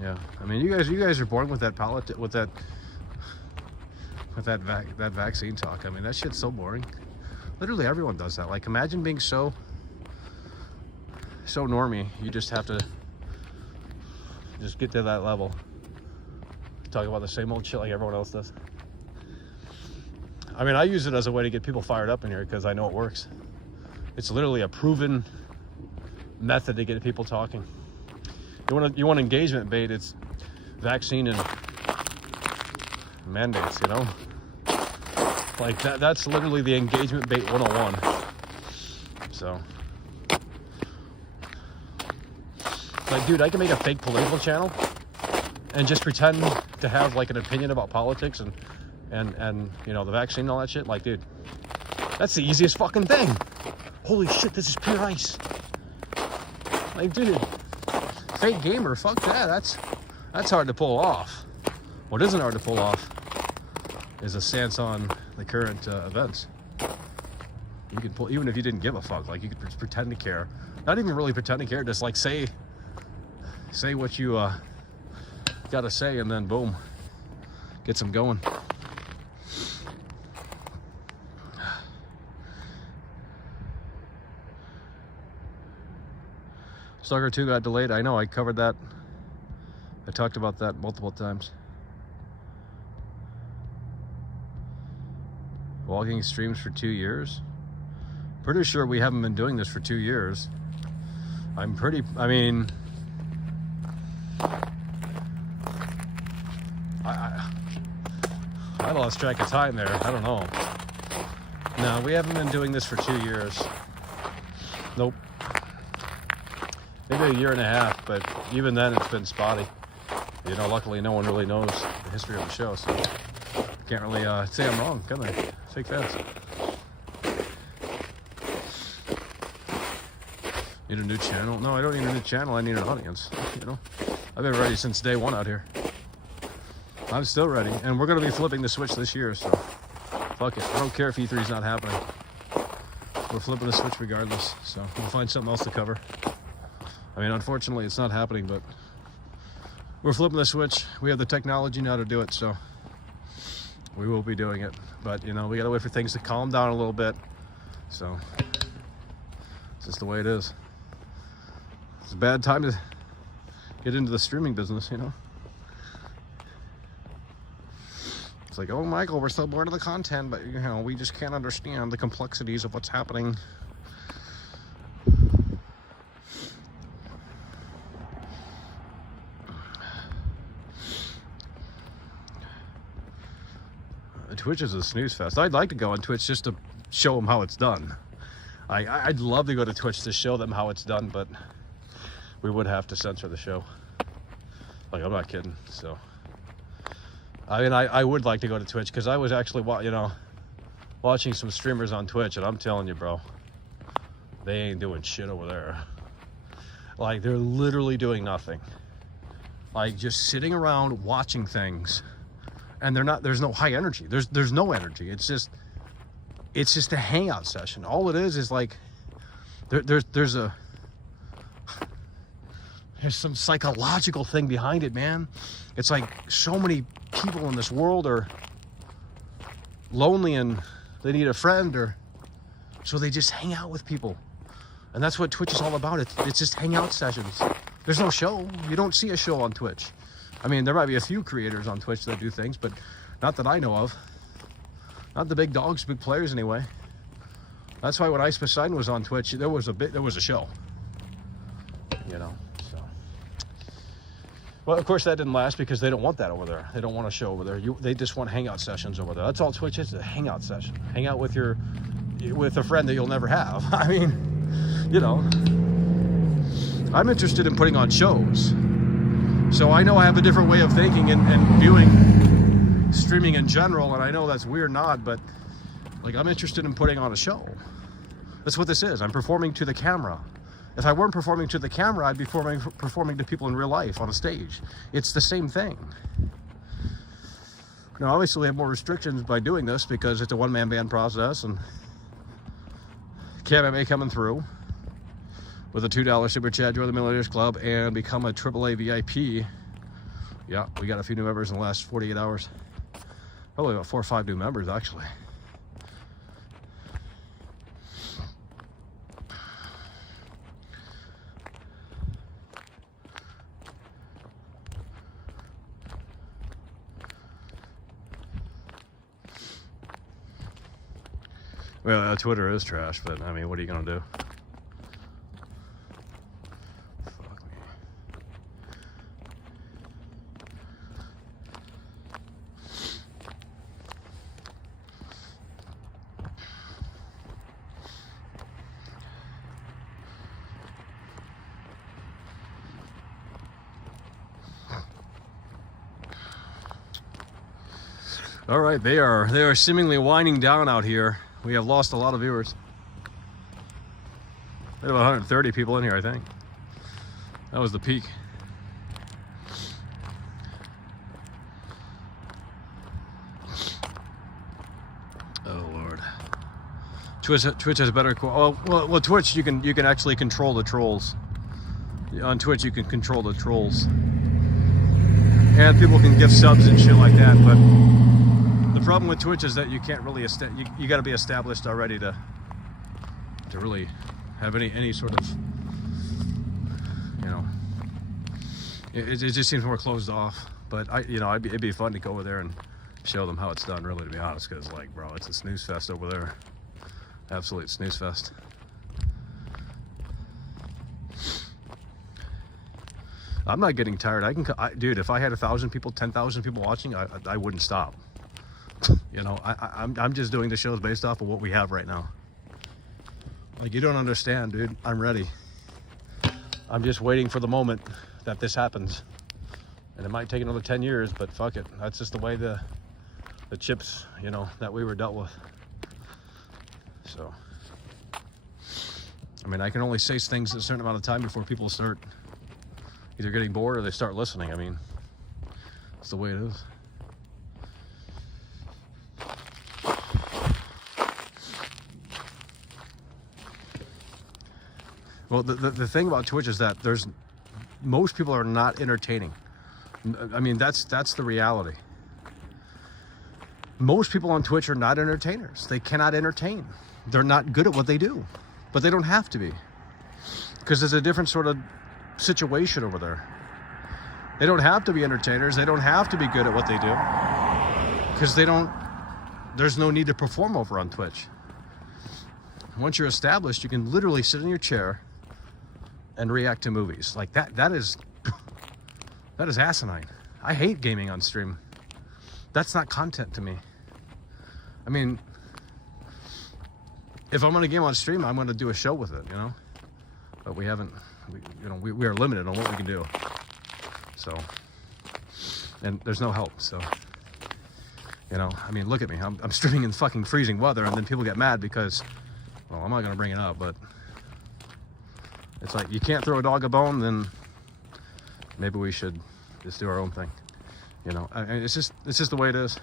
Yeah. I mean, you guys are born with that that vaccine talk. I mean, that shit's so boring. Literally everyone does that. Like, imagine being so normie. You just have to just get to that level. Talk about the same old shit like everyone else does. I mean, I use it as a way to get people fired up in here because I know it works. It's literally a proven method to get people talking. You want engagement bait, it's vaccine and mandates, you know? Like that's literally the engagement bait 101. So like, dude, I can make a fake political channel and just pretend to have like an opinion about politics and you know, the vaccine and all that shit. Like, dude, that's the easiest fucking thing. Holy shit, this is pure ice. Like, dude, fake gamer, fuck that. That's hard to pull off. What isn't hard to pull off is a stance on the current events. You can pull, even if you didn't give a fuck, like you could pretend to care. Not even really pretend to care, just like say what you gotta say, and then boom, get some going. Stalker 2 got delayed. I know, I covered that. I talked about that multiple times. Walking streams for 2 years. Pretty sure we haven't been doing this for 2 years. I mean, I lost track of time there. I don't know. No, we haven't been doing this for 2 years. Nope. Maybe a year and a half, but even then it's been spotty. You know, luckily no one really knows the history of the show, so can't really say I'm wrong, can I? Fake fans. Need a new channel? No, I don't need a new channel. I need an audience. You know, I've been ready since day one out here. I'm still ready, and we're gonna be flipping the switch this year, so fuck it. I don't care if E3's not happening. We're flipping the switch regardless, so we'll find something else to cover. I mean, unfortunately, it's not happening, but we're flipping the switch. We have the technology now to do it, so we will be doing it. But you know, we gotta wait for things to calm down a little bit. So it's just the way it is. It's a bad time to get into the streaming business, you know. It's like, oh, Michael, we're so bored of the content, but you know, we just can't understand the complexities of what's happening. Twitch is a snooze fest. I'd like to go on Twitch just to show them how it's done. I'd love to go to Twitch to show them how it's done, but we would have to censor the show. Like, I'm not kidding. So, I mean, I would like to go to Twitch because I was actually, you know, watching some streamers on Twitch, and I'm telling you, bro, they ain't doing shit over there. Like, they're literally doing nothing. Like, just sitting around watching things. And there's no high energy. There's no energy. It's just a hangout session. All it is like there's some psychological thing behind it, man. It's like so many people in this world are lonely and they need a friend, or so they just hang out with people. And that's what Twitch is all about. It's just hangout sessions. There's no show. You don't see a show on Twitch. I mean, there might be a few creators on Twitch that do things, but not that I know of. Not the big dogs, big players anyway. That's why when Ice Poseidon was on Twitch, there was a show. You know, so. Well, of course that didn't last because they don't want that over there. They don't want a show over there. They just want hangout sessions over there. That's all Twitch is, a hangout session. Hang out with a friend that you'll never have. I mean, you know, I'm interested in putting on shows. So I know I have a different way of thinking and viewing streaming in general, and I know that's weird not, but like, I'm interested in putting on a show. That's what this is. I'm performing to the camera. If I weren't performing to the camera, I'd be performing to people in real life on a stage. It's the same thing. Now, obviously we have more restrictions by doing this because it's a one-man band process, and KMMA coming through with a $2 super chat, join the Millionaires Club, and become a AAA VIP. Yeah, we got a few new members in the last 48 hours. Probably about 4 or 5 new members, actually. Well, Twitter is trash, but I mean, what are you gonna do? All right, they are seemingly winding down out here. We have lost a lot of viewers. We have 130 people in here, I think. That was the peak. Oh Lord. Twitch has better. Well, Twitch you can actually control the trolls. On Twitch you can control the trolls, and people can give subs and shit like that, but. The problem with Twitch is that you can't really you got to be established already to really have any sort of, you know, it just seems more closed off. But it'd be fun to go over there and show them how it's done, really, to be honest, because like, bro, it's a snooze fest over there. Absolute snooze fest. I'm not getting tired. Dude, if I had 1,000 people, 10,000 people watching, I wouldn't stop. You know, I'm just doing the shows based off of what we have right now. Like, you don't understand, dude. I'm ready. I'm just waiting for the moment that this happens. And it might take another 10 years, but fuck it. That's just the way the chips, you know, that we were dealt with. So, I mean, I can only say things a certain amount of time before people start either getting bored or they start listening. I mean, that's the way it is. Well, the thing about Twitch is that most people are not entertaining. I mean, that's the reality. Most people on Twitch are not entertainers. They cannot entertain. They're not good at what they do, but they don't have to be, because there's a different sort of situation over there. They don't have to be entertainers. They don't have to be good at what they do, because there's no need to perform over on Twitch. Once you're established, you can literally sit in your chair and react to movies. Like that is asinine. I hate gaming on stream. That's not content to me. I mean, if I'm gonna game on stream, I'm gonna do a show with it, you know? But we haven't, we are limited on what we can do. So, and there's no help, so. You know, I mean, look at me. I'm streaming in fucking freezing weather, and then people get mad because, well, I'm not gonna bring it up, but it's like, you can't throw a dog a bone, then maybe we should just do our own thing. You know, it's just the way it is.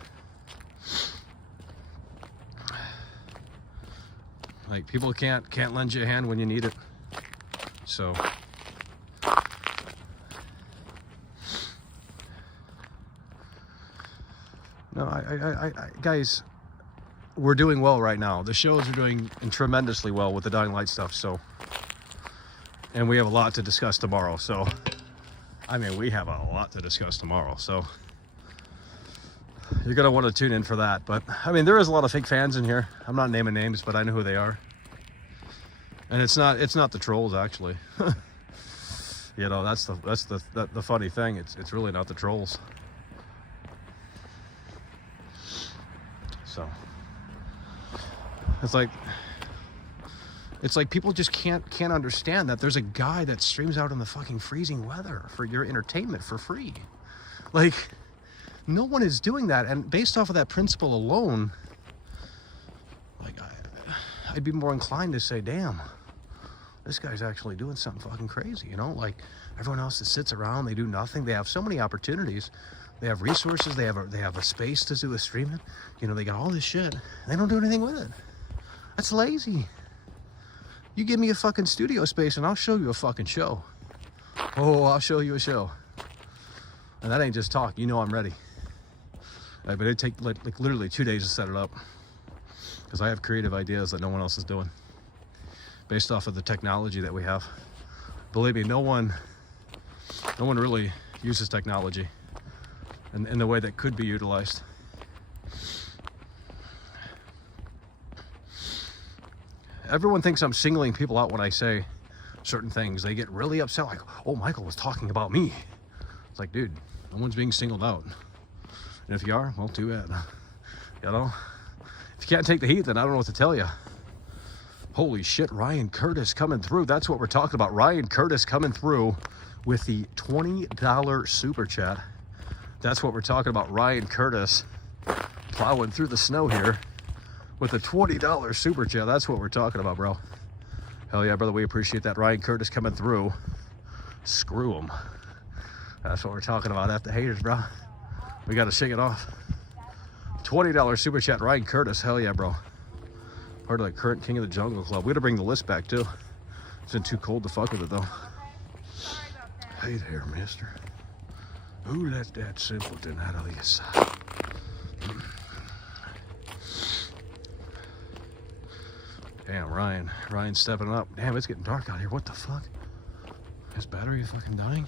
Like, people can't lend you a hand when you need it. So no, I guys, we're doing well right now. The shows are doing tremendously well with the Dying Light stuff. So, and we have a lot to discuss tomorrow. So, I mean, we have a lot to discuss tomorrow. So, you're gonna want to tune in for that. But I mean, there is a lot of fake fans in here. I'm not naming names, but I know who they are. And it's not the trolls, actually. You know, that's the funny thing. It's really not the trolls. So it's like people just can't understand that there's a guy that streams out in the fucking freezing weather for your entertainment for free. Like, no one is doing that. And based off of that principle alone, like, I'd be more inclined to say, damn, this guy's actually doing something fucking crazy, you know? Like, everyone else that sits around, they do nothing. They have so many opportunities. They have resources. They have a space to do a streaming. You know, they got all this shit. And they don't do anything with it. That's lazy. You give me a fucking studio space and I'll show you a fucking show. Oh, I'll show you a show. And that ain't just talk. You know I'm ready. But it'd take like literally 2 days to set it up, because I have creative ideas that no one else is doing based off of the technology that we have. Believe me, no one really uses technology in the way that could be utilized. Everyone thinks I'm singling people out when I say certain things. They get really upset, like, oh, Michael was talking about me. It's like, dude, no one's being singled out. And if you are, well, too bad. You know? If you can't take the heat, then I don't know what to tell you. Holy shit, Ryan Curtis coming through. That's what we're talking about. Ryan Curtis coming through with the $20 super chat. That's what we're talking about. Ryan Curtis plowing through the snow here with a $20 super chat. That's what we're talking about, bro. Hell yeah, brother. We appreciate that. Ryan Curtis coming through. Screw him. That's what we're talking about. After haters, bro. We got to shake it off. $20 super chat, Ryan Curtis. Hell yeah, bro. Part of the current King of the Jungle Club. We got to bring the list back, too. It's been too cold to fuck with it, though. Hey there, mister. Who let that simpleton out of the side? Damn, Ryan's stepping up. Damn, it's getting dark out here. What the fuck? His battery fucking dying?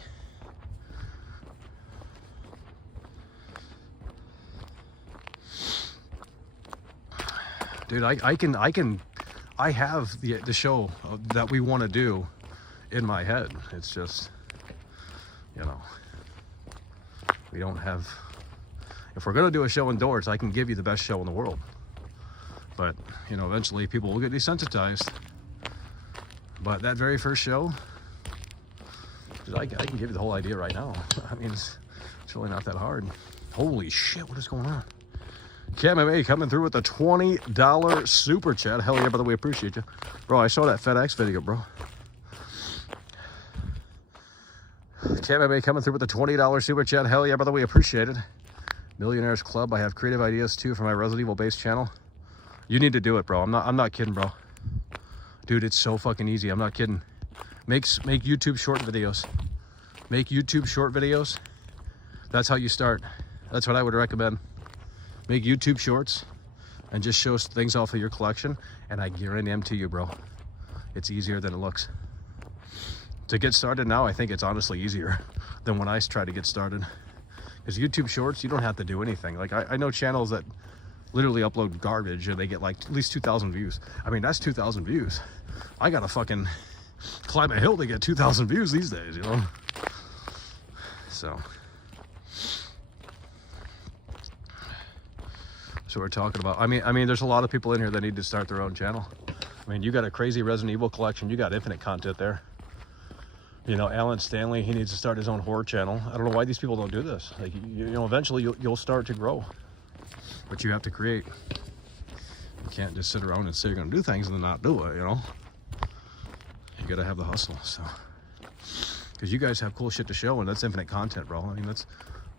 Dude, I have the show that we want to do in my head. It's just, you know, we don't have, if we're going to do a show indoors, I can give you the best show in the world. But, you know, eventually people will get desensitized. But that very first show, dude, I can give you the whole idea right now. I mean, it's really not that hard. Holy shit, what is going on? KMMA coming through with a $20 super chat. Hell yeah, brother, we appreciate you. Bro, I saw that FedEx video, bro. KMMA coming through with a $20 super chat. Hell yeah, brother, we appreciate it. Millionaires Club. I have creative ideas too for my Resident Evil based channel. You need to do it, bro. I'm not kidding, bro. Dude, it's so fucking easy. I'm not kidding. Make YouTube short videos. Make YouTube short videos. That's how you start. That's what I would recommend. Make YouTube shorts and just show things off of your collection, and I guarantee you, bro, it's easier than it looks. To get started now, I think it's honestly easier than when I tried to get started. Because YouTube shorts, you don't have to do anything. Like I know channels that literally upload garbage and they get like at least 2,000 views. I mean, that's 2,000 views. I gotta fucking climb a hill to get 2,000 views these days, you know? So we're talking about, I mean, there's a lot of people in here that need to start their own channel. I mean, you got a crazy Resident Evil collection. You got infinite content there. You know, Alan Stanley, he needs to start his own horror channel. I don't know why these people don't do this. Like, you know, eventually you'll start to grow, but you have to create. You can't just sit around and say you're gonna do things and then not do it, you know? You gotta have the hustle, so. Because you guys have cool shit to show, and that's infinite content, bro. I mean, that's,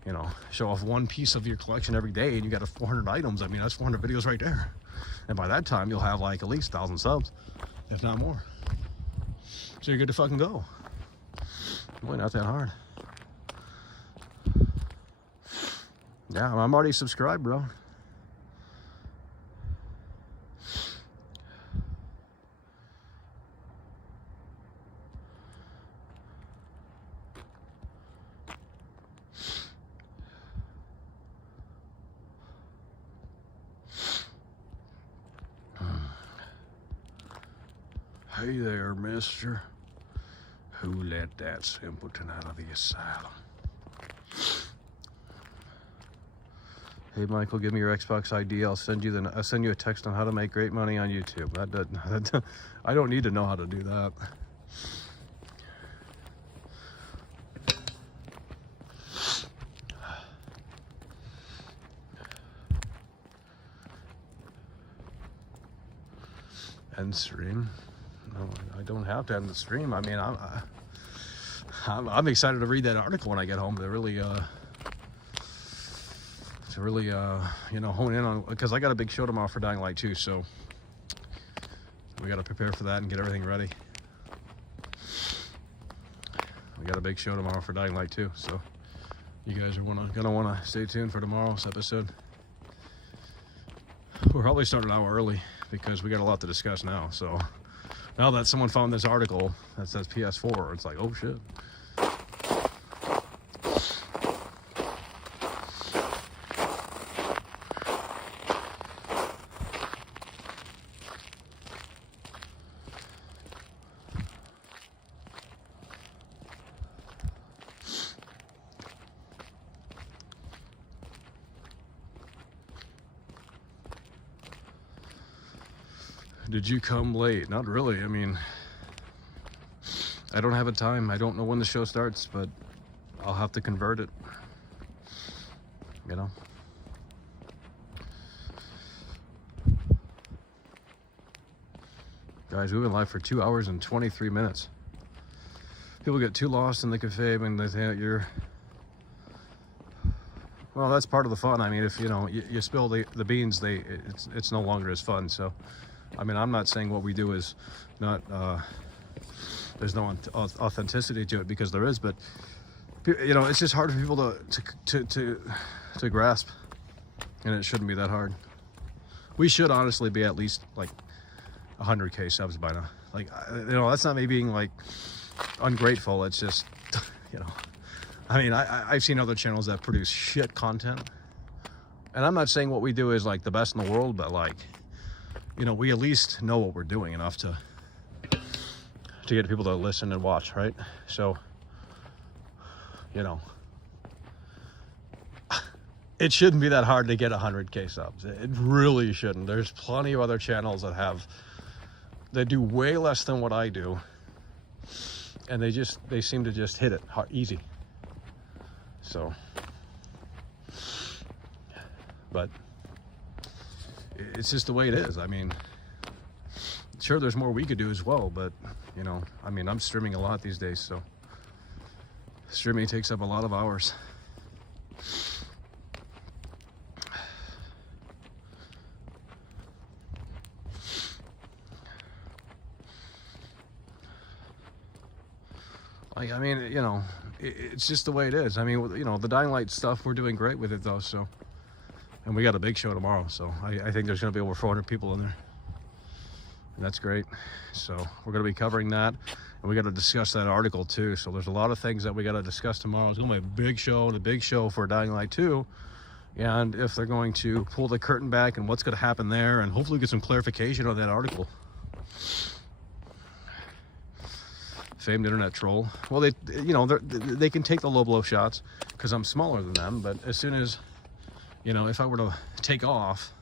you know, show off one piece of your collection every day and you got 400 items. I mean, that's 400 videos right there. And by that time, you'll have like at least 1,000 subs, if not more. So you're good to fucking go. Boy, not that hard. Yeah, I'm already subscribed, bro. Hey there, mister. Who let that simpleton out of the asylum? Hey, Michael, give me your Xbox ID. I'll send you a text on how to make great money on YouTube. I don't need to know how to do that. End stream. No, I don't have to end the stream. I mean, I'm excited to read that article when I get home. To really, you know, hone in on, because I got a big show tomorrow for Dying Light 2, so we got to prepare for that and get everything ready. We got a big show tomorrow for Dying Light 2, so you guys are gonna want to stay tuned for tomorrow's episode. We'll probably start an hour early because we got a lot to discuss now. So now that someone found this article that says PS4, it's like, oh shit. Did you come late? Not really. I mean, I don't have a time. I don't know when the show starts, but I'll have to convert it. You know? Guys, we've been live for 2 hours and 23 minutes. People get too lost in the cafe when they think you're... Well, that's part of the fun. I mean, if, you know, you spill the beans, it's no longer as fun, so... I mean, I'm not saying what we do is not, there's no authenticity to it, because there is, but, you know, it's just hard for people to grasp, and it shouldn't be that hard. We should honestly be at least, like, 100K subs by now. Like, you know, that's not me being, like, ungrateful. It's just, you know, I mean, I've seen other channels that produce shit content, and I'm not saying what we do is, like, the best in the world, but, like, you know, we at least know what we're doing enough to get people to listen and watch, right? So, you know, it shouldn't be that hard to get 100K subs. It really shouldn't. There's plenty of other channels that do way less than what I do, and they seem to just hit it hard, easy. So, but it's just the way it is. I mean, sure, there's more we could do as well, but, you know, I mean, I'm streaming a lot these days, so streaming takes up a lot of hours. Like, I mean, you know, it's just the way it is. I mean, you know, the Dying Light stuff, we're doing great with it though. So, and we got a big show tomorrow, so I think there's going to be over 400 people in there, and that's great. So we're going to be covering that, and we got to discuss that article too. So there's a lot of things that we got to discuss tomorrow. It's going to be a big show, and a big show for Dying Light 2, and if they're going to pull the curtain back and what's going to happen there, and hopefully get some clarification on that article. Famed internet troll. Well, they, you know, they can take the low blow shots because I'm smaller than them, but as soon as, you know, if I were to take off,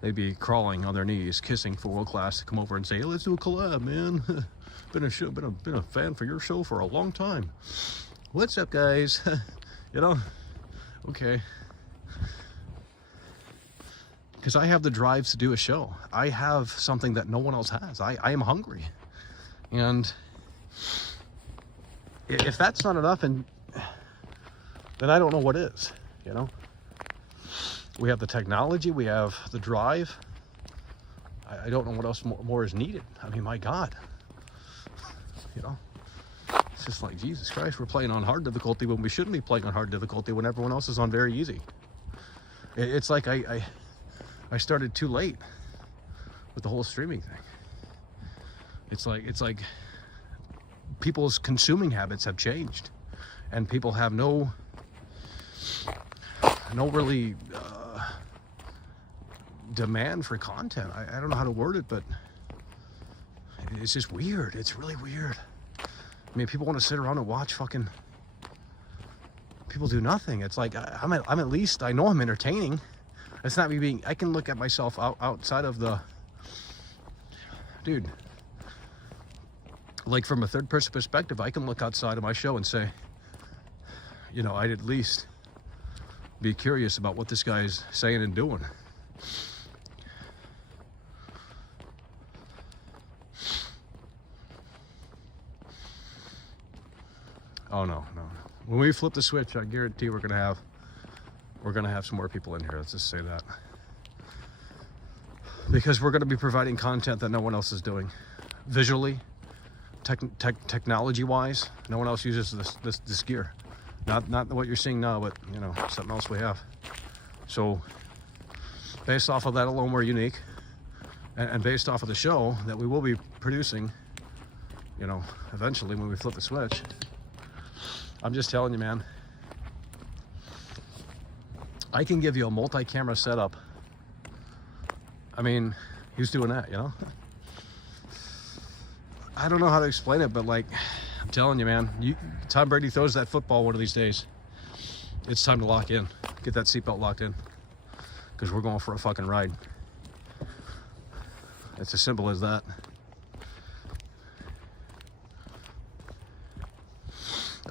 they'd be crawling on their knees, kissing for World Class to come over and say, hey, let's do a collab, man. been a fan for your show for a long time. What's up, guys? You know, okay. Because I have the drives to do a show. I have something that no one else has. I am hungry, and if that's not enough, and then I don't know what is. You know, we have the technology, we have the drive. I don't know what else more is needed. I mean, my God, you know, it's just like, Jesus Christ, we're playing on hard difficulty when we shouldn't be playing on hard difficulty when everyone else is on very easy. It's like I started too late with the whole streaming thing. It's like people's consuming habits have changed, and people have no really demand for content. I don't know how to word it, but it's just weird. It's really weird. I mean, people want to sit around and watch fucking people do nothing. It's like, I'm at least, I know I'm entertaining. It's not me being, I can look at myself outside of the, dude, like from a third person perspective, I can look outside of my show and say, you know, I'd at least be curious about what this guy's saying and doing. Oh no. When we flip the switch, I guarantee we're gonna have some more people in here. Let's just say that, because we're gonna be providing content that no one else is doing, visually, technology wise. No one else uses this gear. Not what you're seeing now, but you know, something else we have. So based off of that alone, we're unique, and based off of the show that we will be producing, you know, eventually when we flip the switch. I'm just telling you, man, I can give you a multi-camera setup. I mean, who's doing that, you know? I don't know how to explain it, but like, I'm telling you, man, Tom Brady throws that football one of these days, it's time to lock in. Get that seatbelt locked in, because we're going for a fucking ride. It's as simple as that.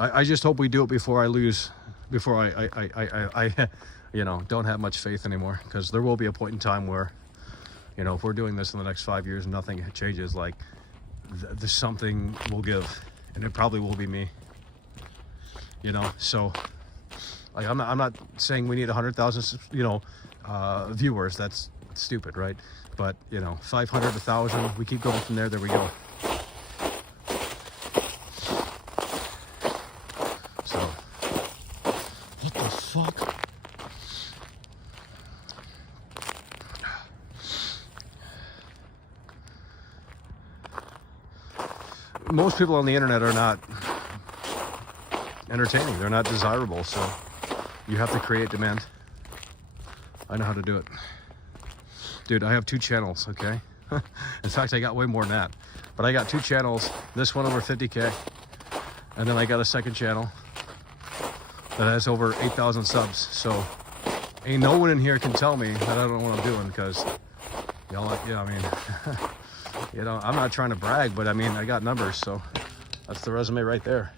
I just hope we do it before I lose, before I you know, don't have much faith anymore, because there will be a point in time where, you know, if we're doing this in the next 5 years and nothing changes, like there's something will give, and it probably will be me, you know. So like, I'm not saying we need 100,000, you know, viewers. That's stupid, right? But you know, 500, 1,000, we keep going from there. There we go. So what the fuck? Most people on the internet are not entertaining. They're not desirable. So you have to create demand. I know how to do it. Dude, I have 2 channels, okay? In fact, I got way more than that. But I got 2 channels. This one over 50K. And then I got a second channel that has over 8,000 subs. So ain't no one in here can tell me that I don't know what I'm doing, because y'all like, yeah, I mean, you know, I'm not trying to brag, but I mean, I got numbers, so that's the resume right there.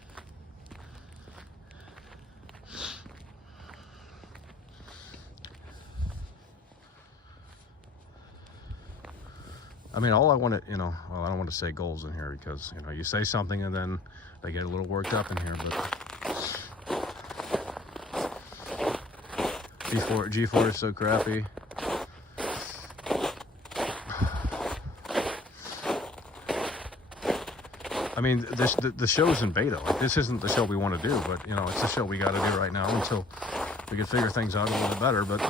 I mean, all I want to, you know, well, I don't want to say goals in here, because, you know, you say something and then they get a little worked up in here, but G4 is so crappy. I mean, the show's in beta. Like, this isn't the show we want to do, but, you know, it's the show we got to do right now until we can figure things out a little bit better. But,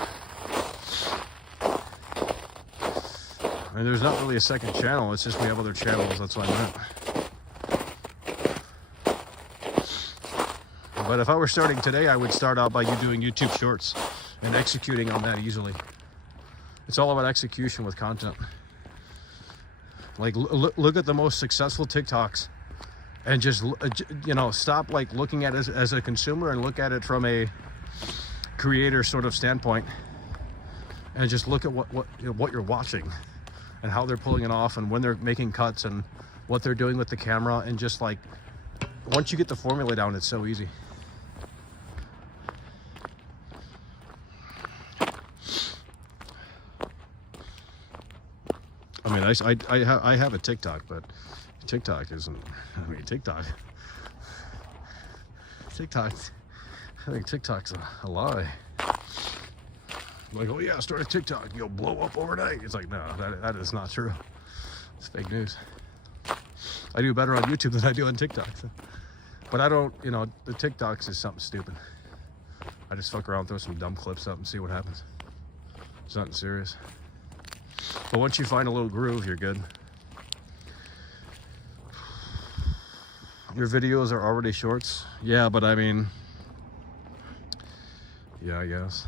I mean, there's not really a second channel. It's just we have other channels. That's what I meant. But if I were starting today, I would start out by you doing YouTube Shorts and executing on that easily. It's all about execution with content. Like, look at the most successful TikToks and just, you know, stop like looking at it as a consumer and look at it from a creator sort of standpoint, and just look at what you're watching and how they're pulling it off and when they're making cuts and what they're doing with the camera. And just like, once you get the formula down, it's so easy. I mean, I have a TikTok, but TikTok isn't, I mean, TikTok, I think TikTok's a lie. Like, oh yeah, start a TikTok, you'll blow up overnight. It's like, no, that is not true. It's fake news. I do better on YouTube than I do on TikTok. So. But I don't, you know, the TikToks is something stupid. I just fuck around, throw some dumb clips up and see what happens. It's nothing serious. But once you find a little groove, you're good. Your videos are already shorts? Yeah, but I mean, yeah, I guess.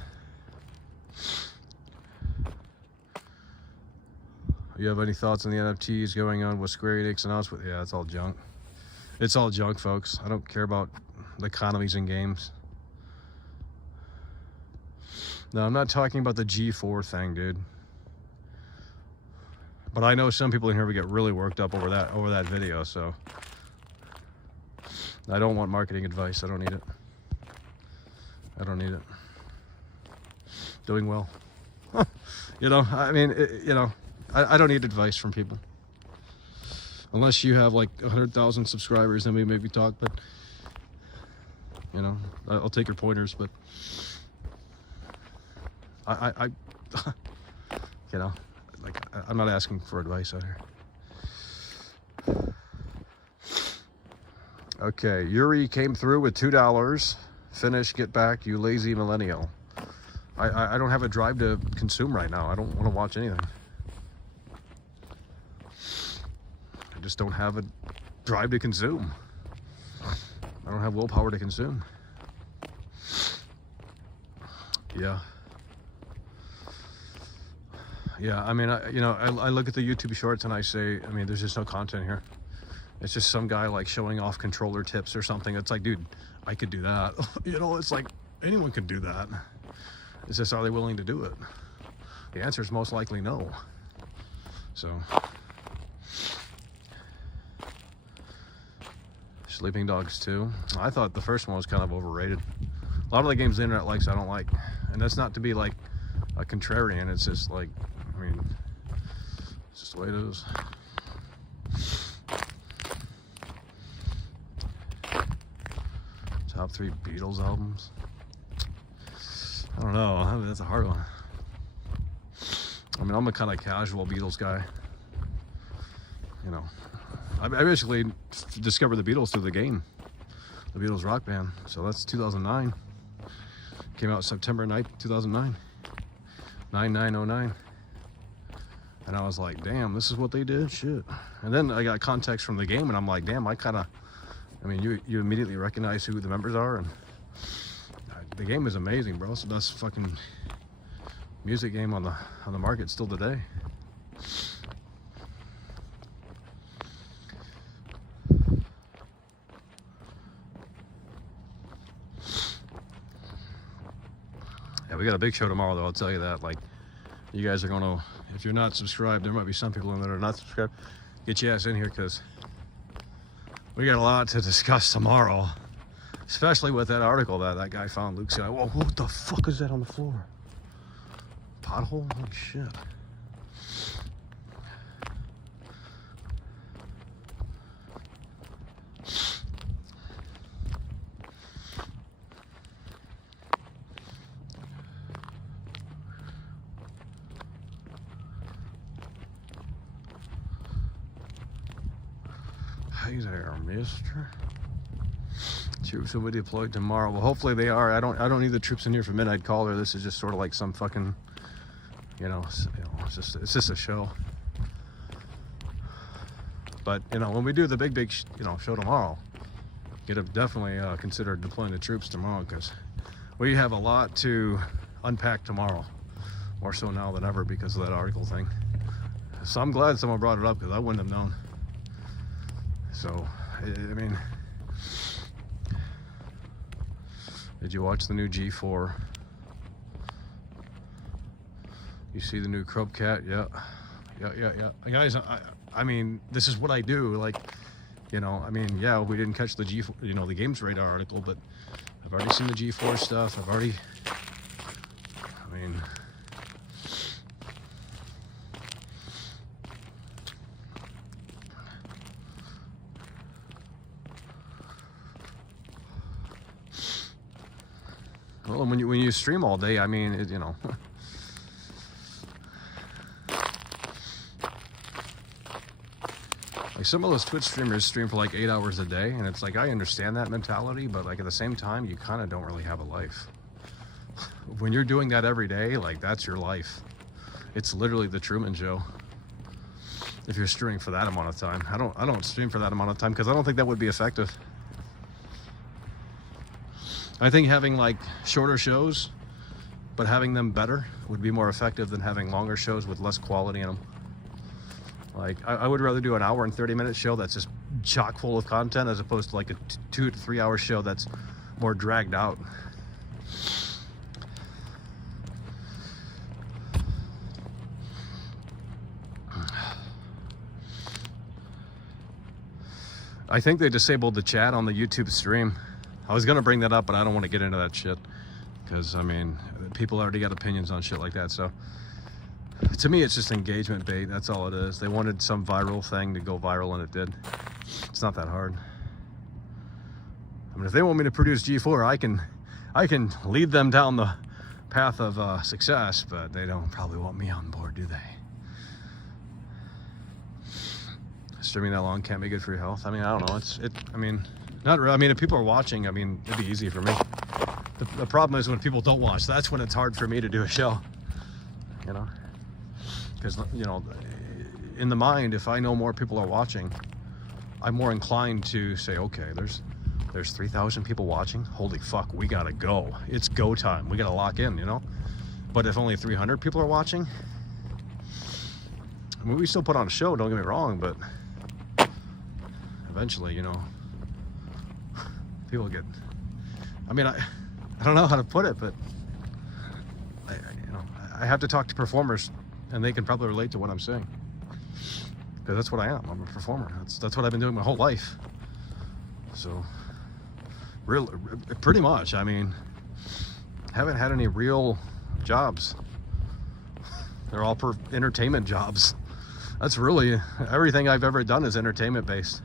You have any thoughts on the NFTs going on with Square Enix announcement? Yeah, it's all junk. It's all junk, folks. I don't care about the economies in games. No, I'm not talking about the G4 thing, dude. But I know some people in here would get really worked up over that video, so I don't want marketing advice. I don't need it. I don't need it. Doing well. You know, I mean, you know, I don't need advice from people. Unless you have like 100,000 subscribers, then we maybe talk, but you know, I'll take your pointers, but I you know, like, I'm not asking for advice out here. Okay, Yuri came through with $2. Finish, get back, you lazy millennial. I don't have a drive to consume right now. I don't want to watch anything. I just don't have a drive to consume. I don't have willpower to consume. Yeah. Yeah, I mean, I look at the YouTube shorts and I say, I mean, there's just no content here. It's just some guy like showing off controller tips or something. It's like, dude, I could do that. You know, it's like anyone can do that. It's just, are they willing to do it? The answer is most likely no. So, Sleeping Dogs 2. I thought the first one was kind of overrated. A lot of the games the internet likes, I don't like. And that's not to be like a contrarian. It's just like, I mean, it's just the way it is. Top 3 Beatles albums. I don't know. That's a hard one. I mean, I'm a kind of casual Beatles guy. You know, I basically discovered the Beatles through the game, the Beatles rock band. So that's 2009. Came out September 9th, 2009. 9909. And I was like, damn, this is what they did? Shit. And then I got context from the game and I'm like, damn, I mean, you immediately recognize who the members are, and the game is amazing, bro. It's the best fucking music game on the market still today. Yeah, we got a big show tomorrow, though. I'll tell you that. Like, you guys are gonna, if you're not subscribed, there might be some people in there that are not subscribed. Get your ass in here, because we got a lot to discuss tomorrow, especially with that article that guy found. Luke said, whoa, what the fuck is that on the floor? Pothole? Holy shit. Hey there, mister. Troops will be deployed tomorrow. Well, hopefully they are. I don't need the troops in here for midnight caller. This is just sort of like some fucking, it's just a show. But when we do the big show tomorrow, definitely consider deploying the troops tomorrow, because we have a lot to unpack tomorrow, more so now than ever because of that article thing. So I'm glad someone brought it up, because I wouldn't have known. So I mean, did you watch the new G4? You see the new Crub Cat? Yeah. Guys, I mean, this is what I do. Like, I mean, yeah, we didn't catch the G4, the Games Radar article, but I've already seen the G4 stuff. I mean, well, when you stream all day, I mean, like some of those Twitch streamers stream for like 8 hours a day, and it's like, I understand that mentality, but like at the same time, you kind of don't really have a life. When you're doing that every day, like that's your life. It's literally the Truman Show. If you're streaming for that amount of time, I don't stream for that amount of time because I don't think that would be effective. I think having like shorter shows, but having them better would be more effective than having longer shows with less quality in them. Like I would rather do an hour and 30-minute show that's just chock full of content, as opposed to like a 2 to 3 hour show that's more dragged out. I think they disabled the chat on the YouTube stream. I was gonna bring that up, but I don't want to get into that shit, because I mean, people already got opinions on shit like that. So to me, it's just engagement bait. That's all it is. They wanted some viral thing to go viral, and it did. It's not that hard. I mean, if they want me to produce G4, I can lead them down the path of success, but they don't probably want me on board, do they? Streaming that long can't be good for your health. I mean, I don't know. I mean, not really. I mean, if people are watching, I mean, it'd be easy for me. The problem is when people don't watch. That's when it's hard for me to do a show. Because in the mind, if I know more people are watching, I'm more inclined to say, okay, there's 3,000 people watching. Holy fuck, we gotta go. It's go time. We gotta lock in, But if only 300 people are watching, I mean, we still put on a show, don't get me wrong, but eventually, people get, I mean, I don't know how to put it, but I have to talk to performers, and they can probably relate to what I'm saying, because that's what I am. I'm a performer. That's what I've been doing my whole life. So pretty much, I mean, haven't had any real jobs. They're all entertainment jobs. That's really everything I've ever done is entertainment based,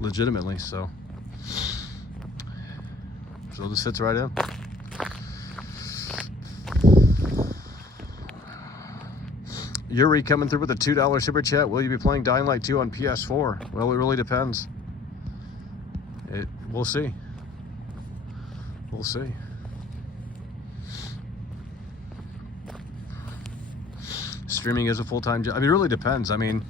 legitimately. So this fits right in. Yuri coming through with a $2 super chat. Will you be playing Dying Light 2 on PS4? Well, it really depends. We'll see. We'll see. Streaming is a full-time job. I mean, it really depends. I mean,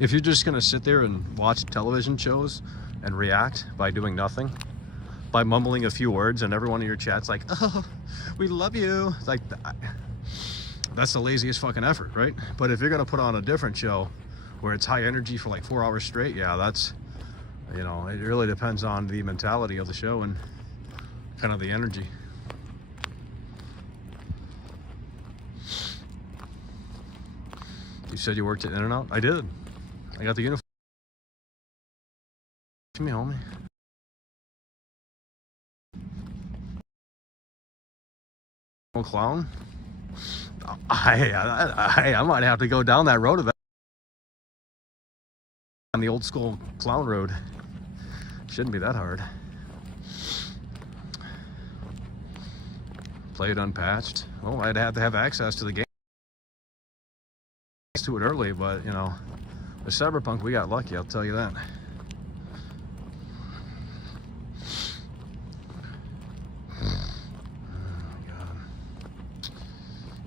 if you're just gonna sit there and watch television shows and react by doing nothing, by mumbling a few words, and everyone in your chat's like, oh, we love you. Like, that's the laziest fucking effort, right? But if you're gonna put on a different show where it's high energy for like 4 hours straight, yeah, that's, it really depends on the mentality of the show and kind of the energy. You said you worked at In-N-Out? I did. I got the uniform. To me, homie. Clown? I might have to go down that road of on the old school clown road. Shouldn't be that hard. Play it unpatched. Well, I'd have to have access to the game to it early, but The Cyberpunk, we got lucky, I'll tell you that. Oh my God.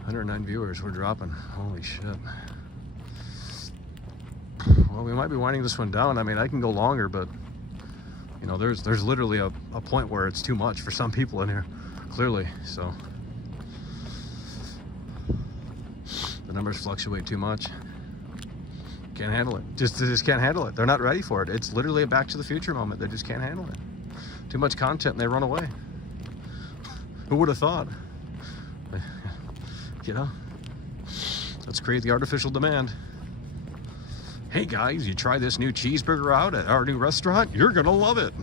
109 viewers, we're dropping. Holy shit. Well, we might be winding this one down. I mean, I can go longer, but you know, there's literally a point where it's too much for some people in here, clearly. So the numbers fluctuate too much. Can't handle it. They just can't handle it. They're not ready for it. It's literally a Back to the Future moment. They just can't handle it. Too much content and they run away. Who would have thought? You know, let's create the artificial demand. Hey guys, you try this new cheeseburger out at our new restaurant? You're gonna love it.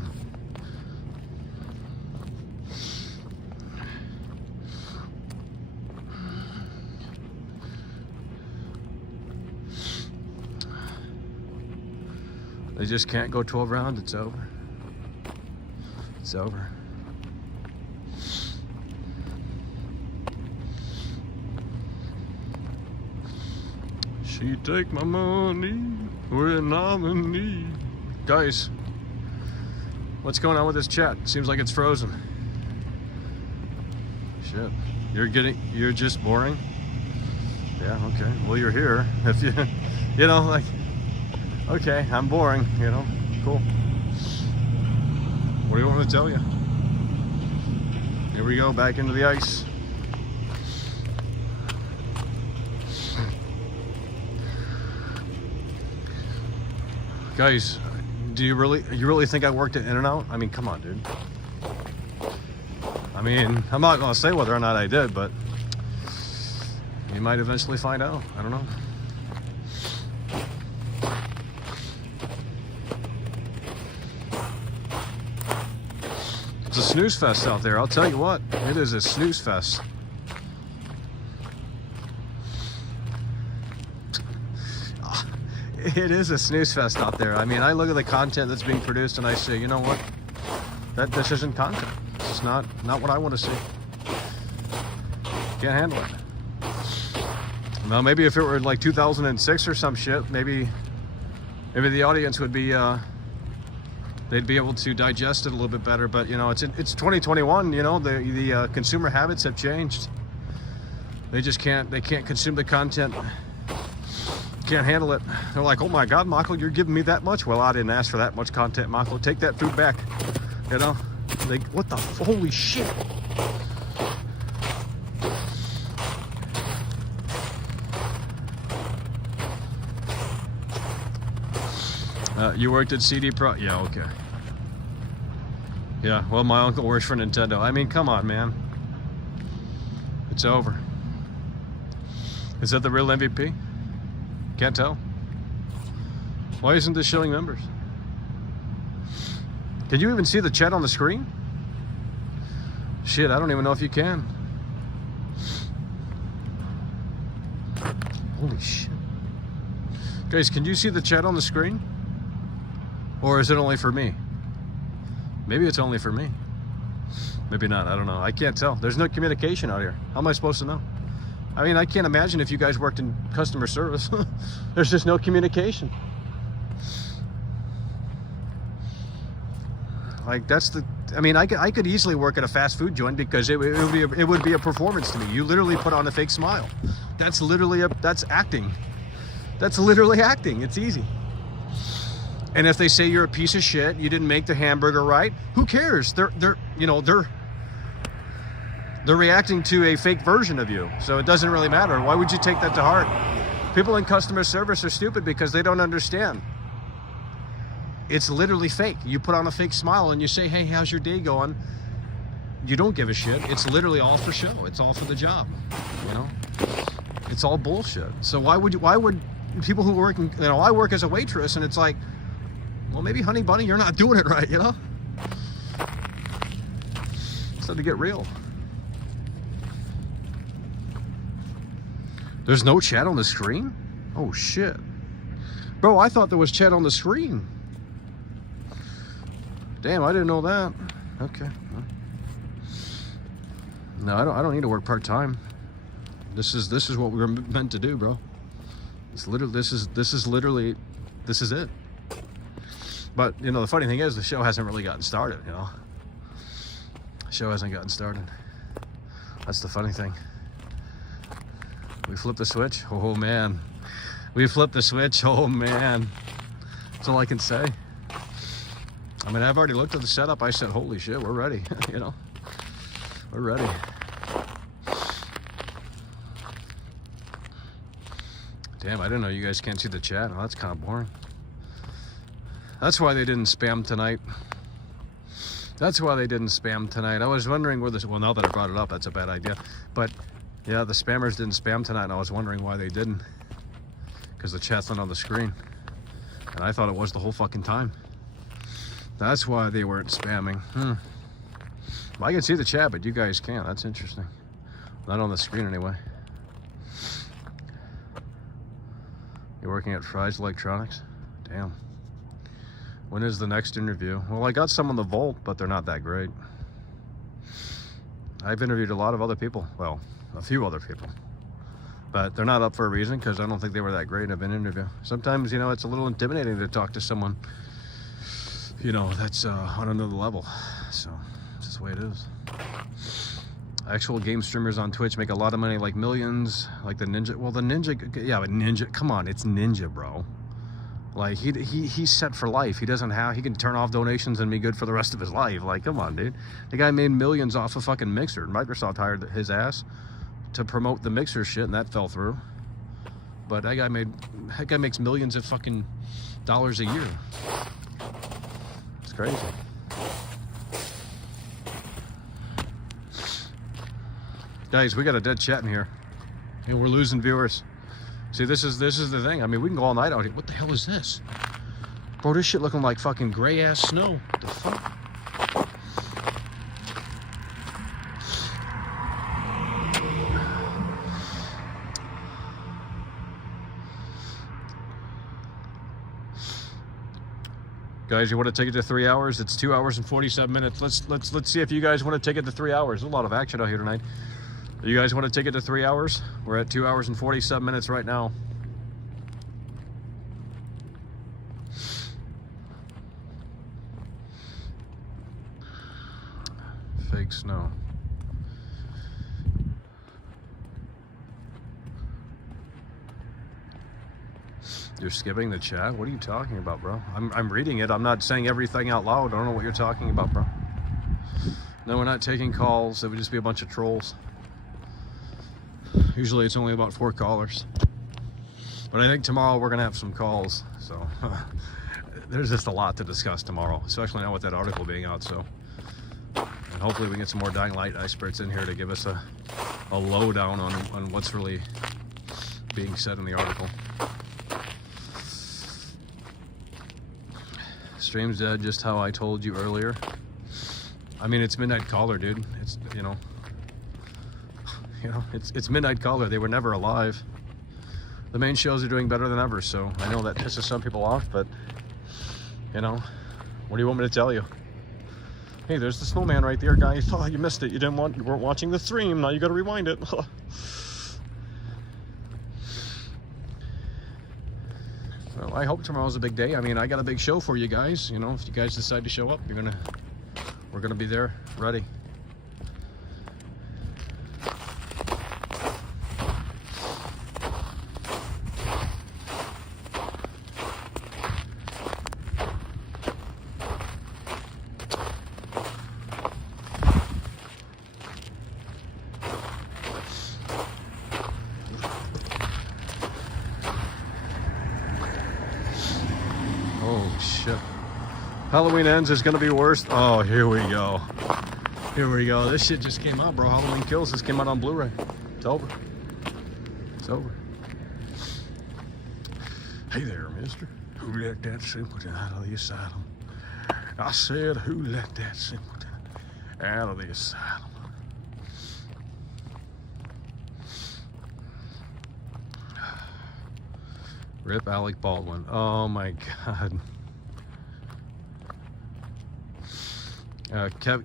They just can't go 12 rounds. It's over. It's over. She take my money when I'm in need. Guys, what's going on with this chat? Seems like it's frozen. Shit. You're just boring? Yeah, okay. Well, you're here. If you know, like, okay, I'm boring, you know, cool. What do you want me to tell you? Here we go, back into the ice. Guys, do you really think I worked at In-N-Out? I mean, come on, dude. I mean, I'm not gonna say whether or not I did, but you might eventually find out. I don't know. It's a snooze fest out there. I'll tell you what, it is a snooze fest. It is a snooze fest out there. I mean, I look at the content that's being produced and I say, you know what? This isn't content. It's not what I want to see. Can't handle it. Well, maybe if it were like 2006 or some shit, maybe the audience would be they'd be able to digest it a little bit better. But you know, it's 2021. You know, the consumer habits have changed. They just can't consume the content. Can't handle it. They're like, oh my God, Michael, you're giving me that much? Well, I didn't ask for that much content, Michael. Take that food back. You know, what the holy shit? You worked at CD Pro? Yeah, okay. Yeah, well, my uncle works for Nintendo. I mean, come on, man. It's over. Is that the real MVP? Can't tell. Why isn't this showing members? Can you even see the chat on the screen? Shit, I don't even know if you can. Holy shit. Guys, can you see the chat on the screen? Or is it only for me? Maybe it's only for me. Maybe not, I don't know. I can't tell. There's no communication out here. How am I supposed to know? I mean, I can't imagine if you guys worked in customer service. There's just no communication. Like, that's the... I mean, I could easily work at a fast food joint because it would be a performance to me. You literally put on a fake smile. That's literally that's acting. That's literally acting. It's easy. And if they say you're a piece of shit, you didn't make the hamburger right, who cares? They're reacting to a fake version of you. So it doesn't really matter. Why would you take that to heart? People in customer service are stupid because they don't understand. It's literally fake. You put on a fake smile and you say, hey, how's your day going? You don't give a shit. It's literally all for show. It's all for the job. You know? It's all bullshit. So why would people who work in, I work as a waitress and it's like, well, maybe honey bunny, you're not doing it right, you know? It's time to get real. There's no chat on the screen? Oh, shit. Bro, I thought there was chat on the screen. Damn, I didn't know that. Okay. No, I don't need to work part-time. This is what we're meant to do, bro. It's literally, this is literally this is it. But, you know, the funny thing is the show hasn't really gotten started, you know. The show hasn't gotten started. That's the funny thing. We flipped the switch. Oh, man. We flipped the switch. Oh, man. That's all I can say. I mean, I've already looked at the setup. I said, holy shit, we're ready. You know, we're ready. Damn, I didn't know you guys can't see the chat. Oh, that's kind of boring. That's why they didn't spam tonight. That's why they didn't spam tonight. I was wondering where this... Well, now that I brought it up, that's a bad idea. But, yeah, the spammers didn't spam tonight, and I was wondering why they didn't. Because the chat's not on the screen. And I thought it was the whole fucking time. That's why they weren't spamming. Well, I can see the chat, but you guys can't. That's interesting. Not on the screen, anyway. You're working at Fry's Electronics? Damn. When is the next interview? Well, I got some on the Vault, but they're not that great. I've interviewed a lot of other people. Well, a few other people. But they're not up for a reason, because I don't think they were that great of an interview. Sometimes, you know, it's a little intimidating to talk to someone, you know, that's on another level. So, it's just the way it is. Actual game streamers on Twitch make a lot of money, like millions, like the Ninja. Well, the Ninja, yeah, but Ninja, come on, it's Ninja, bro. Like, he's set for life. He can turn off donations and be good for the rest of his life. Like, come on, dude. The guy made millions off a fucking Mixer. Microsoft hired his ass to promote the Mixer shit, and that fell through. But that guy makes millions of fucking dollars a year. It's crazy. Guys, we got a dead chat in here. And we're losing viewers. See, this is the thing. I mean, we can go all night out here. What the hell is this? Bro, this shit looking like fucking gray-ass snow. What the fuck? Guys, you want to take it to 3 hours? It's 2 hours and 47 minutes. Let's see if you guys want to take it to 3 hours. There's a lot of action out here tonight. You guys want to take it to 3 hours? We're at 2 hours and 47 minutes right now. Fake snow. You're skipping the chat? What are you talking about, bro? I'm reading it. I'm not saying everything out loud. I don't know what you're talking about, bro. No, we're not taking calls. It would just be a bunch of trolls. Usually it's only about 4 callers. But I think tomorrow we're going to have some calls. So there's just a lot to discuss tomorrow, especially now with that article being out. So, and hopefully we can get some more Dying Light experts in here to give us a lowdown on what's really being said in the article. Stream's dead, just how I told you earlier. I mean, it's Midnight Caller, dude. It's, you know, it's Midnight Caller. They were never alive. The main shows are doing better than ever, so I know that pisses some people off, but, you know, what do you want me to tell you? Hey, there's the snowman right there, guys. Oh, you missed it. You weren't watching the stream. Now you got to rewind it. Well, I hope tomorrow's a big day. I mean, I got a big show for you guys. You know, if you guys decide to show up, we're gonna be there, ready. Halloween Ends is gonna be worse. Oh, here we go. Here we go. This shit just came out, bro. Halloween Kills just came out on Blu-ray. It's over. It's over. Hey there, mister. Who let that simpleton out of the asylum? I said, who let that simpleton out of the asylum? Rip Alec Baldwin. Oh my God.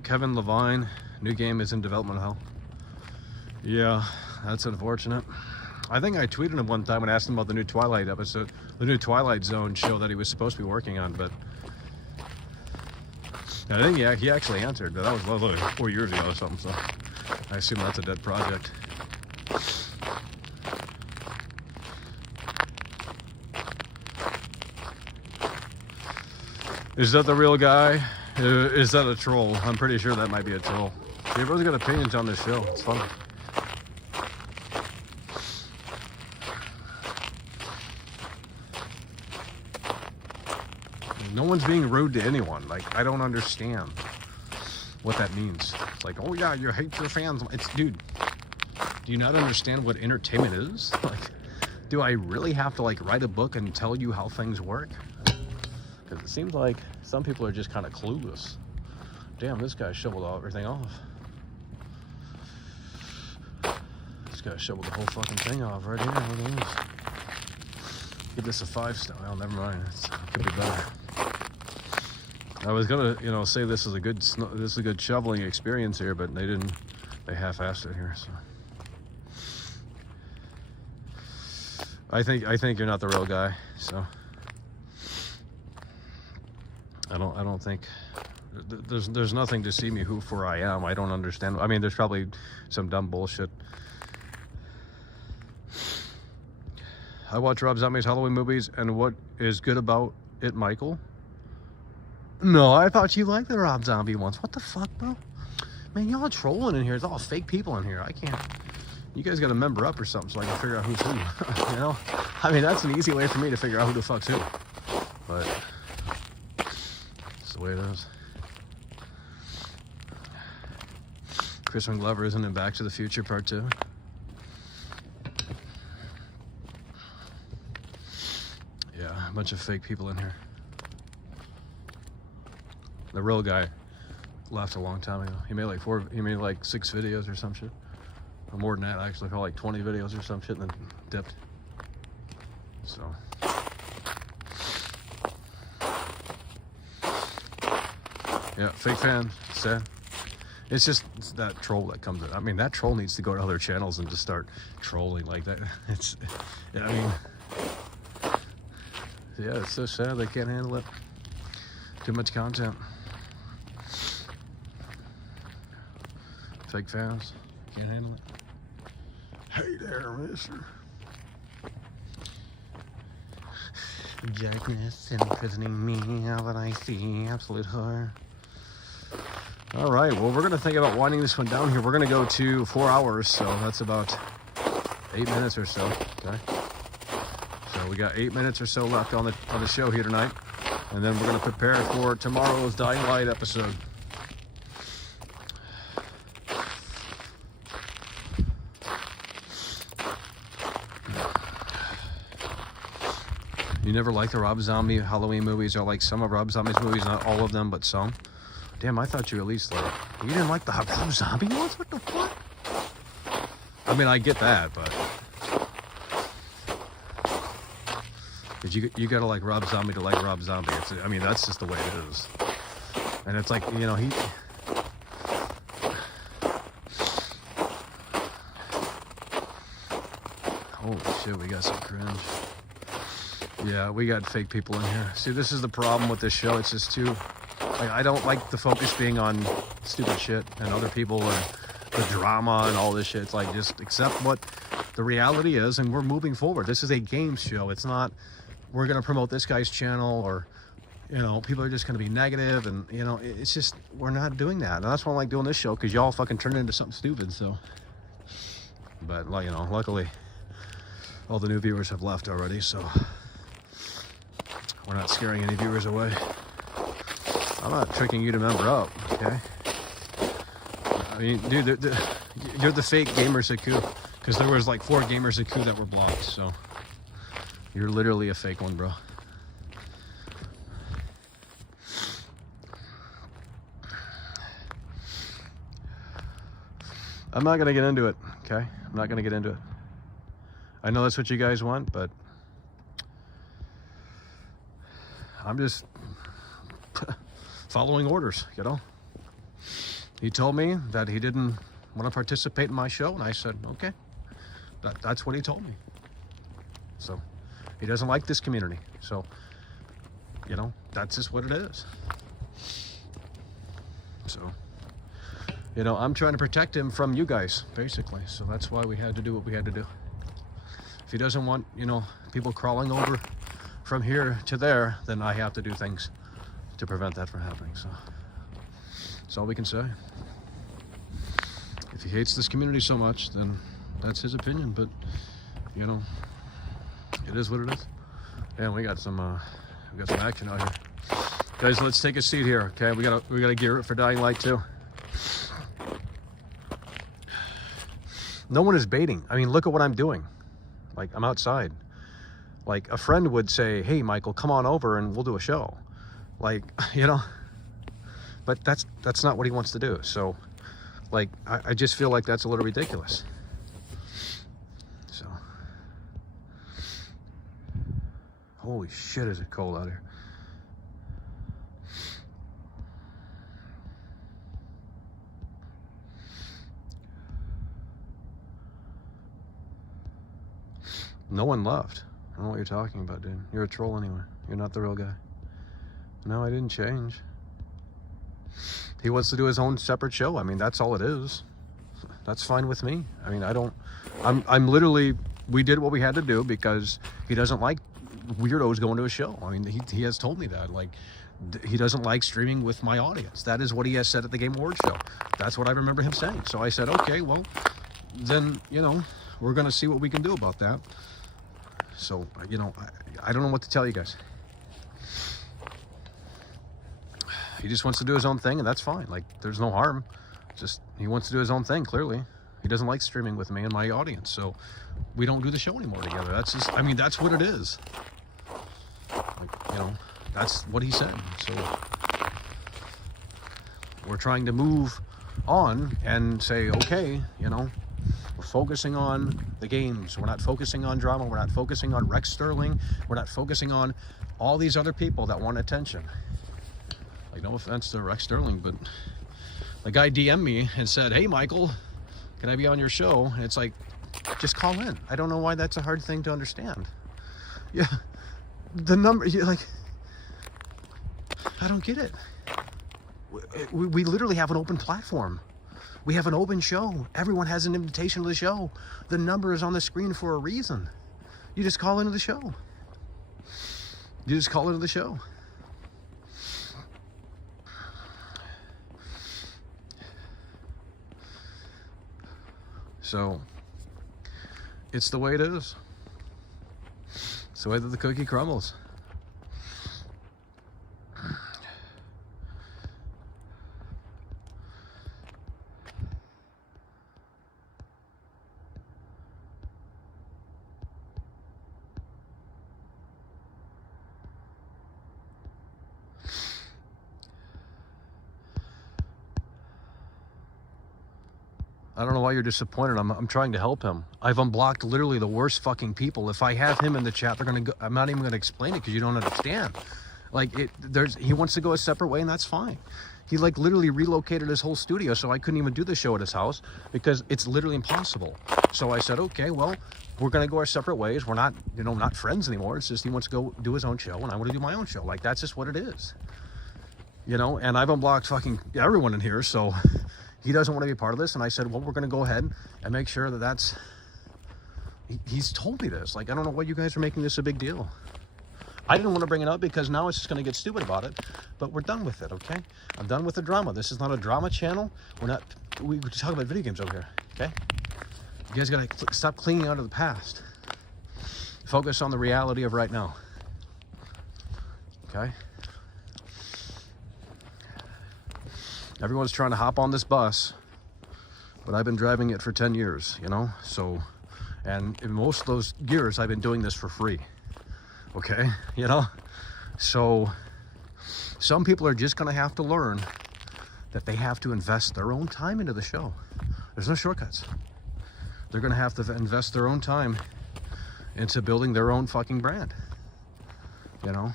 Kevin Levine, new game is in development hell. Yeah, that's unfortunate. I think I tweeted him one time and asked him about the new Twilight episode, the new Twilight Zone show that he was supposed to be working on, but I think he actually answered, but that was like 4 years ago or something, so I assume that's a dead project. Is that the real guy? Is that a troll? I'm pretty sure that might be a troll. Everyone's got opinions on this show. It's funny. No one's being rude to anyone. Like, I don't understand what that means. It's like, oh yeah, you hate your fans. It's, dude, do you not understand what entertainment is? Like, do I really have to like write a book and tell you how things work? Because it seems like some people are just kind of clueless. Damn, this guy shoveled everything off. This guy shoveled the whole fucking thing off right here. Look at this. Give this a 5-star. Oh, never mind. It could be better. I was gonna, you know, say this is a good shoveling experience here, but they didn't. They half-assed it here. So I think you're not the real guy. So I don't think there's nothing to see me who for I am. I don't understand. I mean, there's probably some dumb bullshit. I watch Rob Zombie's Halloween movies, and what is good about it, Michael? No, I thought you liked the Rob Zombie ones. What the fuck, bro? Man, y'all trolling in here. It's all fake people in here. I can't. You guys got to member up or something so I can figure out who's who. You know? I mean, that's an easy way for me to figure out who the fuck's who. But it's the way it is. Crispin Glover isn't in Back to the Future Part 2. Yeah, a bunch of fake people in here. The real guy left a long time ago. He made like 6 videos or some shit. Or more than that, actually. Probably like 20 videos or some shit and then dipped. So. Yeah, fake fan. Sad. It's just that troll that comes in. I mean, that troll needs to go to other channels and just start trolling like that. It's, yeah, I mean, yeah, it's so sad they can't handle it. Too much content. Fake fans, can't handle it. Hey there, mister. Darkness imprisoning me, all that I see, absolute horror. All right, well, we're going to think about winding this one down here. We're going to go to 4 hours, so that's about 8 minutes or so, okay? So we got 8 minutes or so left on the show here tonight, and then we're going to prepare for tomorrow's Dying Light episode. You never liked the Rob Zombie Halloween movies, or like some of Rob Zombie's movies, not all of them, but some? Damn, I thought you at least like, you didn't like the Rob Zombie ones? What the fuck? I mean, I get that, but you gotta like Rob Zombie to like Rob Zombie. I mean, that's just the way it is. And it's like, you know, holy shit, we got some cringe. Yeah, we got fake people in here. See, this is the problem with this show. It's just too, like, I don't like the focus being on stupid shit and other people and the drama and all this shit. It's like, just accept what the reality is, and we're moving forward. This is a games show. It's not, we're going to promote this guy's channel, or, you know, people are just going to be negative, and, you know, it's just, we're not doing that. And that's why I like doing this show, because y'all fucking turn it into something stupid, so. But, you know, luckily, all the new viewers have left already, so we're not scaring any viewers away. I'm not tricking you to member up, okay? I mean, dude, you're the fake gamers at Coup, because there was like 4 gamers at Coup that were blocked, so you're literally a fake one, bro. I'm not gonna get into it, okay? I'm not gonna get into it. I know that's what you guys want, but I'm just following orders, you know? He told me that he didn't want to participate in my show, and I said, okay. That's what he told me. So, He doesn't like this community. So, you know, that's just what it is. So, you know, I'm trying to protect him from you guys, basically. So that's why we had to do what we had to do. If he doesn't want, you know, people crawling over from here to there, then I have to do things to prevent that from happening. So that's all we can say. If he hates this community so much, then that's his opinion. But, you know, it is what it is. And we got some action out here. Guys, let's take a seat here. Okay, we gotta gear it for Dying Light 2. No one is baiting. I mean, look at what I'm doing. Like, I'm outside. Like, a friend would say, hey, Michael, come on over and we'll do a show. Like, you know, but that's not what he wants to do. So, like, I just feel like that's a little ridiculous. So, holy shit, is it cold out here. No one left. I don't know what you're talking about, dude. You're a troll anyway. You're not the real guy. No, I didn't change. He wants to do his own separate show. I mean, that's all it is. That's fine with me. I mean, I'm literally, we did what we had to do because he doesn't like weirdos going to a show. I mean, he has told me that. Like, he doesn't like streaming with my audience. That is what he has said at the Game Awards show. That's what I remember him saying. So I said, okay, well, then, you know, we're going to see what we can do about that. So, you know, I don't know what to tell you guys. He just wants to do his own thing, and that's fine. Like, there's no harm. Just, he wants to do his own thing, clearly. He doesn't like streaming with me and my audience, so we don't do the show anymore together. That's just, I mean, that's what it is. Like, you know, that's what he said. So we're trying to move on and say, okay, you know, we're focusing on the games. We're not focusing on drama. We're not focusing on Rex Sterling. We're not focusing on all these other people that want attention. Like, no offense to Rex Sterling, but the guy DM'd me and said, hey, Michael, can I be on your show? And it's like, just call in. I don't know why that's a hard thing to understand. Yeah, the number, like, I don't get it. We literally have an open platform. We have an open show. Everyone has an invitation to the show. The number is on the screen for a reason. You just call into the show. You just call into the show. So, it's the way it is. It's the way that the cookie crumbles. I don't know why you're disappointed. I'm trying to help him. I've unblocked literally the worst fucking people. If I have him in the chat, they're gonna go, I'm not even gonna explain it because you don't understand. Like, he wants to go a separate way, and that's fine. He like literally relocated his whole studio, so I couldn't even do the show at his house because it's literally impossible. So I said, okay, well, we're gonna go our separate ways. We're not, you know, not friends anymore. It's just he wants to go do his own show, and I want to do my own show. Like, that's just what it is. You know, and I've unblocked fucking everyone in here, so he doesn't want to be a part of this. And I said, well, we're going to go ahead and make sure that that's, he's told me this. Like, I don't know why you guys are making this a big deal. I didn't want to bring it up because now it's just going to get stupid about it, but we're done with it. Okay. I'm done with the drama. This is not a drama channel. We talk about video games over here. Okay. You guys got to stop clinging onto the past. Focus on the reality of right now. Okay. Everyone's trying to hop on this bus, but I've been driving it for 10 years, you know? So, and in most of those years, I've been doing this for free, okay? You know? So, some people are just gonna have to learn that they have to invest their own time into the show. There's no shortcuts. They're gonna have to invest their own time into building their own fucking brand, you know?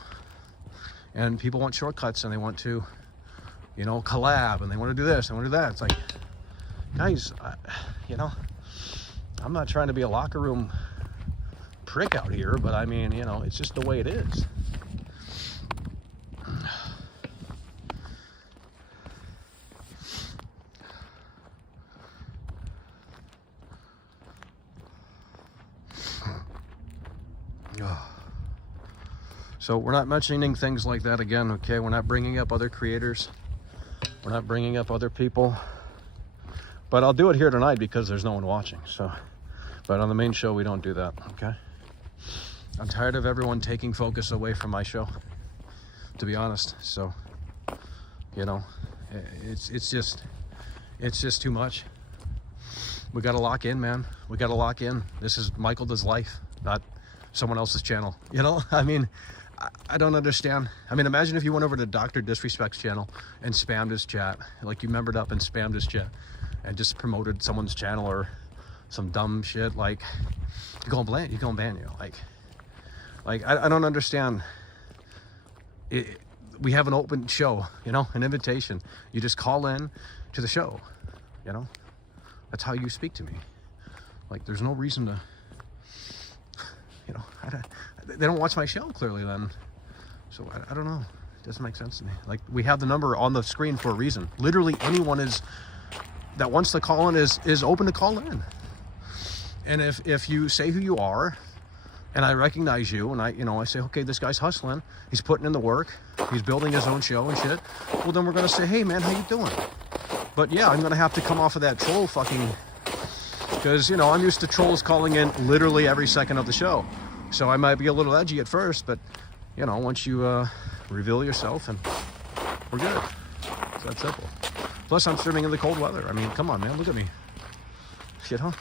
And people want shortcuts, and they want to, you know, collab, and they want to do this, they want to do that. It's like, guys, you know, I'm not trying to be a locker room trick out here, but I mean, you know, it's just the way it is. So we're not mentioning things like that again, okay? We're not bringing up other creators. We're not bringing up other people. But I'll do it here tonight because there's no one watching. So, but on the main show, we don't do that, okay? I'm tired of everyone taking focus away from my show, to be honest. So, you know, it's just too much. We got to lock in, man. We got to lock in. This is Michael Does Life, not someone else's channel. You know, I mean, I don't understand. I mean, imagine if you went over to Dr. Disrespect's channel and spammed his chat. Like you membered up and spammed his chat and just promoted someone's channel or some dumb shit. Like, you're going to ban you. Like I don't understand. We have an open show, you know, an invitation. You just call in to the show, you know. That's how you speak to me. Like, there's no reason to, you know, they don't watch my show clearly then. So I don't know. It doesn't make sense to me. Like, we have the number on the screen for a reason. Literally anyone that wants to call in is open to call in. And if you say who you are and I recognize you and I say, okay, this guy's hustling, he's putting in the work, he's building his own show and shit, well, then we're going to say, hey man, how you doing? But yeah, I'm going to have to come off of that troll fucking, because, you know, I'm used to trolls calling in literally every second of the show. So I might be a little edgy at first, but, you know, once you reveal yourself, and we're good. It's that simple. Plus, I'm streaming in the cold weather. I mean, come on, man, look at me. Shit, huh?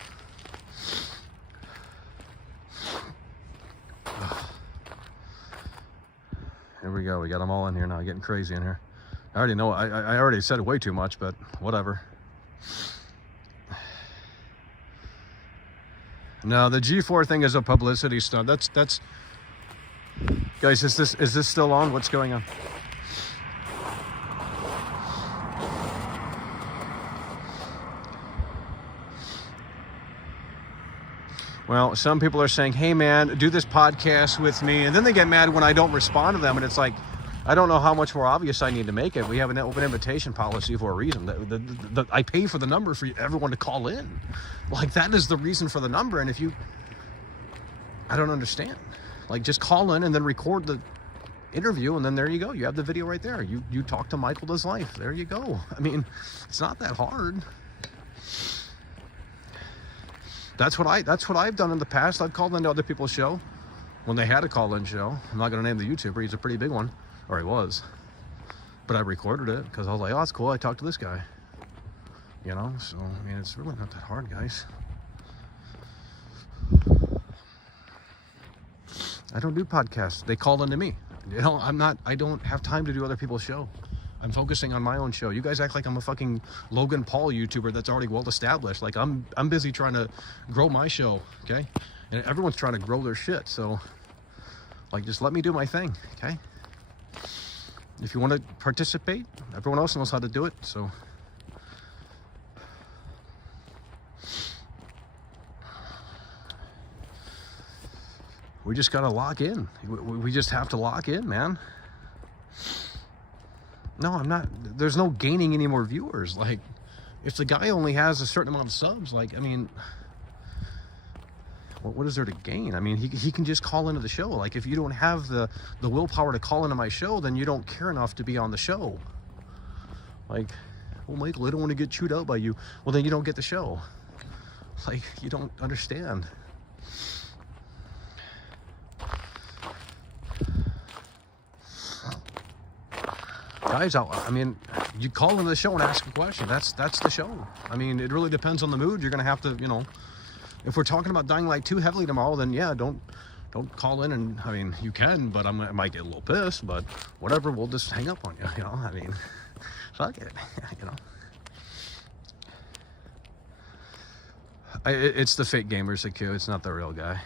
Here we go. We got them all in here now. Getting crazy in here. I already know. I already said way too much, but whatever. No, the G4 thing is a publicity stunt. That's guys, is this still on? What's going on? Well, some people are saying, hey man, do this podcast with me, and then they get mad when I don't respond to them, and it's like, I don't know how much more obvious I need to make it. We have an open invitation policy for a reason. I pay for the number for everyone to call in. Like, that is the reason for the number. And if you, I don't understand. Like, just call in and then record the interview, and then there you go. You have the video right there. You talk to Michael Does Life. There you go. I mean, it's not that hard. That's what I've done in the past. I've called into other people's show when they had a call-in show. I'm not going to name the YouTuber. He's a pretty big one. Or he was, but I recorded it because I was like, oh, that's cool. I talked to this guy, you know? So, I mean, it's really not that hard, guys. I don't do podcasts. They call into me. You know, I don't have time to do other people's show. I'm focusing on my own show. You guys act like I'm a fucking Logan Paul YouTuber that's already well established. Like, I'm busy trying to grow my show, okay? And everyone's trying to grow their shit. So, like, just let me do my thing, okay? If you want to participate, everyone else knows how to do it, so. We just got to lock in. We just have to lock in, man. No, I'm not. There's no gaining any more viewers. Like, if the guy only has a certain amount of subs, like, I mean, what is there to gain? I mean, he can just call into the show. Like, if you don't have the willpower to call into my show, then you don't care enough to be on the show. Like, well, Michael, I don't want to get chewed out by you. Well, then you don't get the show. Like, you don't understand. Guys, I mean, you call into the show and ask a question. That's the show. I mean, it really depends on the mood. You're going to have to, you know, if we're talking about Dying Light 2 heavily tomorrow, then yeah, don't call in, and I mean, you can, but I might get a little pissed, but whatever, we'll just hang up on you, you know? I mean, fuck it, you know? It's the fake gamers that queue. It's not the real guy.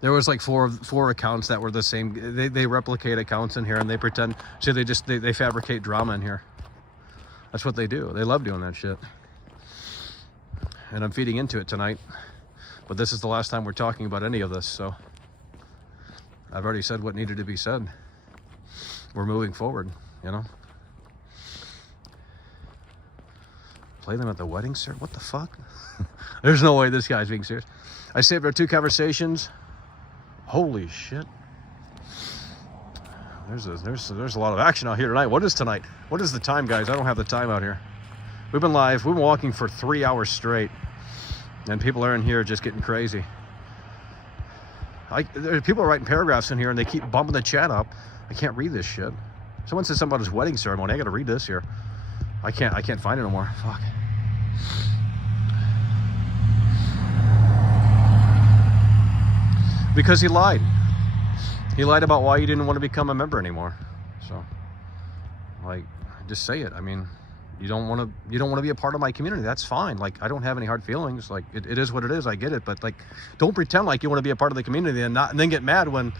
There was like four accounts that were the same. They replicate accounts in here, and they pretend, so they fabricate drama in here. That's what they do. They love doing that shit. And I'm feeding into it tonight. But this is the last time we're talking about any of this, so I've already said what needed to be said. We're moving forward, you know? Play them at the wedding, sir? What the fuck? There's no way this guy's being serious. I saved our 2 conversations. Holy shit. There's a lot of action out here tonight. What is tonight? What is the time, guys? I don't have the time out here. We've been live. We've been walking for 3 hours straight. And people are in here just getting crazy. People are writing paragraphs in here and they keep bumping the chat up. I can't read this shit. Someone said something about his wedding ceremony. I gotta read this here. I can't find it no more. Fuck. Because he lied. He lied about why he didn't want to become a member anymore. So, like, just say it. I mean, you don't want to be a part of my community. That's fine. Like, I don't have any hard feelings. Like, it is what it is. I get it. But like, don't pretend like you want to be a part of the community and then get mad when,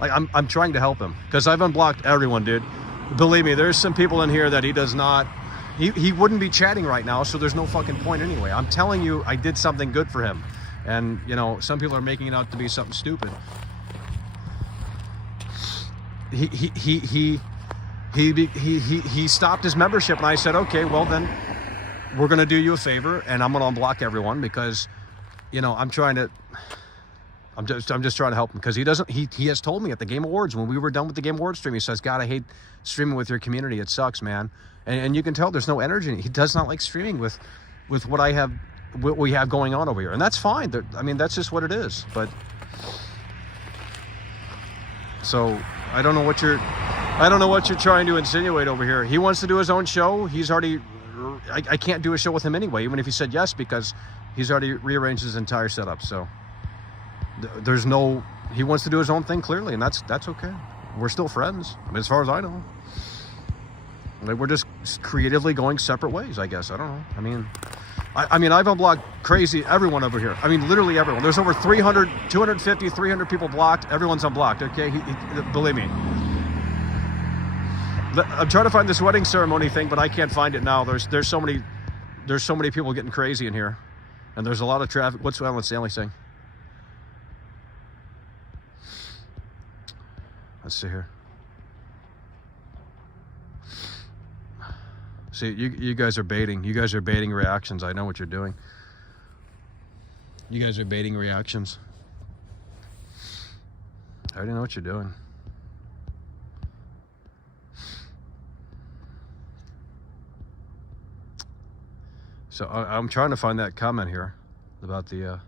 like, I'm trying to help him because I've unblocked everyone, dude. Believe me, there's some people in here that he does not. He wouldn't be chatting right now, so there's no fucking point anyway. I'm telling you, I did something good for him. And, you know, some people are making it out to be something stupid. He stopped his membership, and I said, okay, well then, we're going to do you a favor, and I'm going to unblock everyone because, you know, I'm just trying to help him because he has told me at the Game Awards when we were done with the Game Awards stream, he says, God, I hate streaming with your community. It sucks, man. And you can tell there's no energy. He does not like streaming with what we have going on over here. And that's fine. I mean, that's just what it is. But so I don't know what you're trying to insinuate over here. He wants to do his own show. He's already, I can't do a show with him anyway, even if he said yes, because he's already rearranged his entire setup. So there's no, he wants to do his own thing clearly, and that's okay. We're still friends, I mean, as far as I know. Like, we're just creatively going separate ways, I guess. I don't know. I mean, I've unblocked crazy everyone over here. I mean, literally everyone. There's over 300, 250, 300 people blocked. Everyone's unblocked, okay? Believe me. I'm trying to find this wedding ceremony thing, but I can't find it now. There's so many people getting crazy in here, and there's a lot of traffic. What's Alan Stanley saying? Let's see here. See, you guys are baiting. You guys are baiting reactions. I know what you're doing. You guys are baiting reactions. I already know what you're doing. So I'm trying to find that comment here about the.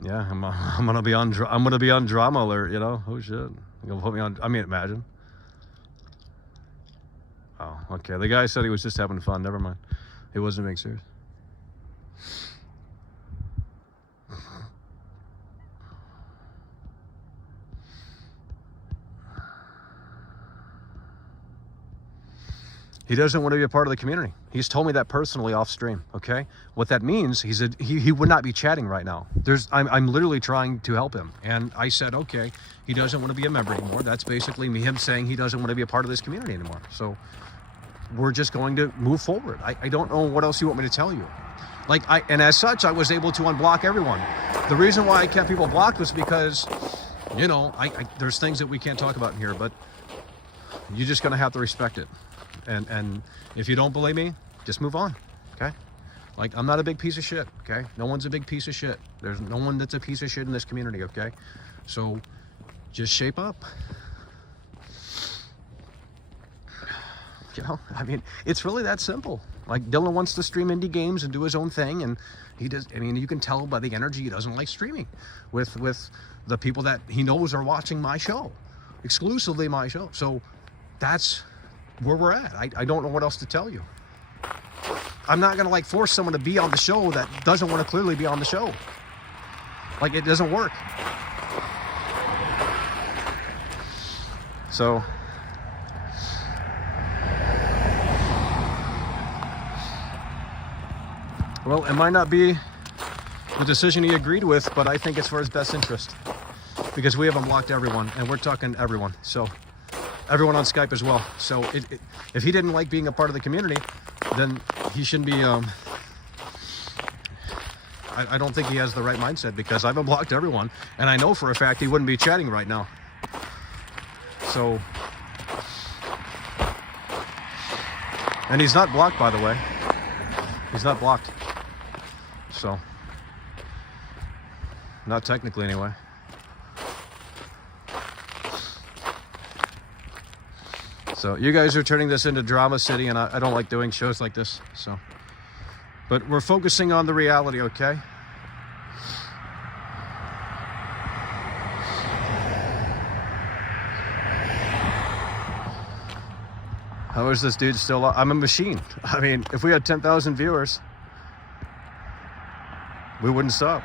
Yeah, I'm gonna be on. I'm gonna be on drama alert. You know, oh shit, you're gonna put me on. I mean, imagine. Oh, okay. The guy said he was just having fun. Never mind. He wasn't being serious. He doesn't want to be a part of the community. He's told me that personally off stream, okay? What that means, he would not be chatting right now. I'm literally trying to help him. And I said, okay, he doesn't want to be a member anymore. That's basically him saying he doesn't want to be a part of this community anymore. So we're just going to move forward. I don't know what else you want me to tell you. And as such, I was able to unblock everyone. The reason why I kept people blocked was because, you know, there's things that we can't talk about in here, but you're just going to have to respect it. And if you don't believe me, just move on, okay? Like, I'm not a big piece of shit, okay? No one's a big piece of shit. There's no one that's a piece of shit in this community, okay? So just shape up. You know, I mean, it's really that simple. Like, Dylan wants to stream indie games and do his own thing, and he does. I mean, you can tell by the energy he doesn't like streaming with the people that he knows are watching my show, exclusively my show. So that's where we're at. I don't know what else to tell you. I'm not gonna like force someone to be on the show that doesn't want to clearly be on the show. Like, it doesn't work. So well, it might not be the decision he agreed with, but I think it's for his best interest, because we have unblocked everyone, and we're talking everyone. So everyone on Skype as well. So if he didn't like being a part of the community, then he shouldn't be I don't think he has the right mindset, because I've unblocked everyone, and I know for a fact he wouldn't be chatting right now. So, and he's not blocked, by the way. He's not blocked. So, not technically anyway. So you guys are turning this into Drama City, and I don't like doing shows like this. So, but we're focusing on the reality, okay? How is this dude still? I'm a machine. I mean, if we had 10,000 viewers, we wouldn't stop.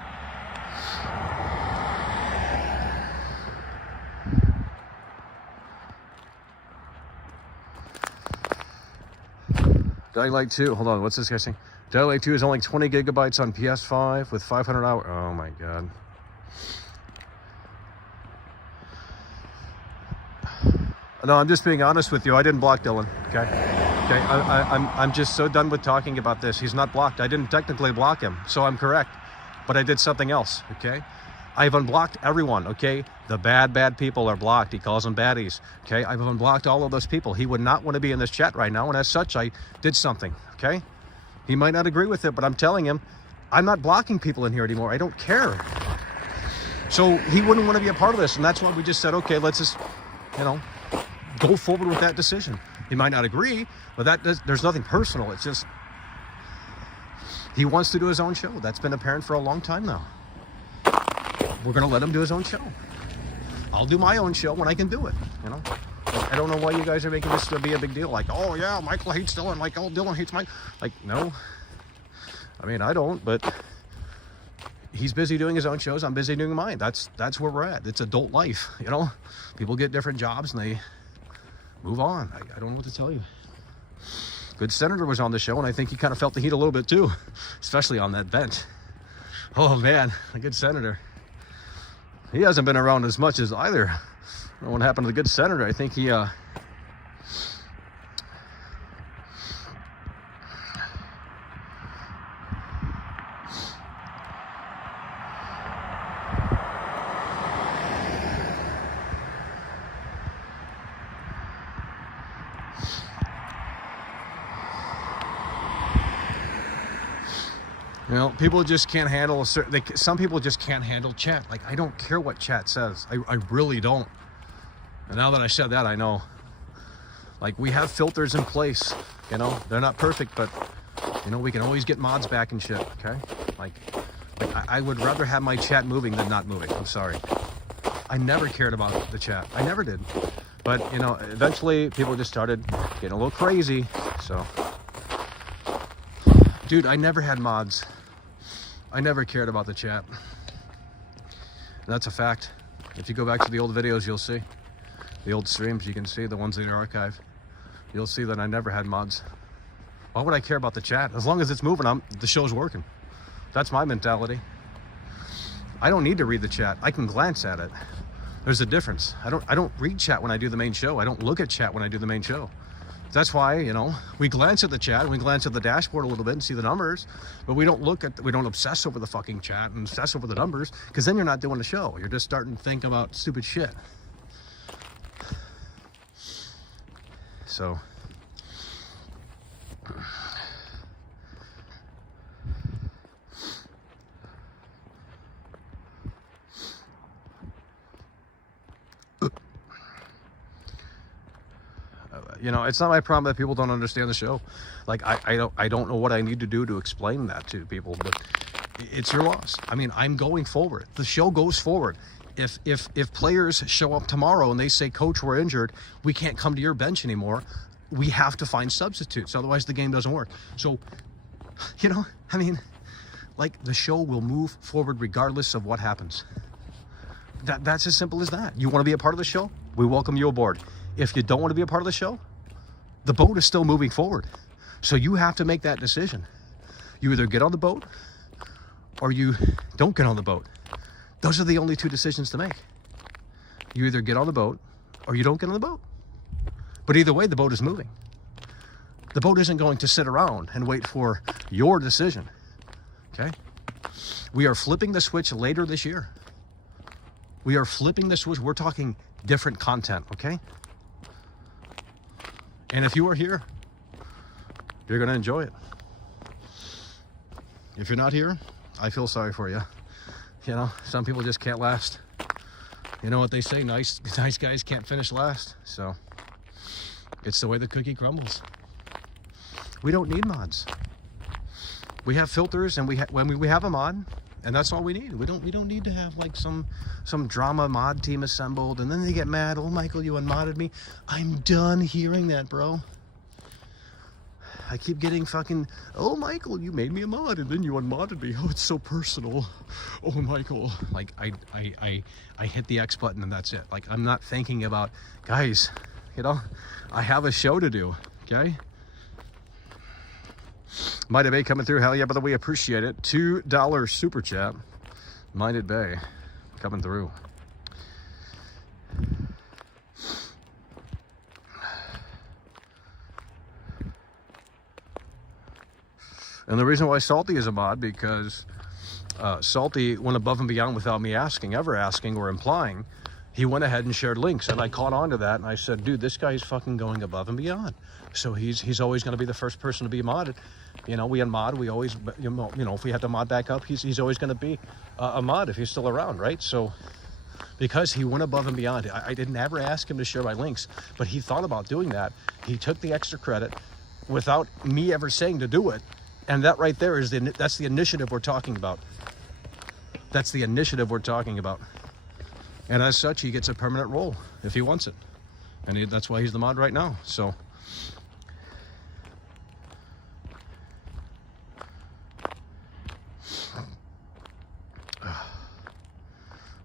Dying Light 2, hold on, what's this guy saying? Dying Light 2 is only 20 gigabytes on PS5 with 500 hours. Oh my God. No, I'm just being honest with you. I didn't block Dylan, okay? Okay, I'm just so done with talking about this. He's not blocked. I didn't technically block him, so I'm correct. But I did something else, okay? I've unblocked everyone, okay? The bad people are blocked. He calls them baddies, okay? I've unblocked all of those people. He would not want to be in this chat right now, and as such, I did something, okay? He might not agree with it, but I'm telling him, I'm not blocking people in here anymore. I don't care. So he wouldn't want to be a part of this, and that's why we just said, okay, let's just, you know, go forward with that decision. He might not agree, but there's nothing personal. It's just, he wants to do his own show. That's been apparent for a long time now. We're going to let him do his own show. I'll do my own show when I can do it, you know? I don't know why you guys are making this to be a big deal. Like, oh yeah, Michael hates Dylan. Like, oh, Dylan hates Mike. Like, no. I mean, I don't, but he's busy doing his own shows. I'm busy doing mine. That's where we're at. It's adult life, you know? People get different jobs and they move on. I don't know what to tell you. Good Senator was on the show, and I think he kind of felt the heat a little bit too, especially on that bench. Oh man, a Good Senator. He hasn't been around as much as either. I don't know what happened to the Good Senator. I think he you know, people just can't handle some people just can't handle chat. Like, I don't care what chat says. I really don't. And now that I said that, I know. Like, we have filters in place, you know. They're not perfect, but, you know, we can always get mods back and shit, okay? Like I would rather have my chat moving than not moving. I'm sorry. I never cared about the chat. I never did. But, you know, eventually people just started getting a little crazy, so. Dude, I never had mods. I never cared about the chat. That's a fact. If you go back to the old videos, you'll see. The old streams, you can see the ones in the archive. You'll see that I never had mods. Why would I care about the chat? As long as it's moving, the show's working. That's my mentality. I don't need to read the chat. I can glance at it. There's a difference. I don't read chat when I do the main show. I don't look at chat when I do the main show. That's why, you know, we glance at the chat and we glance at the dashboard a little bit and see the numbers, but we don't obsess over the fucking chat and obsess over the numbers, because then you're not doing the show. You're just starting to think about stupid shit. So, you know, it's not my problem that people don't understand the show. Like, I don't know what I need to do to explain that to people, but it's your loss. I mean, I'm going forward. The show goes forward. If players show up tomorrow and they say, Coach, we're injured, we can't come to your bench anymore, we have to find substitutes. Otherwise, the game doesn't work. So, you know, I mean, like, the show will move forward regardless of what happens. That's as simple as that. You want to be a part of the show? We welcome you aboard. If you don't want to be a part of the show, the boat is still moving forward. So you have to make that decision. You either get on the boat or you don't get on the boat. Those are the only two decisions to make. You either get on the boat or you don't get on the boat. But either way, the boat is moving. The boat isn't going to sit around and wait for your decision, okay? We are flipping the switch later this year. We are flipping the switch. We're talking different content, okay? And if you are here, you're going to enjoy it. If you're not here, I feel sorry for you. You know, some people just can't last. You know what they say, nice guys can't finish last. So it's the way the cookie crumbles. We don't need mods. We have filters, and we have a mod, and that's all we need. We don't need to have like some drama mod team assembled, and then they get mad. Oh, Michael, you unmodded me. I'm done hearing that, bro. I keep getting fucking, oh, Michael, you made me a mod and then you unmodded me. Oh, it's so personal. Oh, Michael. Like, I hit the X button and that's it. Like, I'm not thinking about, guys, you know, I have a show to do, okay? Minded Bay coming through. Hell yeah, by the way, appreciate it. $2 super chat. Minded Bay coming through. And the reason why Salty is a mod, because Salty went above and beyond without me asking, ever asking or implying. He went ahead and shared links, and I caught on to that, and I said, dude, this guy's fucking going above and beyond. So he's always going to be the first person to be modded. You know, we unmod, we always, you know, if we have to mod back up, he's always going to be a mod if he's still around, right? So because he went above and beyond, I didn't ever ask him to share my links, but he thought about doing that. He took the extra credit without me ever saying to do it. And that right there is that's the initiative we're talking about. That's the initiative we're talking about. And as such, he gets a permanent role if he wants it. And that's why he's the mod right now. So.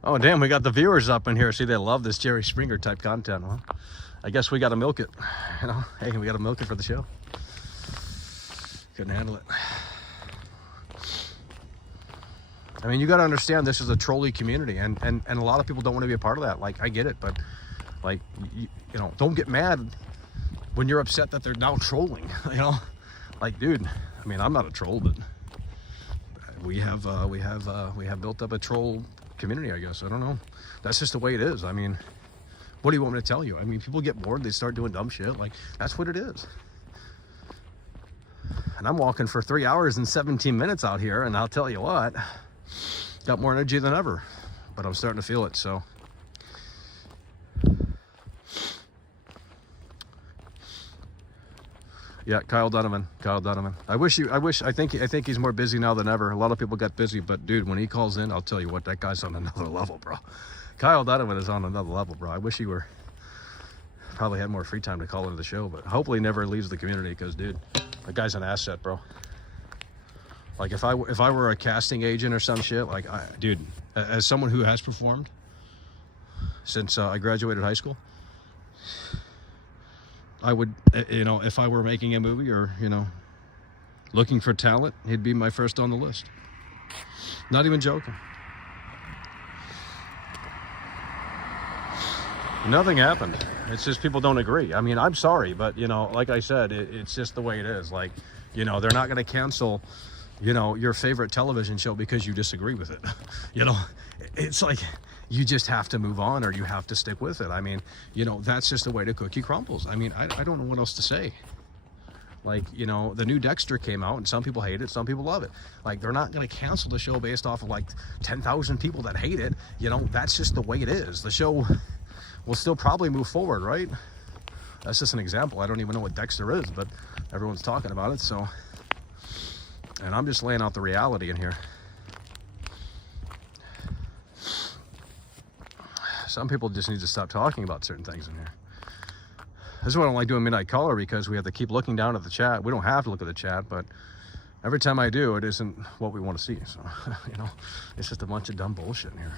Oh, damn, we got the viewers up in here. See, they love this Jerry Springer type content. Well, I guess we got to milk it. You know, hey, we got to milk it for the show. Couldn't handle it. I mean, you got to understand this is a trolley community, and a lot of people don't want to be a part of that. Like, I get it, but like, you know, don't get mad when you're upset that they're now trolling. You know, like, dude, I mean, I'm not a troll, but we have built up a troll community, I guess. I don't know. That's just the way it is. I mean, what do you want me to tell you? I mean, people get bored, they start doing dumb shit. Like, that's what it is. And I'm walking for 3 hours and 17 minutes out here, and I'll tell you what, got more energy than ever, but I'm starting to feel it. So yeah, Kyle Donovan. I think he's more busy now than ever. A lot of people got busy, but dude, when he calls in, I'll tell you what, that guy's on another level, bro. Kyle Donovan is on another level, bro. I wish he were, probably had more free time to call into the show, but hopefully he never leaves the community, because dude, that guy's an asset, bro. Like, if I were a casting agent or some shit, like, dude, as someone who has performed since I graduated high school, I would, you know, if I were making a movie or, you know, looking for talent, he'd be my first on the list. Not even joking. Nothing happened. It's just people don't agree. I mean, I'm sorry, but, you know, like I said, it's just the way it is. Like, you know, they're not going to cancel, you know, your favorite television show because you disagree with it. You know, it's like, you just have to move on, or you have to stick with it. I mean, you know, that's just the way the cookie crumbles. I mean, I don't know what else to say. Like, you know, the new Dexter came out, and some people hate it, some people love it. Like, they're not going to cancel the show based off of like 10,000 people that hate it. You know, that's just the way it is. The show will still probably move forward, right? That's just an example. I don't even know what Dexter is, but everyone's talking about it. So, and I'm just laying out the reality in here. Some people just need to stop talking about certain things in here. This is why I don't like doing Midnight Caller, because we have to keep looking down at the chat. We don't have to look at the chat, but every time I do, it isn't what we want to see. So, you know, it's just a bunch of dumb bullshit in here.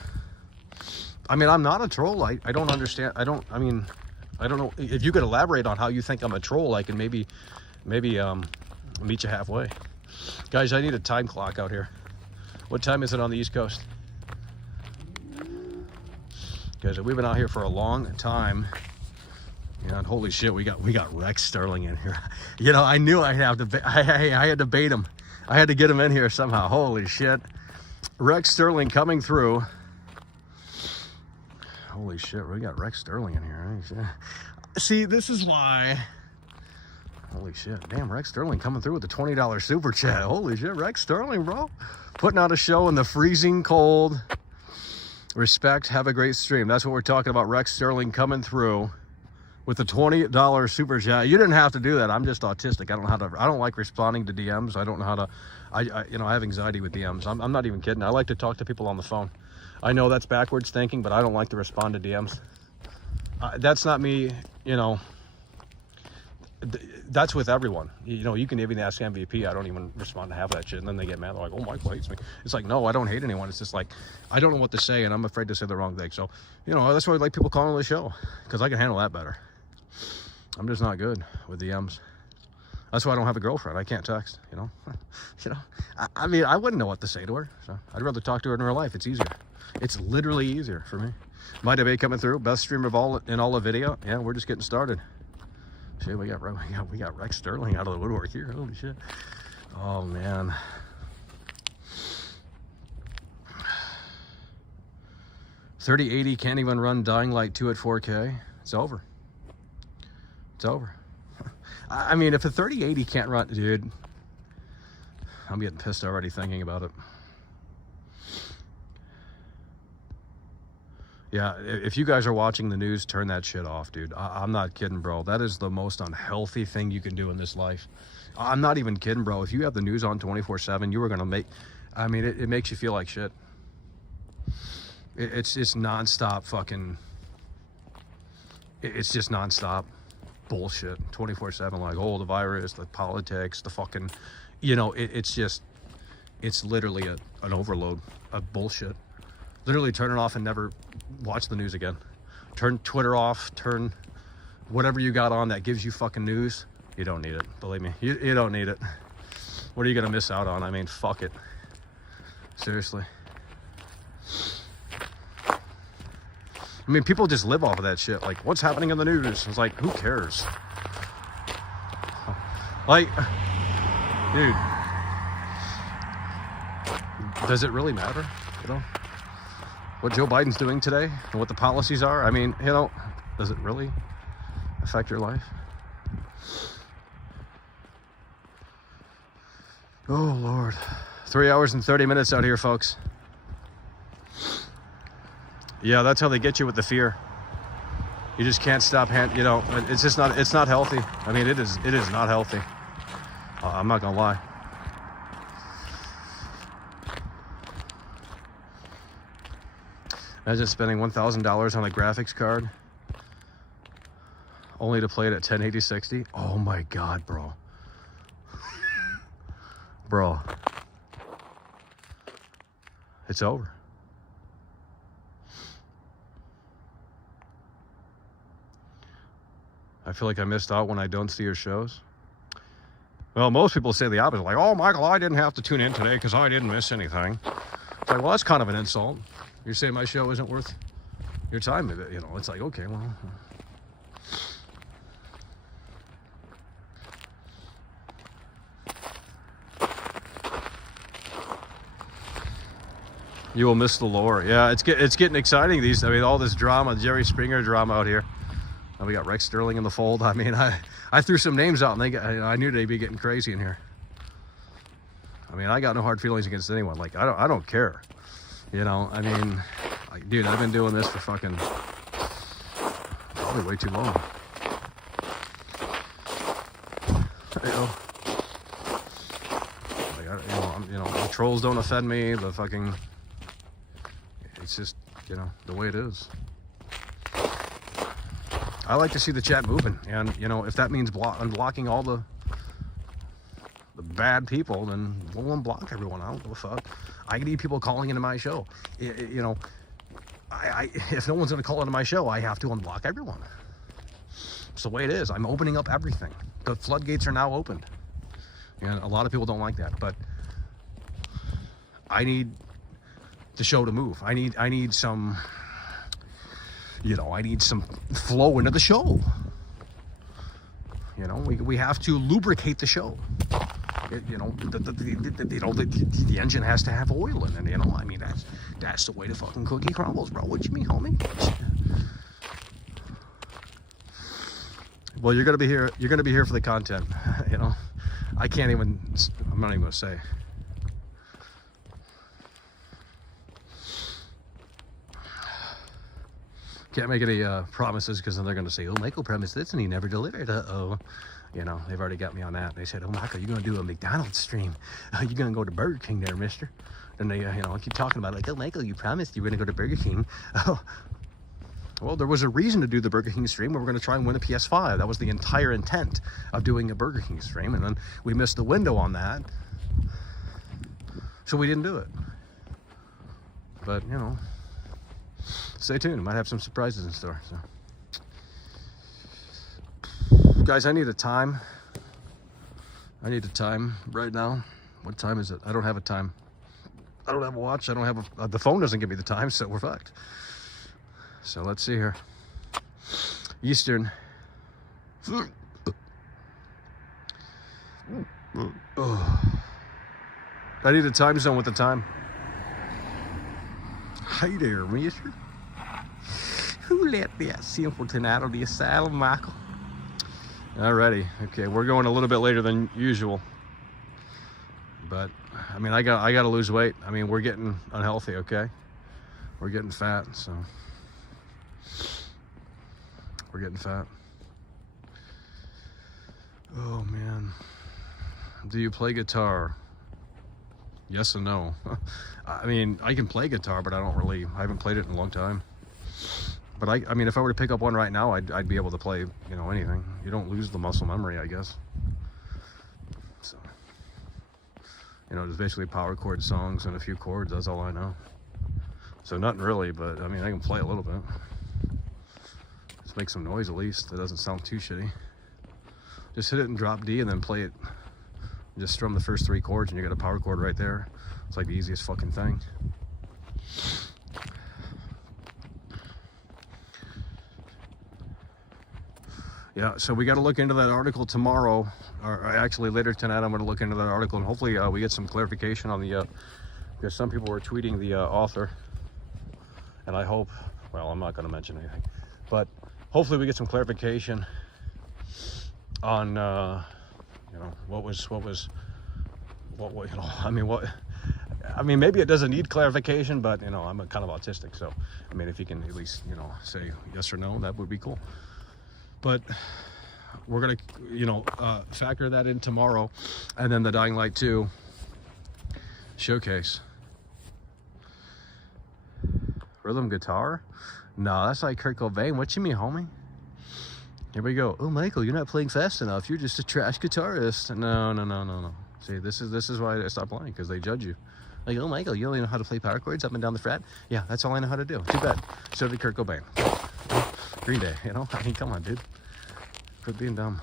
I mean, I'm not a troll. I don't understand. I don't know. If you could elaborate on how you think I'm a troll, I can maybe meet you halfway. Guys, I need a time clock out here. What time is it on the East Coast? Guys, we've been out here for a long time. Yeah, and holy shit, we got Rex Sterling in here. You know, I knew I'd have to. I had to bait him. I had to get him in here somehow. Holy shit. Rex Sterling coming through. Holy shit, we got Rex Sterling in here. See, this is why. Holy shit, damn, Rex Sterling coming through with the $20 super chat. Holy shit, Rex Sterling, bro. Putting out a show in the freezing cold. Respect, have a great stream. That's what we're talking about. Rex Sterling coming through with the $20 super chat. You didn't have to do that. I'm just autistic. I don't like responding to DMs. I don't know how to, I have anxiety with DMs. I'm not even kidding. I like to talk to people on the phone. I know that's backwards thinking, but I don't like to respond to DMs. That's not me, you know. That's with everyone. You know, you can even ask MVP. I don't even respond to half of that shit. And then they get mad. They're like, oh, Michael hates me. It's like, no, I don't hate anyone. It's just like, I don't know what to say, and I'm afraid to say the wrong thing. So, you know, that's why I like people calling the show, because I can handle that better. I'm just not good with DMs. That's why I don't have a girlfriend. I can't text, you know. I mean, I wouldn't know what to say to her. So I'd rather talk to her in real life. It's easier. It's literally easier for me. My debate coming through. Best stream of all in all of video. Yeah, we're just getting started. Shit, we got Rex Sterling out of the woodwork here. Holy shit. Oh, man. $3080 can't even run Dying Light 2 at 4K. It's over. It's over. I mean, if a 3080 can't run, dude, I'm getting pissed already thinking about it. Yeah, if you guys are watching the news, turn that shit off, dude. I'm not kidding, bro. That is the most unhealthy thing you can do in this life. I'm not even kidding, bro. If you have the news on 24/7, you are going to make... I mean, it makes you feel like shit. It's just nonstop fucking... It's just nonstop bullshit. 24/7, like, oh, the virus, the politics, the fucking... You know, it's just... It's literally an overload of bullshit. Literally turn it off and never watch the news again. Turn Twitter off, turn whatever you got on that gives you fucking news. You don't need it, believe me. You don't need it. What are you gonna miss out on? I mean, fuck it. Seriously. I mean, people just live off of that shit. Like, what's happening in the news? It's like, who cares? Like, dude, does it really matter? You know? What Joe Biden's doing today and what the policies are? I mean, you know, does it really affect your life? Oh, Lord. 3 hours and 30 minutes out here, folks. Yeah, that's how they get you with the fear. You just can't stop, you know, it's just not, it's not healthy. I mean, it is not healthy. I'm not gonna lie. Imagine spending $1,000 on a graphics card only to play it at 1080-60. Oh my God, bro. Bro. It's over. I feel like I missed out when I don't see your shows. Well, most people say the opposite. Like, oh, Michael, I didn't have to tune in today because I didn't miss anything. It's like, well, that's kind of an insult. You're saying my show isn't worth your time, you know? It's like, okay, well. You will miss the lore. Yeah, it's getting exciting. I mean, all this drama, Jerry Springer drama out here. And we got Rex Sterling in the fold. I mean, I threw some names out, and I knew they'd be getting crazy in here. I mean, I got no hard feelings against anyone. Like, I don't care. You know, I mean, like, dude, I've been doing this for fucking probably way too long. You know, like, you know, the trolls don't offend me. The fucking, it's just, you know, the way it is. I like to see the chat moving, and you know, if that means unblocking all the bad people, then we'll unblock everyone. I don't give a fuck. I need people calling into my show. You know, if no one's going to call into my show, I have to unblock everyone. It's the way it is. I'm opening up everything. The floodgates are now opened. And a lot of people don't like that, but I need the show to move. I need some, you know, I need some flow into the show. You know, we have to lubricate the show. you know, the engine has to have oil in it, you know. I mean, that's the way the fucking cookie crumbles, bro. What you mean, homie? Well, you're gonna be here. You're gonna be here for the content, you know. I can't even. I'm not even gonna say. Can't make any promises because then they're gonna say, "Oh, Michael promised this and he never delivered." Uh-oh. You know, they've already got me on that. They said, "Oh, Michael, you're gonna do a McDonald's stream. You're gonna go to Burger King there, mister." And they, you know, keep talking about it, like, "Oh, Michael, you promised you were gonna go to Burger King." Oh. Well, there was a reason to do the Burger King stream. We were going to try and win a PS5. That was the entire intent of doing a Burger King stream. And then we missed the window on that. So we didn't do it. But, you know, stay tuned. We might have some surprises in store. So, guys, I need a time. I need a time right now. What time is it? I don't have a time. I don't have a watch. I don't have a... the phone doesn't give me the time, so we're fucked. So let's see here. Eastern. I need a time zone with the time. Hi there, mister. Who let that simpleton out of the asylum, Michael? Alrighty. Okay, we're going a little bit later than usual. But I mean, I gotta lose weight. I mean, we're getting unhealthy, okay? We're getting fat, so we're getting fat. Oh man. Do you play guitar? Yes and no. I mean, I can play guitar, but I haven't played it in a long time. But I mean, if I were to pick up one right now, I'd be able to play, you know, anything. You don't lose the muscle memory, I guess. So, you know, just basically power chord songs and a few chords, that's all I know. So nothing really, but I mean, I can play a little bit. Just make some noise at least. It doesn't sound too shitty. Just hit it in drop D and then play it. Just strum the first 3 chords and you got a power chord right there. It's like the easiest fucking thing. Yeah, so we got to look into that article tomorrow, or actually later tonight. I'm going to look into that article and hopefully we get some clarification on the, because some people were tweeting the author, and I hope, well, I'm not going to mention anything, but hopefully we get some clarification on, you know, what was, you know, I mean, maybe it doesn't need clarification, but, you know, I'm kind of autistic, so, I mean, if you can at least, you know, say yes or no, that would be cool. But we're going to, you know, factor that in tomorrow. And then the Dying Light 2 showcase. Rhythm guitar? No, that's like Kurt Cobain. What you mean, homie? Here we go. Oh, Michael, you're not playing fast enough. You're just a trash guitarist. No. See, this is why I stopped playing, because they judge you. Like, oh, Michael, you only know how to play power chords up and down the fret? Yeah, that's all I know how to do. Too bad. So did Kurt Cobain. Green Day, you know? I mean, come on, dude. Quit being dumb.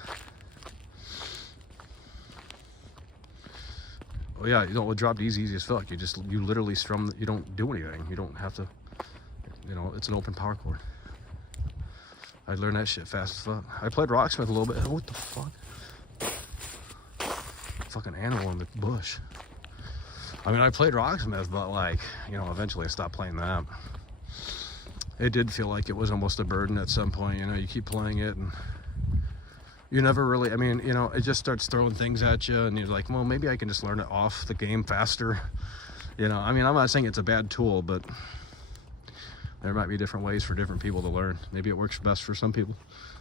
Oh yeah, you know, with drop D's easy as fuck. You literally strum. You don't do anything. You don't have to. You know, it's an open power chord. I learned that shit fast as fuck. I played Rocksmith a little bit. Oh, what the fuck? Fucking animal in the bush. I mean, I played Rocksmith, but like, you know, eventually I stopped playing that. It did feel like it was almost a burden at some point, you know, you keep playing it and you never really, I mean, you know, it just starts throwing things at you and you're like, well, maybe I can just learn it off the game faster. You know, I mean, I'm not saying it's a bad tool, but there might be different ways for different people to learn. Maybe it works best for some people.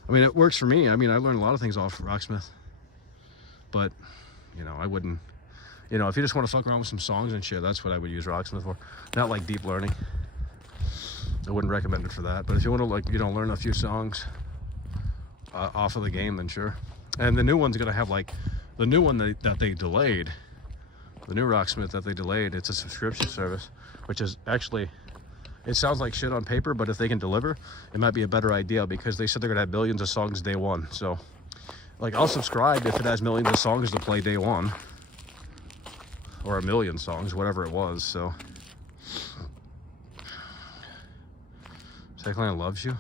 I mean, it works for me. I mean, I learned a lot of things off Rocksmith, but, you know, I wouldn't, you know, if you just want to fuck around with some songs and shit, that's what I would use Rocksmith for. Not like deep learning. I wouldn't recommend it for that, but if you want to, like, you know, learn a few songs off of the game, then sure. And the new one's gonna have, like, the new one that they delayed, the new Rocksmith that they delayed, it's a subscription service, which is actually, it sounds like shit on paper, but if they can deliver, it might be a better idea, because they said they're gonna have billions of songs day one. So, like, I'll subscribe if it has millions of songs to play day one, or a million songs, whatever it was. So Techland loves you.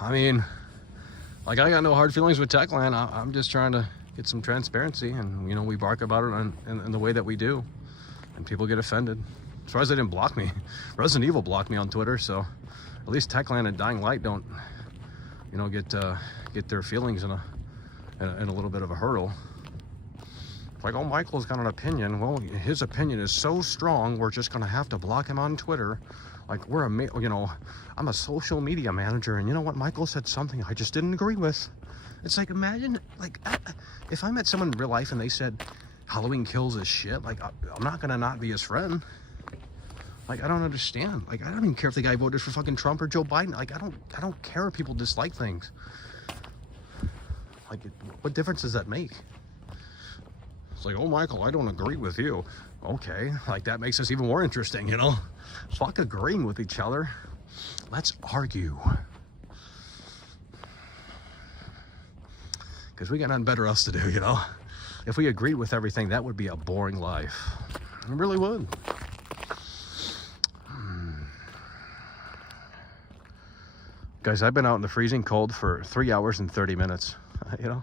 I mean, like, I got no hard feelings with Techland. I'm just trying to, get some transparency, and you know, we bark about it in the way that we do, and people get offended. As far as they didn't block me, Resident Evil blocked me on Twitter, so at least Techland and Dying Light don't, you know, get their feelings in a little bit of a hurdle. Like, oh, Michael's got an opinion. Well, his opinion is so strong, we're just gonna have to block him on Twitter. Like, you know, I'm a social media manager, and you know what? Michael said something I just didn't agree with. It's like, imagine, like, if I met someone in real life and they said Halloween Kills is shit, like, I'm not gonna not be his friend. Like, I don't understand. Like, I don't even care if the guy voted for fucking Trump or Joe Biden. Like, I don't care if people dislike things. Like, what difference does that make? It's like, oh, Michael, I don't agree with you. Okay, like, that makes us even more interesting, you know? Fuck agreeing with each other. Let's argue. Because we got nothing better else to do, you know? If we agreed with everything, that would be a boring life. It really would. Guys, I've been out in the freezing cold for 3 hours and 30 minutes, you know?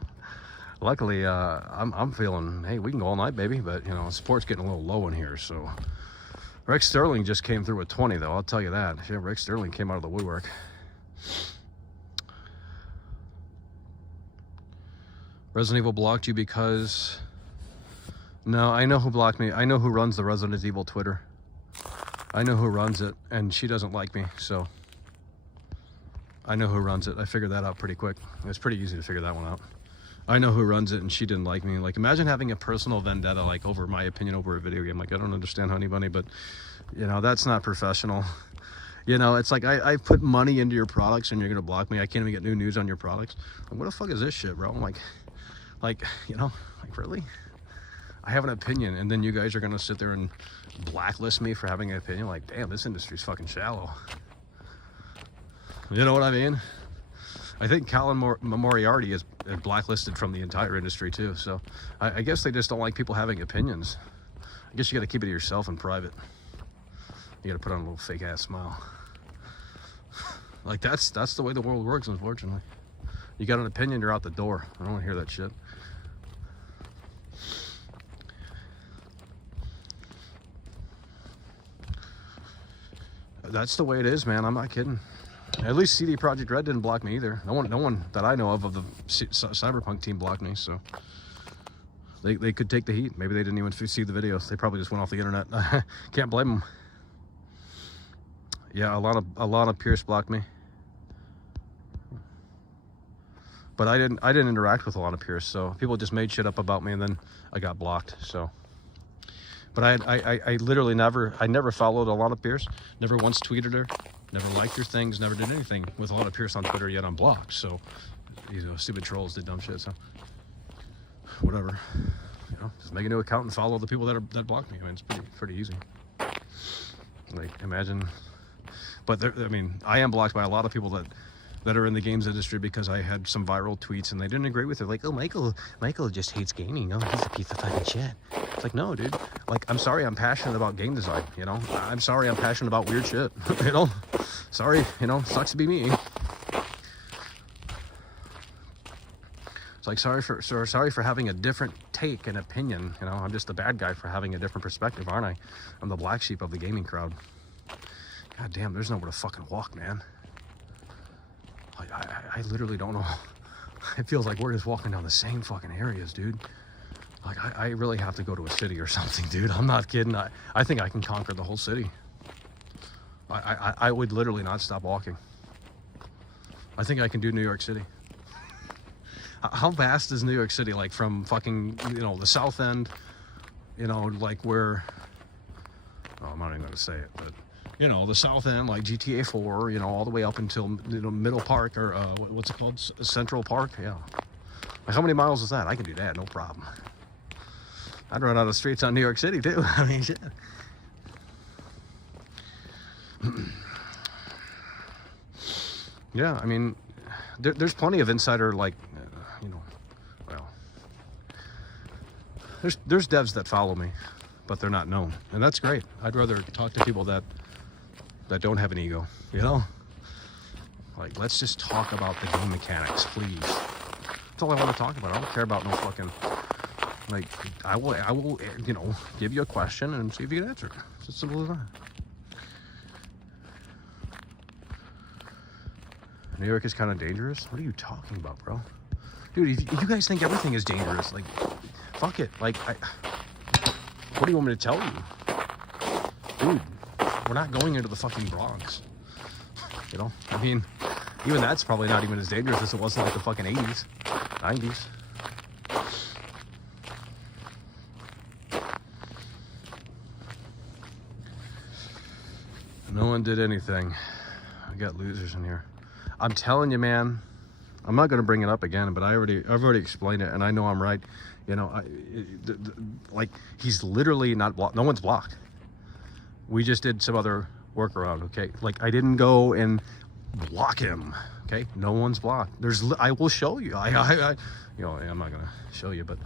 Luckily, I'm feeling, hey, we can go all night, baby, but, you know, sport's getting a little low in here, so. Rick Sterling just came through with 20, though, I'll tell you that. Yeah, Rick Sterling came out of the woodwork. Resident Evil blocked you because... No, I know who blocked me. I know who runs the Resident Evil Twitter. I know who runs it, and she doesn't like me, so... I know who runs it. I figured that out pretty quick. It's pretty easy to figure that one out. I know who runs it, and she didn't like me. Like, imagine having a personal vendetta, like, over my opinion over a video game. Like, I don't understand Honey Bunny, but, you know, that's not professional. You know, it's like, I put money into your products, and you're going to block me. I can't even get new news on your products. Like, what the fuck is this shit, bro? Like, you know, like, really? I have an opinion, and then you guys are going to sit there and blacklist me for having an opinion? Like, damn, this industry's fucking shallow. You know what I mean? I think Colin Moriarty is blacklisted from the entire industry too. So I guess they just don't like people having opinions. I guess you got to keep it to yourself in private. You got to put on a little fake ass smile. Like, that's the way the world works, unfortunately. You got an opinion, you're out the door. I don't want to hear that shit. That's the way it is, man. I'm not kidding. At least CD Projekt Red didn't block me either. No one that I know of the Cyberpunk team blocked me, so they could take the heat. Maybe they didn't even see the videos. They probably just went off the internet. Can't blame them. Yeah, Alana Pierce blocked me, but I didn't interact with Alana Pierce. So people just made shit up about me, and then I got blocked. So. But I literally never followed Alana Pierce. Never once tweeted her. Never liked her things, never did anything with Alana Pierce on Twitter, yet I'm blocked. So, you know, stupid trolls did dumb shit, so whatever. You know, just make a new account and follow the people that blocked me. I mean, it's pretty easy. Like, imagine. But I mean, I am blocked by a lot of people that are in the games industry because I had some viral tweets and they didn't agree with it. Like, oh, Michael just hates gaming. Oh, he's a piece of fucking shit. It's like, no, dude. Like, I'm sorry I'm passionate about game design, you know? I'm sorry I'm passionate about weird shit, you know? Sorry, you know, sucks to be me. It's like, sorry for having a different take and opinion, you know? I'm just the bad guy for having a different perspective, aren't I? I'm the black sheep of the gaming crowd. God damn, there's nowhere to fucking walk, man. Like, I literally don't know. It feels like we're just walking down the same fucking areas, dude. Like, I really have to go to a city or something, dude. I'm not kidding. I think I can conquer the whole city. I would literally not stop walking. I think I can do New York City. How vast is New York City? Like, from fucking, you know, the South End, you know, like where, oh, I'm not even going to say it, but, you know, the South End, like GTA 4, you know, all the way up until, you know, Middle Park, or what's it called? Central Park? Yeah. Like, how many miles is that? I can do that, no problem. I'd run out of the streets on New York City, too. I mean, shit. Yeah, I mean, there's plenty of insider, like, you know, well, there's devs that follow me, but they're not known, and that's great. I'd rather talk to people that don't have an ego, you know? Like, let's just talk about the game mechanics, please. That's all I want to talk about. I don't care about no fucking, like, I will, you know, give you a question and see if you can answer it. It's as simple as that. New York is kind of dangerous? What are you talking about, bro? Dude, if you guys think everything is dangerous, like, fuck it. Like, what do you want me to tell you? Dude, we're not going into the fucking Bronx. You know? I mean, even that's probably not even as dangerous as it was in like the fucking 80s, 90s. No one did anything. I got losers in here. I'm telling you, man, I'm not going to bring it up again, but I've already explained it, and I know I'm right. You know, like, he's literally not blocked. No one's blocked. We just did some other workaround, okay? Like, I didn't go and block him, okay? No one's blocked. I will show you. You know, I'm not going to show you, but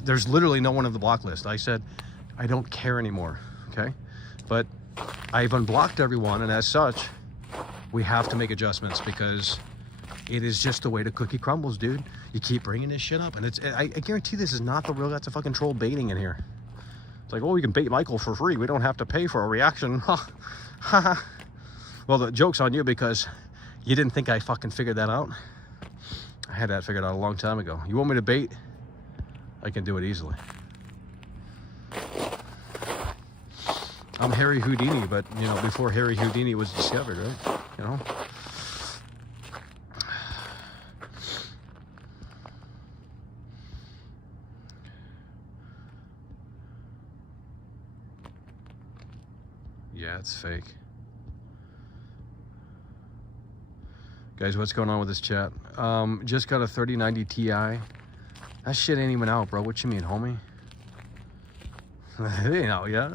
there's literally no one on the block list. I said, I don't care anymore, okay? But I've unblocked everyone, and as such, we have to make adjustments because it is just the way the cookie crumbles, dude. You keep bringing this shit up, and I guarantee this is not the real. That's a fucking troll baiting in here. It's like, oh, we can bait Michael for free. We don't have to pay for a reaction. Well, the joke's on you because you didn't think I fucking figured that out. I had that figured out a long time ago. You want me to bait? I can do it easily. I'm Harry Houdini, but, you know, before Harry Houdini was discovered, right? You know? Yeah, it's fake. Guys, what's going on with this chat? Just got a 3090 Ti. That shit ain't even out, bro. What you mean, homie? It ain't out yet.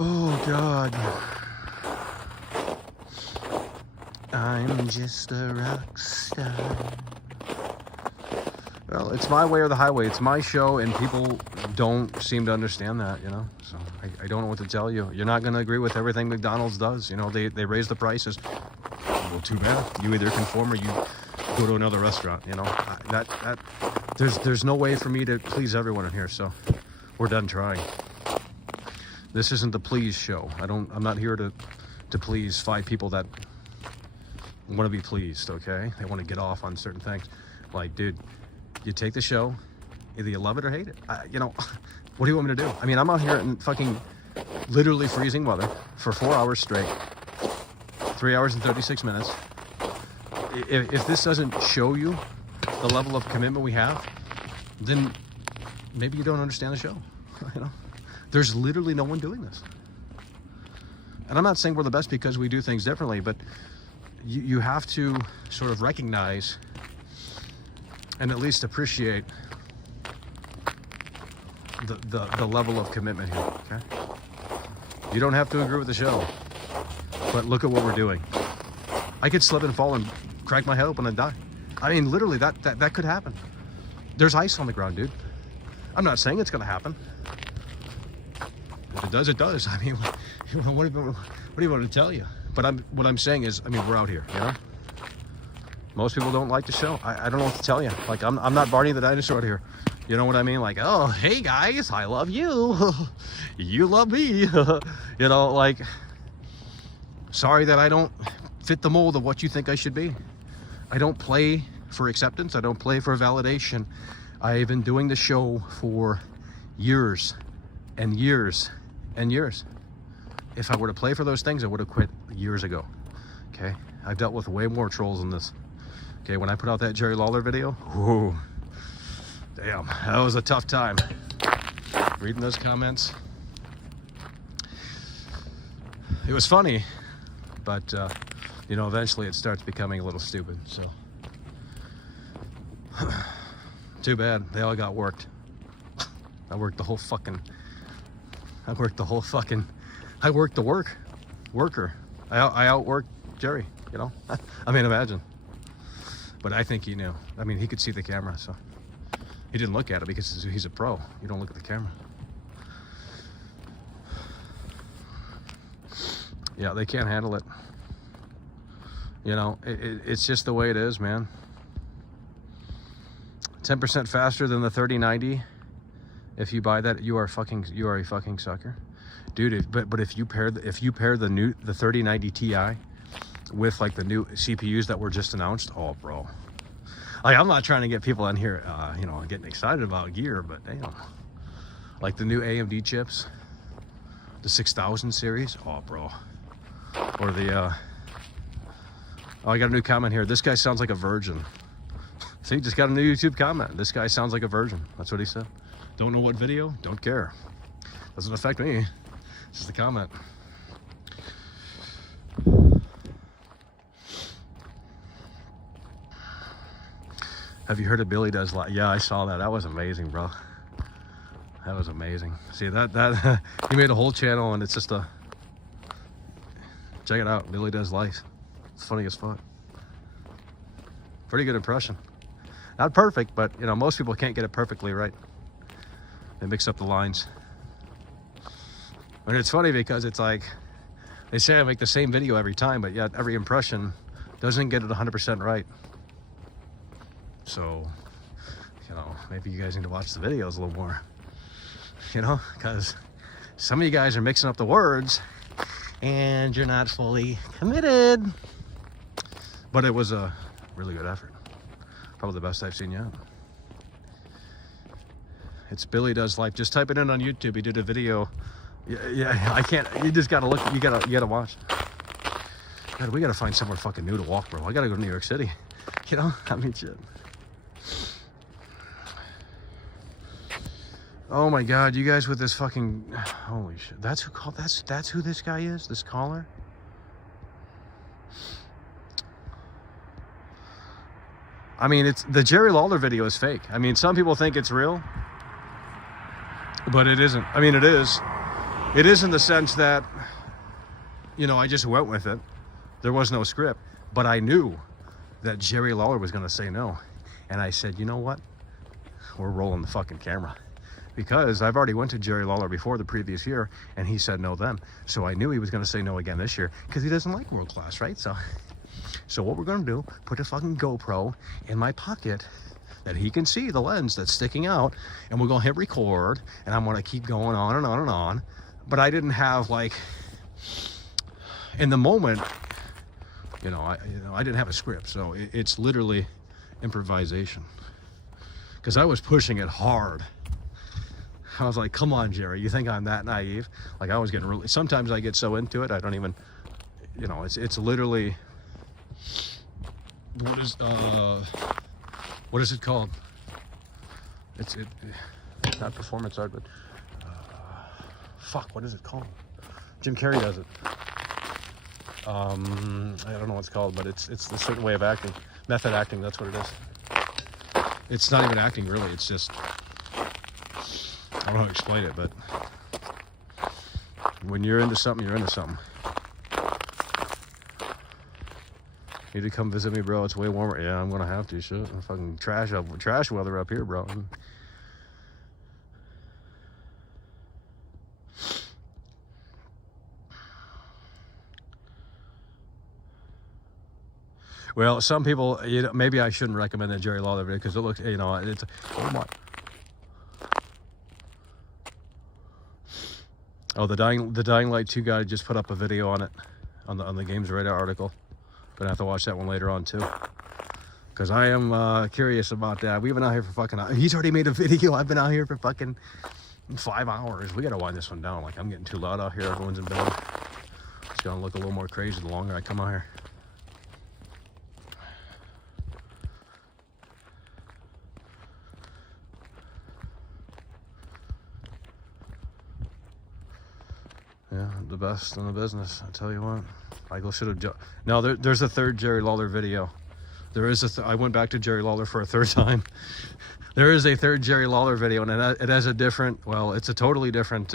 Oh, God. I'm just a rock star. Well, it's my way or the highway. It's my show, and people don't seem to understand that, you know? So I don't know what to tell you. You're not going to agree with everything McDonald's does. You know, they raise the prices. Well, too bad. You either conform or you go to another restaurant, you know? There's no way for me to please everyone in here, so we're done trying. This isn't the please show. I'm not here to please 5 people that want to be pleased, okay? They want to get off on certain things. Like, dude, you take the show, either you love it or hate it. You know, what do you want me to do? I mean, I'm out here in fucking literally freezing weather for 4 hours straight, 3 hours and 36 minutes. If this doesn't show you the level of commitment we have, then maybe you don't understand the show, you know? There's literally no one doing this. And I'm not saying we're the best because we do things differently, but you have to sort of recognize and at least appreciate the level of commitment here, okay? You don't have to agree with the show, but look at what we're doing. I could slip and fall and crack my head open and die. I mean, literally, that could happen. There's ice on the ground, dude. I'm not saying it's gonna happen. If it does, it does. I mean, what do you want to tell you? But what I'm saying is, I mean, we're out here, you know? Most people don't like the show. I don't know what to tell you. Like, I'm not Barney the dinosaur here. You know what I mean? Like, oh, hey guys, I love you. You love me. You know, like, sorry that I don't fit the mold of what you think I should be. I don't play for acceptance. I don't play for validation. I've been doing the show for years and years and years. If I were to play for those things, I would have quit years ago. Okay? I've dealt with way more trolls than this. Okay, when I put out that Jerry Lawler video, whoa, damn, that was a tough time. Reading those comments. It was funny, but, you know, eventually it starts becoming a little stupid, so. Too bad, they all got worked. I worked the worker. I outworked Jerry, you know? I mean, imagine. But I think he knew. I mean, he could see the camera, so. He didn't look at it because he's a pro. You don't look at the camera. Yeah, they can't handle it. You know, it's just the way it is, man. 10% faster than the 3090. If you buy that, you are a fucking sucker, dude. But if you pair the 3090 Ti with like the new CPUs that were just announced, oh, bro. Like, I'm not trying to get people in here, you know, getting excited about gear, but damn, like the new AMD chips, the 6000 series, oh, bro. Or the oh, I got a new comment here. This guy sounds like a virgin. See, just got a new YouTube comment. This guy sounds like a virgin. That's what he said. Don't know what video? Don't care. Doesn't affect me. It's just a comment. Have you heard of Billy Does Live? Yeah, I saw that. That was amazing, bro. That was amazing. See, that he made a whole channel, and it's just a... Check it out. Billy Does Life. It's funny as fuck. Pretty good impression. Not perfect, but, you know, most people can't get it perfectly right. They mix up the lines. And it's funny because it's like, they say I make the same video every time, but yet every impression doesn't get it 100% right. So, you know, maybe you guys need to watch the videos a little more. You know, because some of you guys are mixing up the words and you're not fully committed. But it was a really good effort. Probably the best I've seen yet. It's Billy Does Life. Just type it in on YouTube. He did a video. Yeah, I can't. You just gotta look. You gotta watch. God, we gotta find somewhere fucking new to walk, bro. I gotta go to New York City. You know, I mean, shit. Oh my God, you guys with this fucking, holy shit. That's who called. That's who this guy is. This caller. I mean, it's the Jerry Lawler video is fake. I mean, some people think it's real, but it isn't. I mean, it is. It is in the sense that, you know, I just went with it. There was no script, but I knew that Jerry Lawler was going to say no. And I said, you know what? We're rolling the fucking camera. Because I've already went to Jerry Lawler before the previous year, and he said no then. So I knew he was going to say no again this year, because he doesn't like world class, right? So what we're going to do, put a fucking GoPro in my pocket that he can see the lens that's sticking out, and we're going to hit record, and I'm going to keep going on and on and on. But I didn't have, like, in the moment, you know, I didn't have a script, so it's literally improvisation. Because I was pushing it hard. I was like, come on, Jerry, you think I'm that naive? Like, I was getting really, sometimes I get so into it, I don't even, you know, it's literally, what is it called? It's not performance art, but, fuck, what is it called? Jim Carrey does it. I don't know what it's called, but it's a certain way of acting. Method acting, that's what it is. It's not even acting, really. It's just, I don't know how to explain it, but when you're into something, you're into something. You need to come visit me, bro. It's way warmer. Yeah, I'm gonna have to. Shit, I'm fucking trash weather up here, bro. Well, some people, you know, maybe I shouldn't recommend that Jerry Lawler video because it looks, you know, it's, oh my. Oh, the Dying Light 2 guy just put up a video on it, on the Games Radar article. Gonna have to watch that one later on too, because I am curious about that. We've been out here for fucking, he's already made a video. I've been out here for fucking 5 hours. We gotta wind this one down. Like, I'm getting too loud out here. Everyone's in bed. It's gonna look a little more crazy the longer I come out here. Yeah, the best in the business. I tell you what, Michael should have. No, there's a third Jerry Lawler video. There is I went back to Jerry Lawler for a third time. There is a third Jerry Lawler video, and it has a different. Well, it's a totally different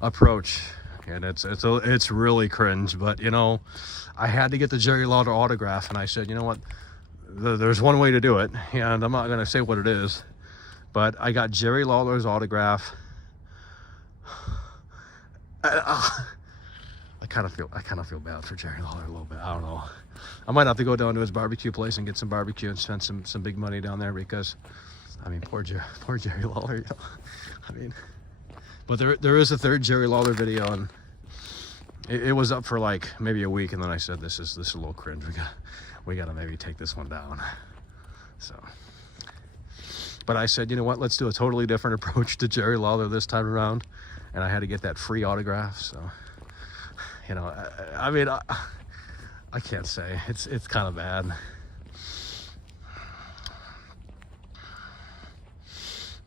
approach, and it's really cringe. But you know, I had to get the Jerry Lawler autograph, and I said, you know what? There's one way to do it, and I'm not gonna say what it is, but I got Jerry Lawler's autograph. I kind of feel bad for Jerry Lawler a little bit. I don't know. I might have to go down to his barbecue place and get some barbecue and spend some big money down there, because, I mean, poor Jerry Lawler. You know? I mean, but there is a third Jerry Lawler video, and it was up for like maybe a week, and then I said, this is a little cringe. We got to maybe take this one down. So, but I said, you know what? Let's do a totally different approach to Jerry Lawler this time around, and I had to get that free autograph. So, you know, I mean, I can't say it's kind of bad.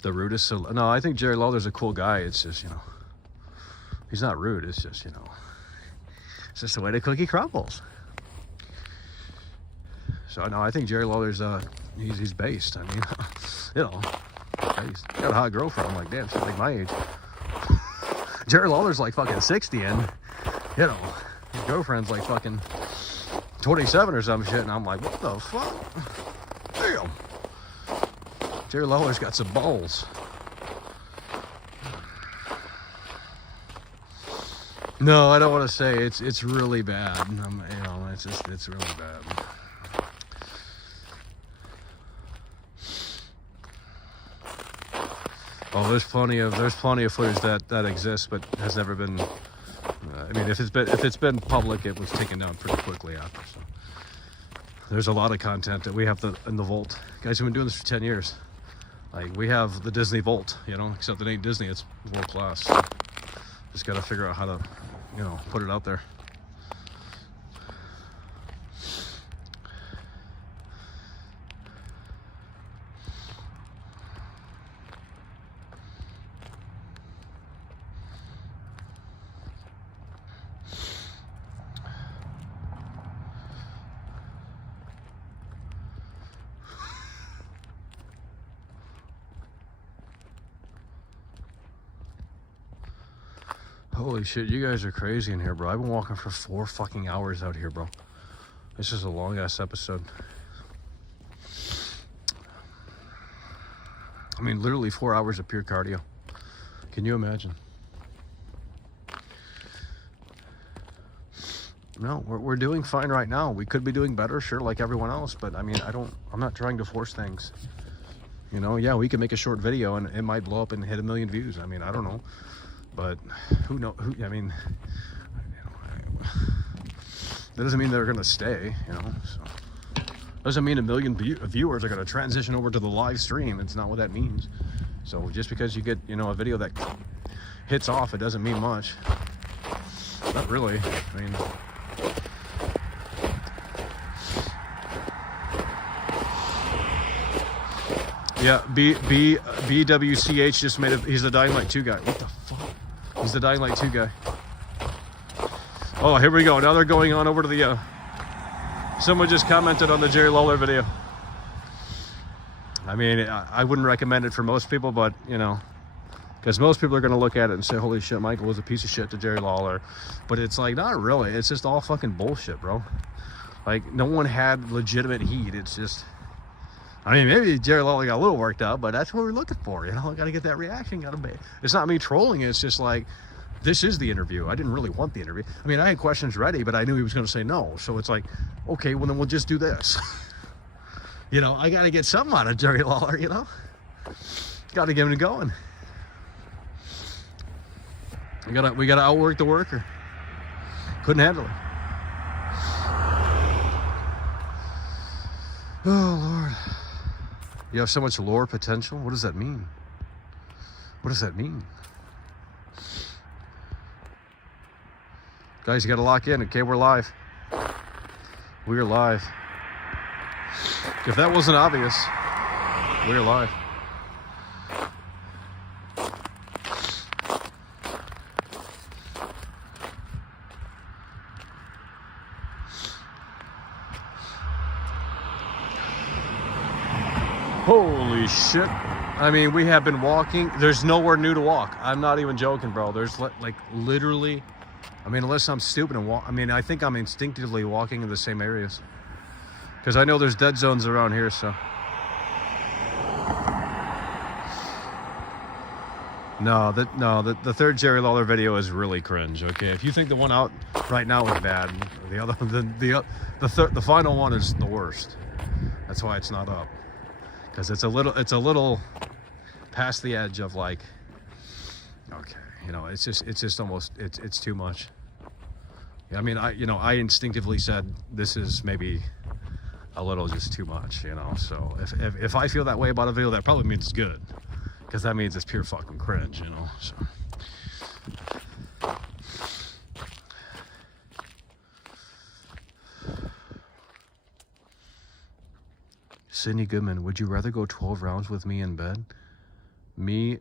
The rudest. So, no, I think Jerry Lawler's a cool guy. It's just, you know, he's not rude. It's just, you know, it's just the way the cookie crumbles. So no, I think Jerry Lawler's he's based. I mean, you know, he's got a hot girlfriend. I'm like, damn, she's like my age. Jerry Lawler's like fucking 60, and you know, his girlfriend's like fucking 27 or some shit, and I'm like, what the fuck? Damn. Jerry Lawler's got some balls. No, I don't want to say it's really bad. You know, it's really bad. Oh, there's plenty of footage that exists, but has never been. I mean, if it's been public, it was taken down pretty quickly after. So there's a lot of content that we have in the vault. Guys have been doing this for 10 years. Like, we have the Disney Vault, you know, except it ain't Disney, it's world class. So just got to figure out how to, you know, put it out there. Holy shit, you guys are crazy in here, bro. I've been walking for 4 fucking hours out here, bro. This is a long ass episode. I mean, literally 4 hours of pure cardio. Can you imagine? No, we're doing fine right now. We could be doing better, sure, like everyone else, but I mean, I'm not trying to force things. You know, yeah, we can make a short video and it might blow up and hit 1 million views. I mean, I don't know. But who knows? I mean, that doesn't mean they're going to stay, you know. So doesn't mean 1 million viewers are going to transition over to the live stream. It's not what that means. So just because you get, you know, a video that hits off, it doesn't mean much. Not really. I mean, yeah, BWCH just made he's the Dying Light 2 guy. What the fuck? He's the Dying Light 2 guy. Oh, here we go. Now they're going on over to the, someone just commented on the Jerry Lawler video. I mean, I wouldn't recommend it for most people, but, you know, because most people are going to look at it and say, holy shit, Michael was a piece of shit to Jerry Lawler. But it's like, not really. It's just all fucking bullshit, bro. Like, no one had legitimate heat. It's just, I mean, maybe Jerry Lawler got a little worked out, but that's what we're looking for, you know? I got to get that reaction. It's not me trolling. It's just like, this is the interview. I didn't really want the interview. I mean, I had questions ready, but I knew he was going to say no. So it's like, okay, well, then we'll just do this. You know, I got to get something out of Jerry Lawler, you know? Got to get him going. We got to outwork the worker. Couldn't handle it. Oh, Lord. You have so much lore potential? What does that mean? What does that mean? Guys, you got to lock in. Okay, we're live. We are live. If that wasn't obvious, we are live. Holy shit. I mean, we have been walking. There's nowhere new to walk. I'm not even joking, bro. There's like literally, I mean, unless I'm stupid and walk. I mean, I think I'm instinctively walking in the same areas. Because I know there's dead zones around here, so. No, the third Jerry Lawler video is really cringe. Okay, if you think the one out right now is bad, the other, the final one is the worst. That's why it's not up, because it's a little past the edge of like, okay, you know, it's just almost it's too much. I mean, I instinctively said this is maybe a little just too much, you know. So if I feel that way about a video, that probably means it's good. Because that means it's pure fucking cringe, you know. So. Sydney Goodman, would you rather go 12 rounds with me in bed? Me,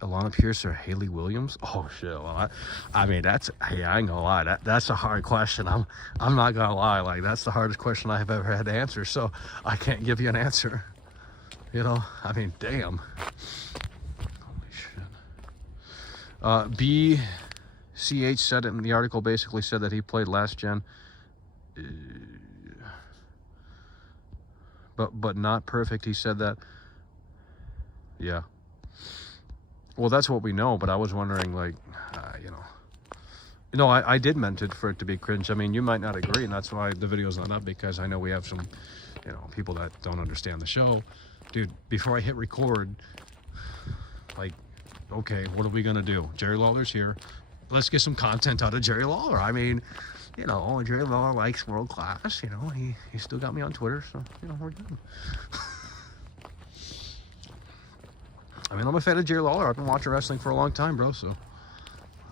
Alana Pierce, or Haley Williams? Oh shit! Well, I mean, hey, I ain't gonna lie. That's a hard question. I'm not gonna lie. Like, that's the hardest question I have ever had to answer. So I can't give you an answer. You know, I mean, damn. Holy shit. BCH said it in the article, basically said that he played last gen. But not perfect. He said that. Yeah. Well, that's what we know, but I was wondering, like, you know, I did meant it for it to be cringe. I mean, you might not agree, and that's why the video's not up, because I know we have some, you know, people that don't understand the show. Dude, before I hit record, like, okay, what are we gonna do? Jerry Lawler's here. Let's get some content out of Jerry Lawler. I mean, you know, Jerry Lawler likes world class. You know, he still got me on Twitter, so, you know, we're good. I mean, I'm a fan of Jerry Lawler. I've been watching wrestling for a long time, bro, so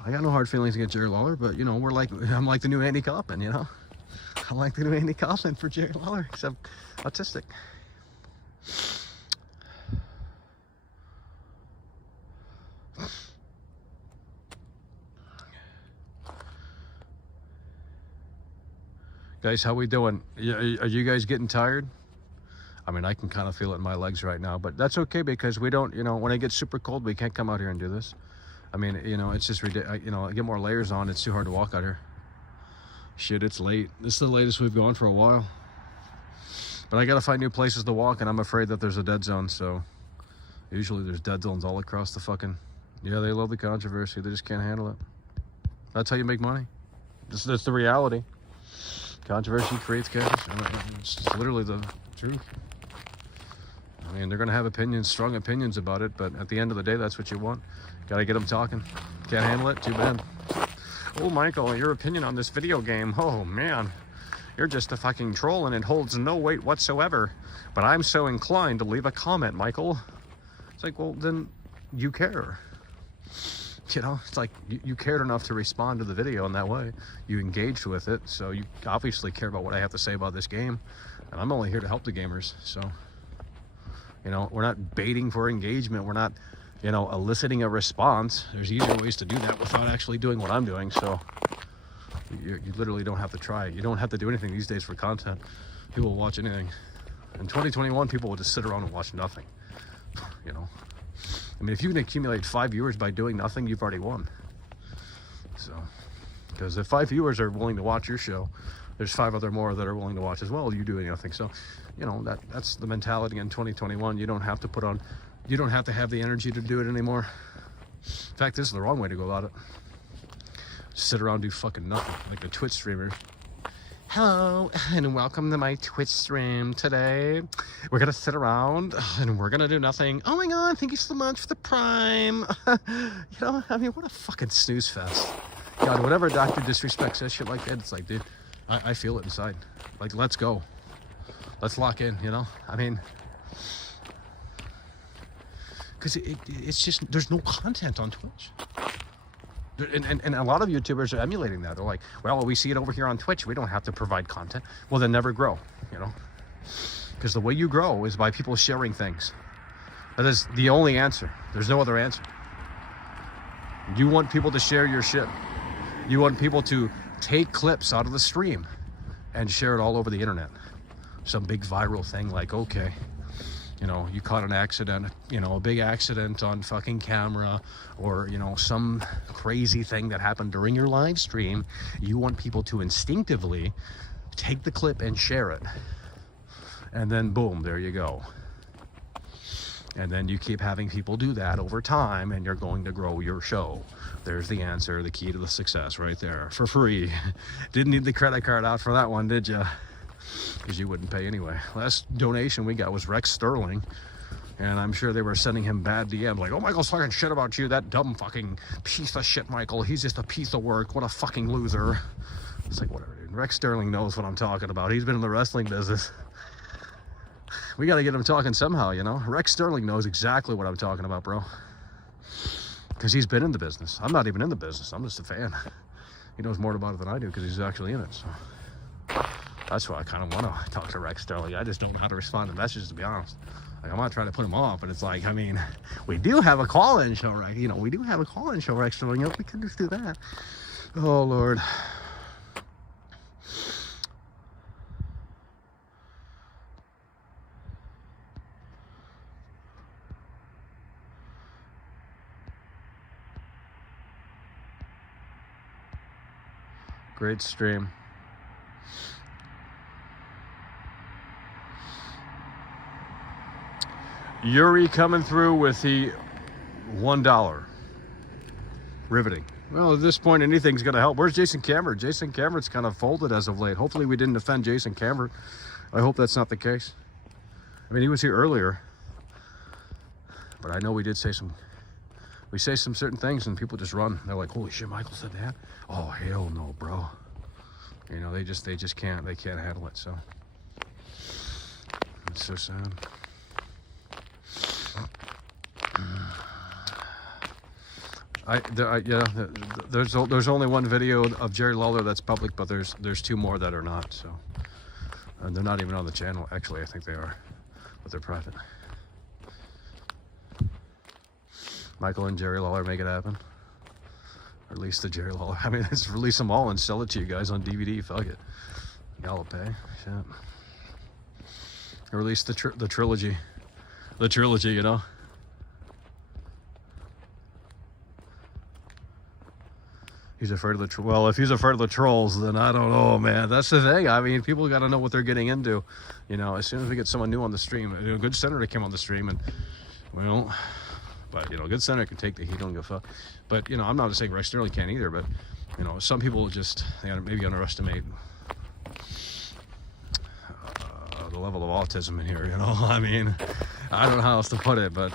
I got no hard feelings against Jerry Lawler, but, you know, I'm like the new Andy Kaufman, you know? I'm like the new Andy Kaufman for Jerry Lawler, except autistic. Guys, how we doing? Are you guys getting tired? I mean, I can kind of feel it in my legs right now, but that's okay, because we don't, you know, when it gets super cold, we can't come out here and do this. I mean, you know, it's just ridiculous. You know, I get more layers on, it's too hard to walk out here. Shit, it's late. This is the latest we've gone for a while. But I gotta find new places to walk, and I'm afraid that there's a dead zone, so usually there's dead zones all across the fucking... Yeah, they love the controversy. They just can't handle it. That's how you make money. That's the reality. Controversy creates cash. I mean, it's literally the truth. I mean, they're going to have opinions, strong opinions about it, but at the end of the day, that's what you want. Got to get them talking. Can't handle it? Too bad. Oh, Michael, your opinion on this video game. Oh, man. You're just a fucking troll, and it holds no weight whatsoever. But I'm so inclined to leave a comment, Michael. It's like, well, then you care. You know, it's like you cared enough to respond to the video in that way. You engaged with it, so you obviously care about what I have to say about this game. And I'm only here to help the gamers, so... You know, we're not baiting for engagement. We're not, you know, eliciting a response. There's easier ways to do that without actually doing what I'm doing, so... You literally don't have to try. You don't have to do anything these days for content. People will watch anything. In 2021, people will just sit around and watch nothing. You know? I mean, if you can accumulate 5 viewers by doing nothing, you've already won. So, because if 5 viewers are willing to watch your show, there's 5 other more that are willing to watch as well. You doing nothing. So, you know, that's the mentality in 2021. You don't have to you don't have to have the energy to do it anymore. In fact, this is the wrong way to go about it. Just sit around and do fucking nothing, like the Twitch streamers. Hello, and welcome to my Twitch stream today. We're gonna sit around, and we're gonna do nothing. Oh my god, thank you so much for the Prime. You know, I mean, what a fucking snooze fest. God, whenever Dr. Disrespect says shit like that, it's like, dude, I feel it inside. Like, let's go. Let's lock in, you know? I mean... Because it's just, there's no content on Twitch. And a lot of YouTubers are emulating that. They're like, well, we see it over here on Twitch. We don't have to provide content. Well, then never grow, you know? Because the way you grow is by people sharing things. That is the only answer. There's no other answer. You want people to share your shit. You want people to take clips out of the stream and share it all over the internet. Some big viral thing like, okay, you know, you caught an accident, you know, a big accident on fucking camera, or, you know, some crazy thing that happened during your live stream. You want people to instinctively take the clip and share it. And then boom, there you go. And then you keep having people do that over time, and you're going to grow your show. There's the answer, the key to the success right there, for free. Didn't need the credit card out for that one, did you? Because you wouldn't pay anyway. Last donation we got was Rex Sterling, and I'm sure they were sending him bad DMs like, oh, Michael's talking shit about you, that dumb fucking piece of shit, Michael. He's just a piece of work. What a fucking loser. It's like, whatever, dude. Rex Sterling knows what I'm talking about. He's been in the wrestling business. We got to get him talking somehow, you know? Rex Sterling knows exactly what I'm talking about, bro. Because he's been in the business. I'm not even in the business. I'm just a fan. He knows more about it than I do because he's actually in it. So that's why I kind of want to talk to Rex Sterling. I just don't know how to respond to messages, to be honest. Like, I'm not trying to put him off, but it's like, I mean, we do have a call-in show, right? You know, we do have a call-in show, Rex Sterling. You know, we can just do that. Oh, Lord. Great stream. Yuri coming through with the $1. Riveting. Well, at this point, anything's going to help. Where's Jason Cameron? Jason Cameron's kind of folded as of late. Hopefully we didn't offend Jason Cameron. I hope that's not the case. I mean, he was here earlier. But I know we did say some... We say some certain things and people just run. They're like, holy shit, Michael said that? Oh, hell no, bro. You know, they just can't handle it, so. It's so sad. There's only one video of Jerry Lawler that's public, but there's two more that are not, so. And they're not even on the channel. Actually, I think they are, but they're private. Michael and Jerry Lawler make it happen. Release the Jerry Lawler. I mean, let's release them all and sell it to you guys on DVD. Fuck it. Y'all will pay. Shit. Release the trilogy. The trilogy, you know. He's afraid of the well, if he's afraid of the trolls, then I don't know, man. That's the thing. I mean, people got to know what they're getting into. You know, as soon as we get someone new on the stream, a good senator came on the stream, and well. But, you know, a good center can take the heat, don't give a fuck. But, you know, I'm not saying Rex Sterling can't either, but, you know, some people just, they maybe underestimate the level of autism in here, you know. I mean, I don't know how else to put it, but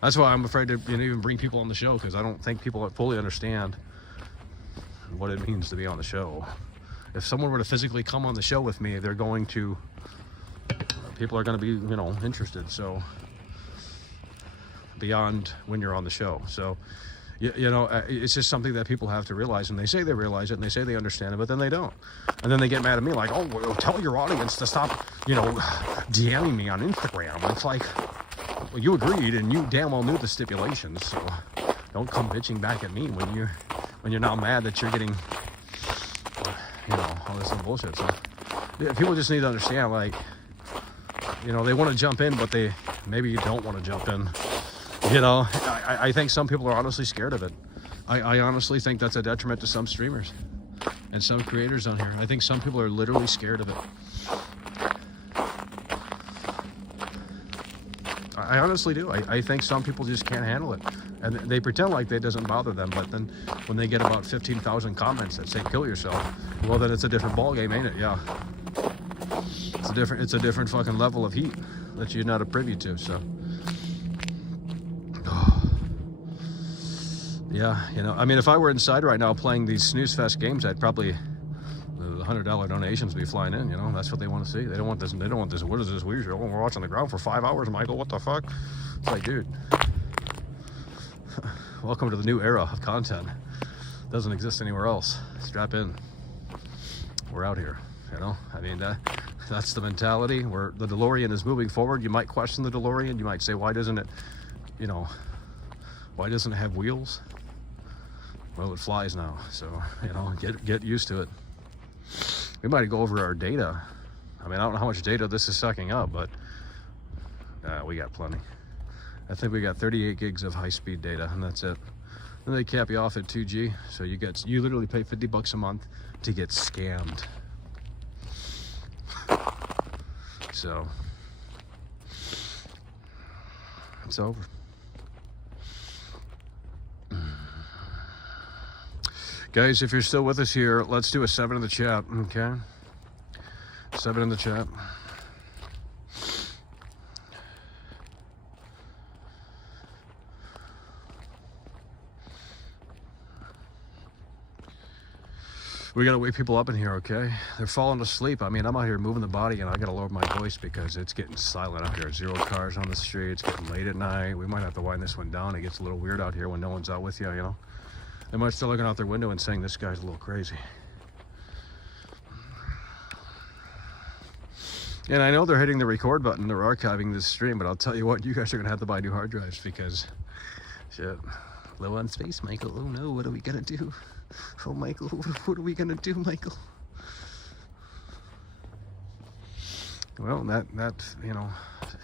that's why I'm afraid to, you know, even bring people on the show, because I don't think people fully understand what it means to be on the show. If someone were to physically come on the show with me, they're going to, people are going to be, you know, interested, so... beyond when you're on the show. So, you know, it's just something that people have to realize, and they say they realize it, and they say they understand it, but then they don't. And then they get mad at me like, oh, well, tell your audience to stop, you know, DMing me on Instagram. It's like, well, you agreed, and you damn well knew the stipulations, so don't come bitching back at me when you're now mad that you're getting, you know, all this other bullshit. So, people just need to understand, like, you know, they want to jump in, but they maybe don't want to jump in. You know, I think some people are honestly scared of it. I honestly think that's a detriment to some streamers and some creators on here. I think some people are literally scared of it. I honestly do. I think some people just can't handle it. And they pretend like it doesn't bother them, but then when they get about 15,000 comments that say kill yourself, well, then it's a different ballgame, ain't it? Yeah. It's a different fucking level of heat that you're not privy to, so. Yeah, you know, I mean, if I were inside right now playing these snooze fest games, I'd probably, the $100 donations be flying in, you know, that's what they want to see. They don't want this, what is this weird shit? Oh, we're watching the ground for 5 hours, Michael, what the fuck? It's like, dude, welcome to the new era of content. Doesn't exist anywhere else. Strap in. We're out here, you know, I mean, that's the mentality where the DeLorean is moving forward. You might question the DeLorean. You might say, why doesn't it, you know, why doesn't it have wheels? Well, it flies now, so, you know, get used to it. We might go over our data. I mean, I don't know how much data this is sucking up, but we got plenty. I think we got 38 gigs of high-speed data, and that's it. Then they cap you off at 2G, so you literally pay $50 a month to get scammed. So, It's over. Guys, if you're still with us here, let's do a 7 in the chat, okay? 7 in the chat. We gotta wake people up in here, okay? They're falling asleep. I mean, I'm out here moving the body and I gotta lower my voice because it's getting silent out here. 0 cars on the street, it's getting late at night. We might have to wind this one down. It gets a little weird out here when no one's out with you, you know? They might start looking out their window and saying, this guy's a little crazy. And I know they're hitting the record button, they're archiving this stream, but I'll tell you what, you guys are gonna have to buy new hard drives because, shit, low on space, Michael. Oh no, what are we gonna do? Oh, Michael, what are we gonna do, Michael? Well, that you know,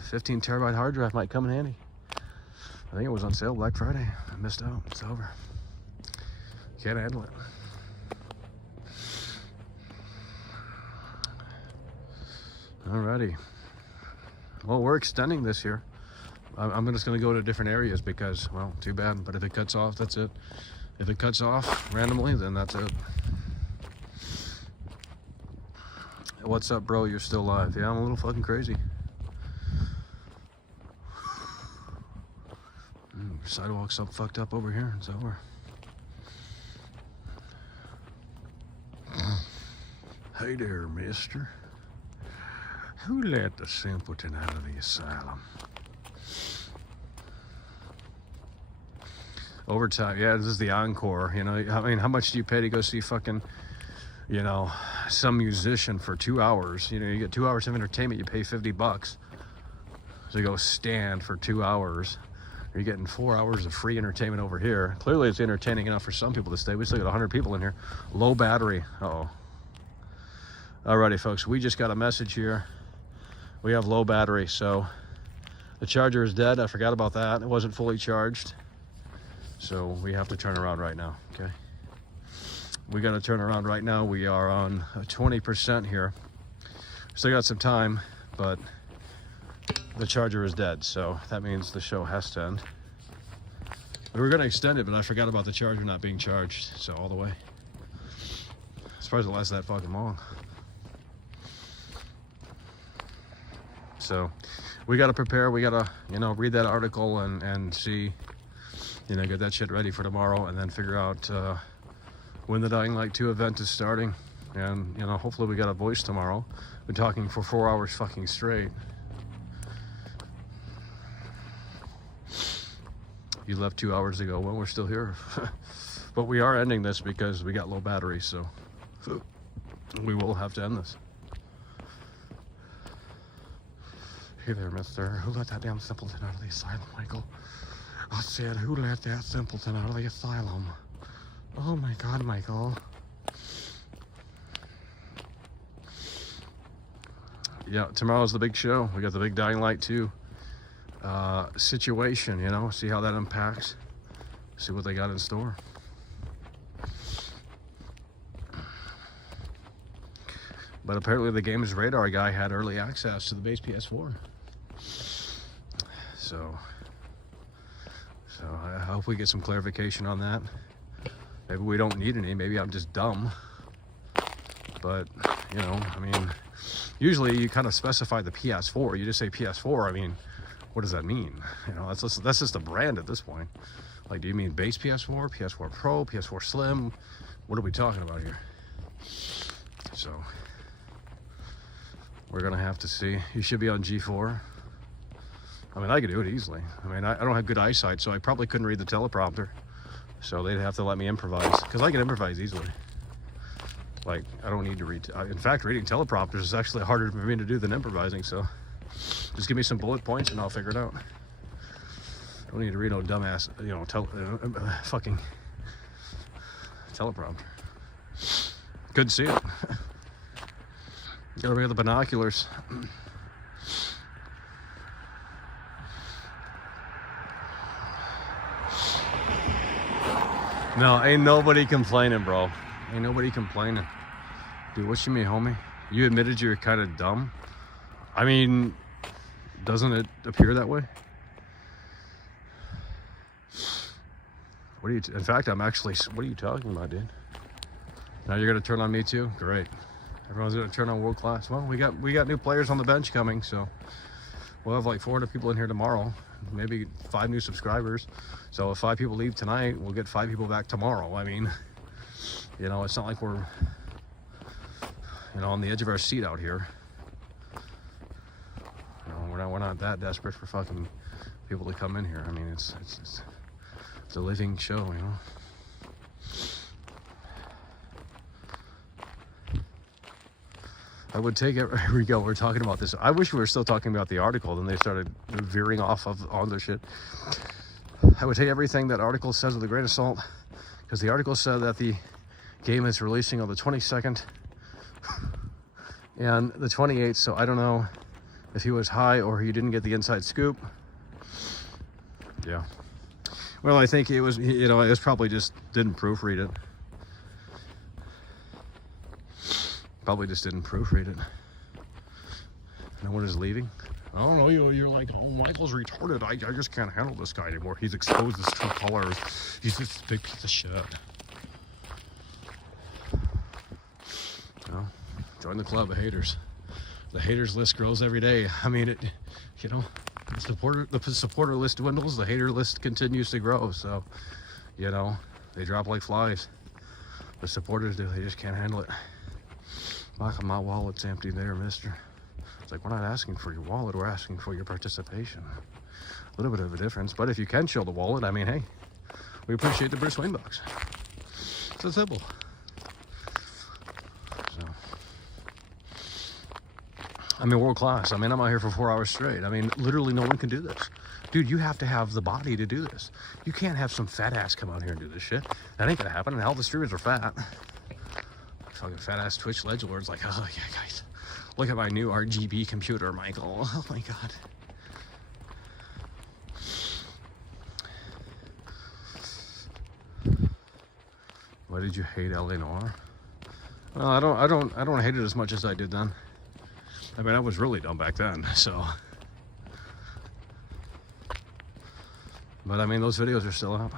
15 terabyte hard drive might come in handy. I think it was on sale Black Friday. I missed out. It's over. Can't handle it. Alrighty. Well, we're extending this here. I'm just going to go to different areas because, well, too bad. But if it cuts off, that's it. If it cuts off randomly, then that's it. What's up, bro? You're still live. Yeah, I'm a little fucking crazy. Sidewalk's up fucked up over here. It's over. Hey there, mister. Who let the simpleton out of the asylum? Overtime, yeah, this is the encore, you know. I mean, how much do you pay to go see fucking, you know, some musician for 2 hours? You know, you get 2 hours of entertainment, you pay $50. So you go stand for 2 hours. You're getting 4 hours of free entertainment over here. Clearly it's entertaining enough for some people to stay. We still got 100 people in here. Low battery, uh-oh. Alrighty, folks, we just got a message here. We have low battery, so the charger is dead. I forgot about that. It wasn't fully charged. So we have to turn around right now, okay? We got to turn around right now. We are on 20% here. Still got some time, but the charger is dead, so that means the show has to end. We were going to extend it, but I forgot about the charger not being charged, so all the way. I'm surprised it lasts that fucking long. So we got to prepare. We got to, you know, read that article and see, you know, get that shit ready for tomorrow and then figure out when the Dying Light 2 event is starting. And, you know, hopefully we got a voice tomorrow. We're talking for 4 hours fucking straight. You left 2 hours ago. Well, we're still here. But we are ending this because we got low battery, so we will have to end this. Hey there, mister. Who let that damn simpleton out of the asylum, Michael? I said, who let that simpleton out of the asylum? Oh my God, Michael. Yeah, tomorrow's the big show. We got the big Dying Light 2 situation, you know, see how that impacts. See what they got in store. But apparently the Games Radar guy had early access to the base PS4. So I hope we get some clarification on that. Maybe we don't need any, maybe I'm just dumb. But, you know, I mean, usually you kind of specify the PS4. You just say PS4, I mean, what does that mean? You know, that's just a brand at this point. Like, do you mean base PS4, PS4 Pro, PS4 Slim? What are we talking about here? So we're gonna have to see. You should be on G4. I mean, I could do it easily. I mean, I don't have good eyesight, so I probably couldn't read the teleprompter. So they'd have to let me improvise, because I can improvise easily. Like, I don't need to read. In fact, reading teleprompters is actually harder for me to do than improvising, so just give me some bullet points and I'll figure it out. I don't need to read no dumbass, you know, fucking teleprompter. Couldn't see it. Gotta wear the binoculars. No, ain't nobody complaining, bro. Ain't nobody complaining. Dude, what you mean, homie? You admitted you're kind of dumb? I mean, doesn't it appear that way? What are you? In fact, I'm actually. What are you talking about, dude? Now you're gonna turn on me too? Great. Everyone's gonna turn on world class. Well, we got new players on the bench coming, so we'll have like 400 people in here tomorrow. Maybe 5 new subscribers. So if 5 people leave tonight, we'll get 5 people back tomorrow. I mean, you know, it's not like we're, you know, on the edge of our seat out here. You know, we're not that desperate for fucking people to come in here. I mean, it's a living show, you know. I would take it. Here we go. We're talking about this. I wish we were still talking about the article. Then they started veering off of all their shit. I would take everything that article says with a grain of salt, because the article said that the game is releasing on the 22nd and the 28th. So I don't know if he was high or he didn't get the inside scoop. Yeah. Well, I think it was. You know, it was probably just didn't proofread it. Probably just didn't proofread it. No one is leaving. I don't know. You're like, oh, Michael's retarded. I just can't handle this guy anymore. He's exposed his true colors. He's this big piece of shit. Well, join the club of haters. The haters list grows every day. I mean, it. You know, the supporter list dwindles. The hater list continues to grow. So, you know, they drop like flies. The supporters do. They just can't handle it. Michael, my wallet's empty there, mister. It's like, we're not asking for your wallet, we're asking for your participation. A little bit of a difference, but if you can show the wallet, I mean, hey, we appreciate the Bruce Wayne bucks. It's so simple. So, I mean, world class. I mean, I'm out here for 4 hours straight. I mean, literally no one can do this. Dude, you have to have the body to do this. You can't have some fat ass come out here and do this shit. That ain't gonna happen, and all the streamers are fat. Fucking fat ass Twitch ledgelord's like, oh yeah, guys, look at my new RGB computer, Michael. Oh my god. Why did you hate LA Noir? Well, I don't hate it as much as I did then. I mean, I was really dumb back then, so. But I mean, those videos are still up.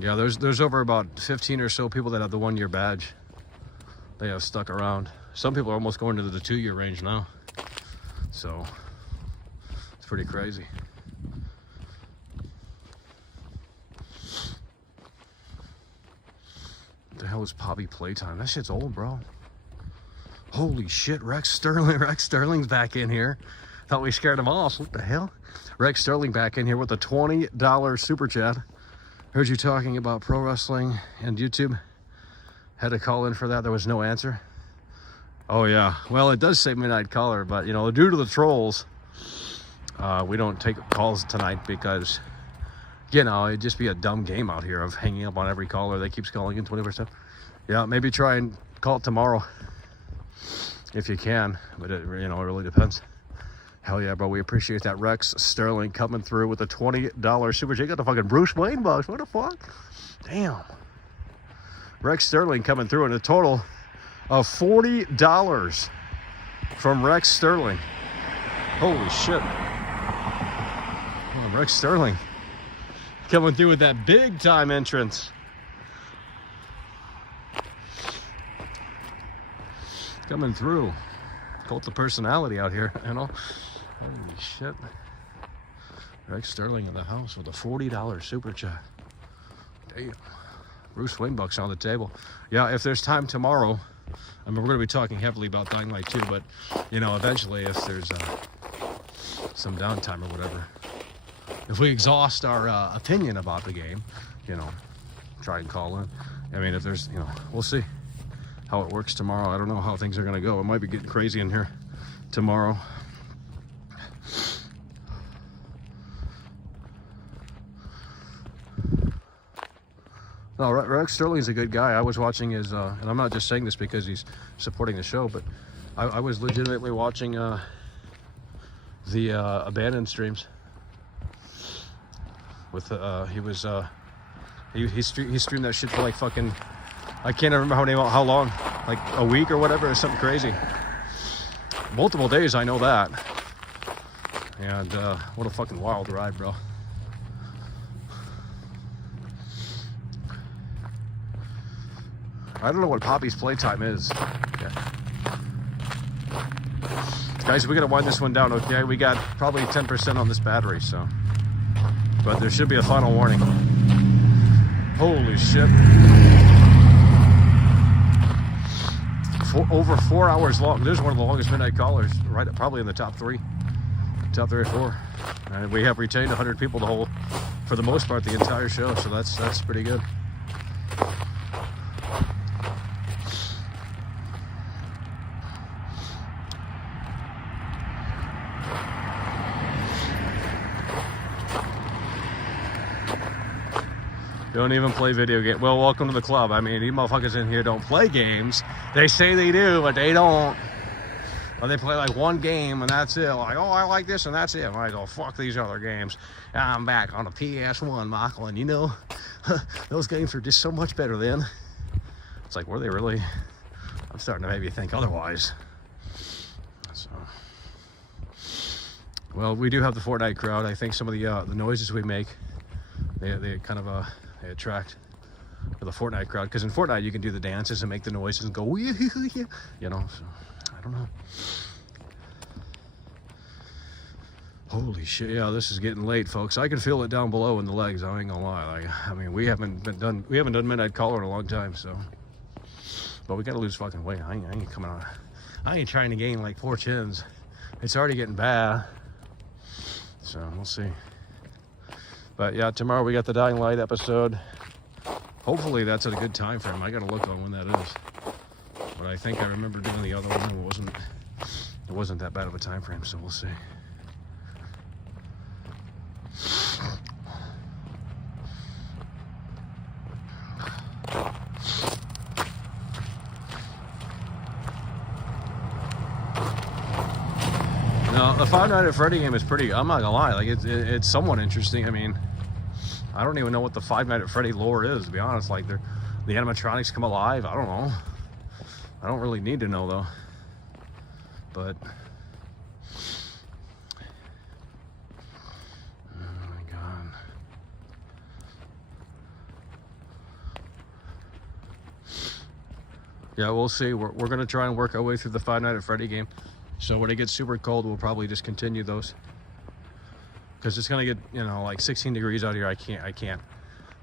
Yeah, there's over about 15 or so people that have the 1-year badge. They have stuck around. Some people are almost going to the 2-year range now. So, it's pretty crazy. What the hell is Poppy Playtime? That shit's old, bro. Holy shit, Rex Sterling's back in here. Thought we scared him off. What the hell? Rex Sterling back in here with a $20 super chat. Heard you talking about pro wrestling and YouTube. Had to call in for that. There was no answer. Oh yeah. Well, it does say midnight caller, but you know, due to the trolls, we don't take calls tonight because, you know, it'd just be a dumb game out here of hanging up on every caller that keeps calling in 24/7. Yeah, maybe try and call it tomorrow if you can, but it, you know, it really depends. Hell yeah, bro. We appreciate that. Rex Sterling coming through with a $20 super chat. Got the fucking Bruce Wayne box. What the fuck? Damn. Rex Sterling coming through in a total of $40 from Rex Sterling. Holy shit. Oh, Rex Sterling coming through with that big time entrance. Coming through. Cult of personality out here, you know. Holy shit. Rex Sterling in the house with a $40 super chat. Damn. Bruce Wayne bucks on the table. Yeah, if there's time tomorrow, I mean, we're going to be talking heavily about Dying Light 2, but, you know, eventually if there's some downtime or whatever, if we exhaust our opinion about the game, you know, try and call in. I mean, if there's, you know, we'll see how it works tomorrow. I don't know how things are going to go. It might be getting crazy in here tomorrow. No, Rex Sterling's a good guy. I was watching his, and I'm not just saying this because he's supporting the show, but I was legitimately watching the Abandoned streams. With he streamed that shit for like fucking, I can't remember how long, like a week or whatever, or something crazy. Multiple days, I know that. And what a fucking wild ride, bro. I don't know what Poppy's playtime is. Yeah. Guys, we gotta wind this one down, okay? We got probably 10% on this battery, so. But there should be a final warning. Holy shit. Over 4 hours long. This is one of the longest midnight callers, right? Probably in the top 3 or 4. And we have retained 100 people for the most part, the entire show. So that's pretty good. Don't even play video games. Well, welcome to the club. I mean, you motherfuckers in here don't play games. They say they do, but they don't. Or they play like one game and that's it. Like, oh, I like this and that's it. And I go, fuck these other games. I'm back on the PS1, Michael. And you know, those games are just so much better then. It's like, were they really? I'm starting to maybe think otherwise. So, well, we do have the Fortnite crowd. I think some of the noises we make, they kind of they attract for the Fortnite crowd, because in Fortnite you can do the dances and make the noises and go, you know. So I don't know. Holy shit! Yeah, this is getting late, folks. I can feel it down below in the legs. I ain't gonna lie. Like, I mean, we haven't done midnight caller in a long time, so. But we gotta lose fucking weight. I ain't coming on. I ain't trying to gain like 4 chins. It's already getting bad. So we'll see. But yeah, tomorrow we got the Dying Light episode. Hopefully that's at a good time frame. I gotta look on when that is. But I think I remember doing the other one. It wasn't that bad of a time frame, so we'll see. No, the Five Nights at Freddy game is pretty, I'm not gonna lie, like it's somewhat interesting. I mean, I don't even know what the Five Nights at Freddy lore is, to be honest. Like, the animatronics come alive. I don't know. I don't really need to know though. But oh my god. Yeah, we'll see. We're gonna try and work our way through the Five Nights at Freddy game. So when it gets super cold, we'll probably just continue those. Because it's gonna get, you know, like 16 degrees out here. I can't,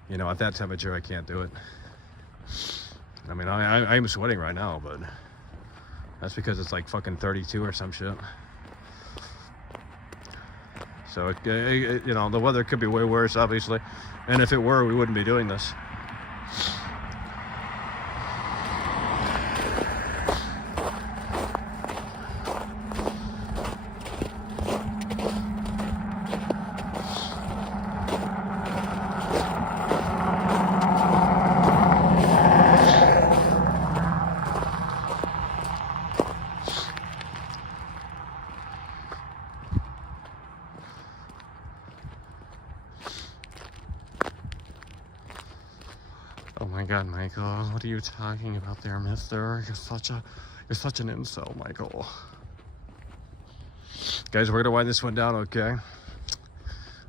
you know, at that temperature, I can't do it. I mean, I'm sweating right now, but that's because it's like fucking 32 or some shit. So, you know, the weather could be way worse, obviously. And if it were, we wouldn't be doing this. Oh my god, Michael, what are you talking about there, mister? You're such an incel, Michael. Guys, we're gonna wind this one down, okay?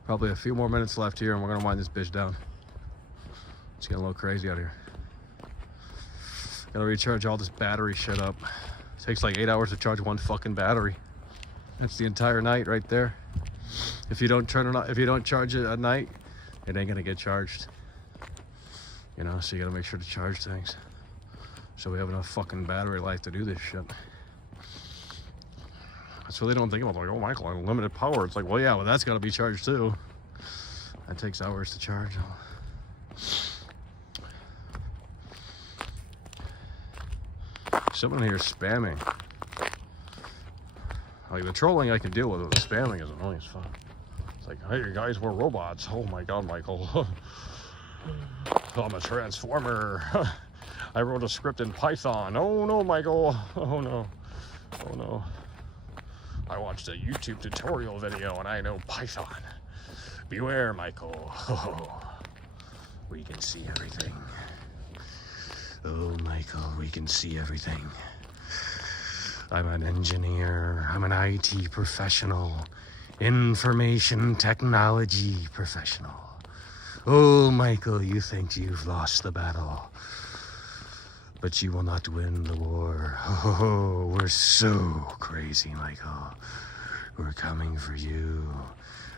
Probably a few more minutes left here and we're gonna wind this bitch down. It's getting a little crazy out here. Gotta recharge all this battery shit up. It takes like 8 hours to charge one fucking battery. That's the entire night right there. If you don't turn it on, if you don't charge it at night, it ain't gonna get charged. You know, so you gotta make sure to charge things. So we have enough fucking battery life to do this shit. So they don't think about, like, oh, Michael, unlimited power. It's like, well, yeah, well, that's gotta be charged too. That takes hours to charge. Someone here is spamming. Like, the trolling I can deal with, but the spamming is annoying as fuck. It's like, hey, guys, we're robots. Oh my god, Michael. I'm a transformer. I wrote a script in Python. Oh no, Michael. Oh no. Oh no. I watched a YouTube tutorial video and I know Python. Beware, Michael. Oh, we can see everything. Oh, Michael, we can see everything. I'm an engineer. I'm an IT professional. Information technology professional. Oh, Michael, you think you've lost the battle. but you will not win the war. Oh, we're so crazy, Michael. We're coming for you.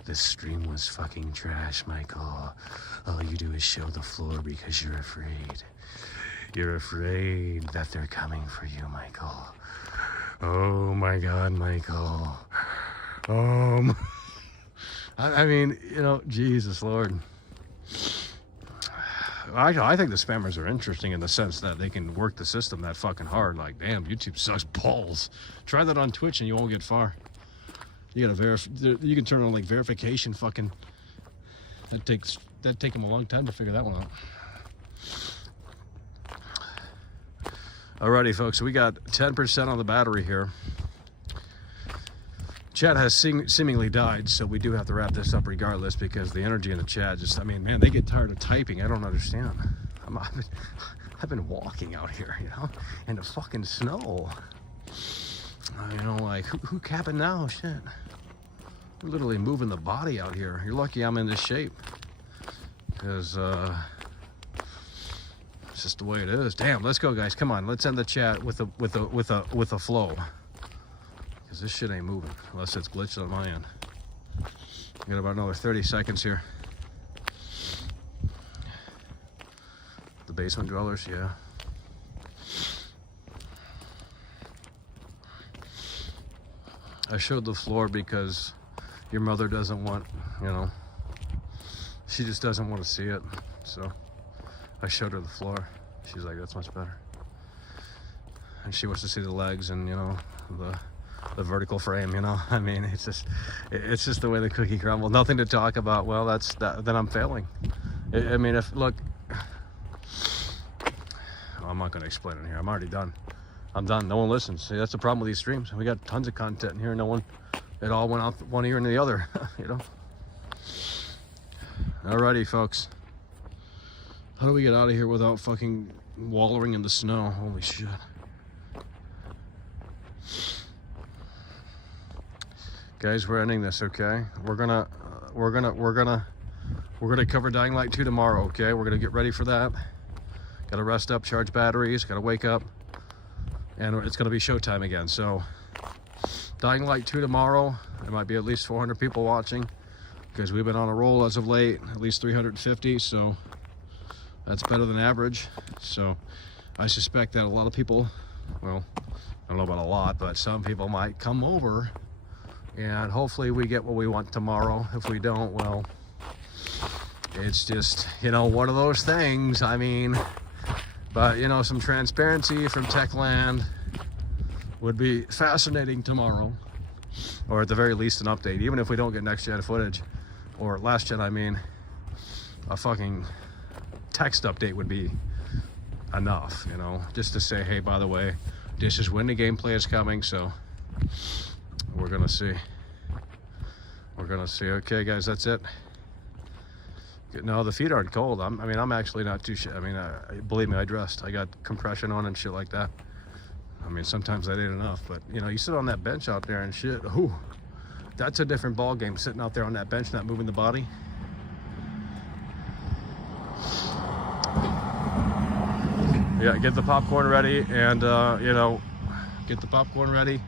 This stream was fucking trash, Michael. All you do is show the floor because you're afraid. You're afraid that they're coming for you, Michael. Oh my God, Michael. I mean, you know, Jesus Lord. I think the spammers are interesting in the sense that they can work the system that fucking hard. Like, damn, YouTube sucks balls. Try that on Twitch and you won't get far. You gotta you can turn on like verification fucking. That'd take them a long time to figure that one out. Alrighty, folks, we got 10% on the battery here. Chat has seemingly died, so we do have to wrap this up regardless because the energy in the chat just, I mean, man, they get tired of typing. I don't understand. I've been walking out here, you know, in the fucking snow. You know, like, who capping now? Shit. We're literally moving the body out here. You're lucky I'm in this shape. Because, it's just the way it is. Damn, let's go, guys. Come on, let's end the chat with a flow. Because this shit ain't moving unless it's glitched on my end. We got about another 30 seconds here. The basement dwellers, yeah. I showed the floor because your mother doesn't want, you know, she just doesn't want to see it. So I showed her the floor. She's like, that's much better. And she wants to see the legs and, you know, the vertical frame, you know. I mean, it's just the way the cookie crumbled. Nothing to talk about. Well, then I'm failing. I mean, if, look, I'm not going to explain it here. I'm already done. I'm done. No one listens. See, that's the problem with these streams. We got tons of content in here. No one, it all went out one ear and the other, you know. Alrighty, folks. How do we get out of here without fucking wallowing in the snow? Holy shit. Guys, we're ending this, okay? We're gonna cover Dying Light 2 tomorrow, okay? We're gonna get ready for that. Gotta rest up, charge batteries, gotta wake up, and it's gonna be showtime again. So, Dying Light 2 tomorrow. There might be at least 400 people watching because we've been on a roll as of late, at least 350, so that's better than average. So, I suspect that a lot of people, well, I don't know about a lot, but some people might come over. And hopefully we get what we want tomorrow. If we don't, well, it's just, you know, one of those things. I mean, but, you know, some transparency from Techland would be fascinating tomorrow. Or at the very least, an update. Even if we don't get next gen footage, or last gen, I mean, a fucking text update would be enough, you know, just to say, hey, by the way, this is when the gameplay is coming, so we're gonna see. We're gonna see. Okay, guys, that's it. No, the feet aren't cold. I mean, I'm actually not too shit. I mean, believe me, I dressed. I got compression on and shit like that. I mean, sometimes I ain't enough, but you know, you sit on that bench out there and shit. Ooh, that's a different ball game. Sitting out there on that bench, not moving the body. Yeah, get the popcorn ready, and you know, get the popcorn ready.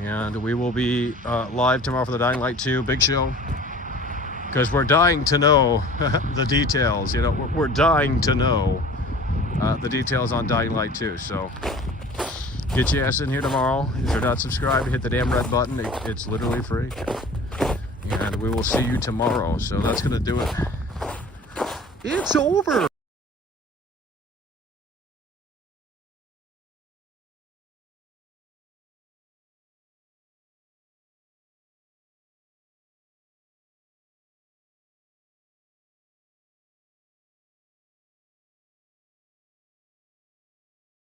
And we will be live tomorrow for the Dying Light 2 big show. Because we're dying to know the details. You know, we're dying to know the details on Dying Light 2. So get your ass in here tomorrow. If you're not subscribed, hit the damn red button. It's literally free. And we will see you tomorrow. So that's going to do it. It's over.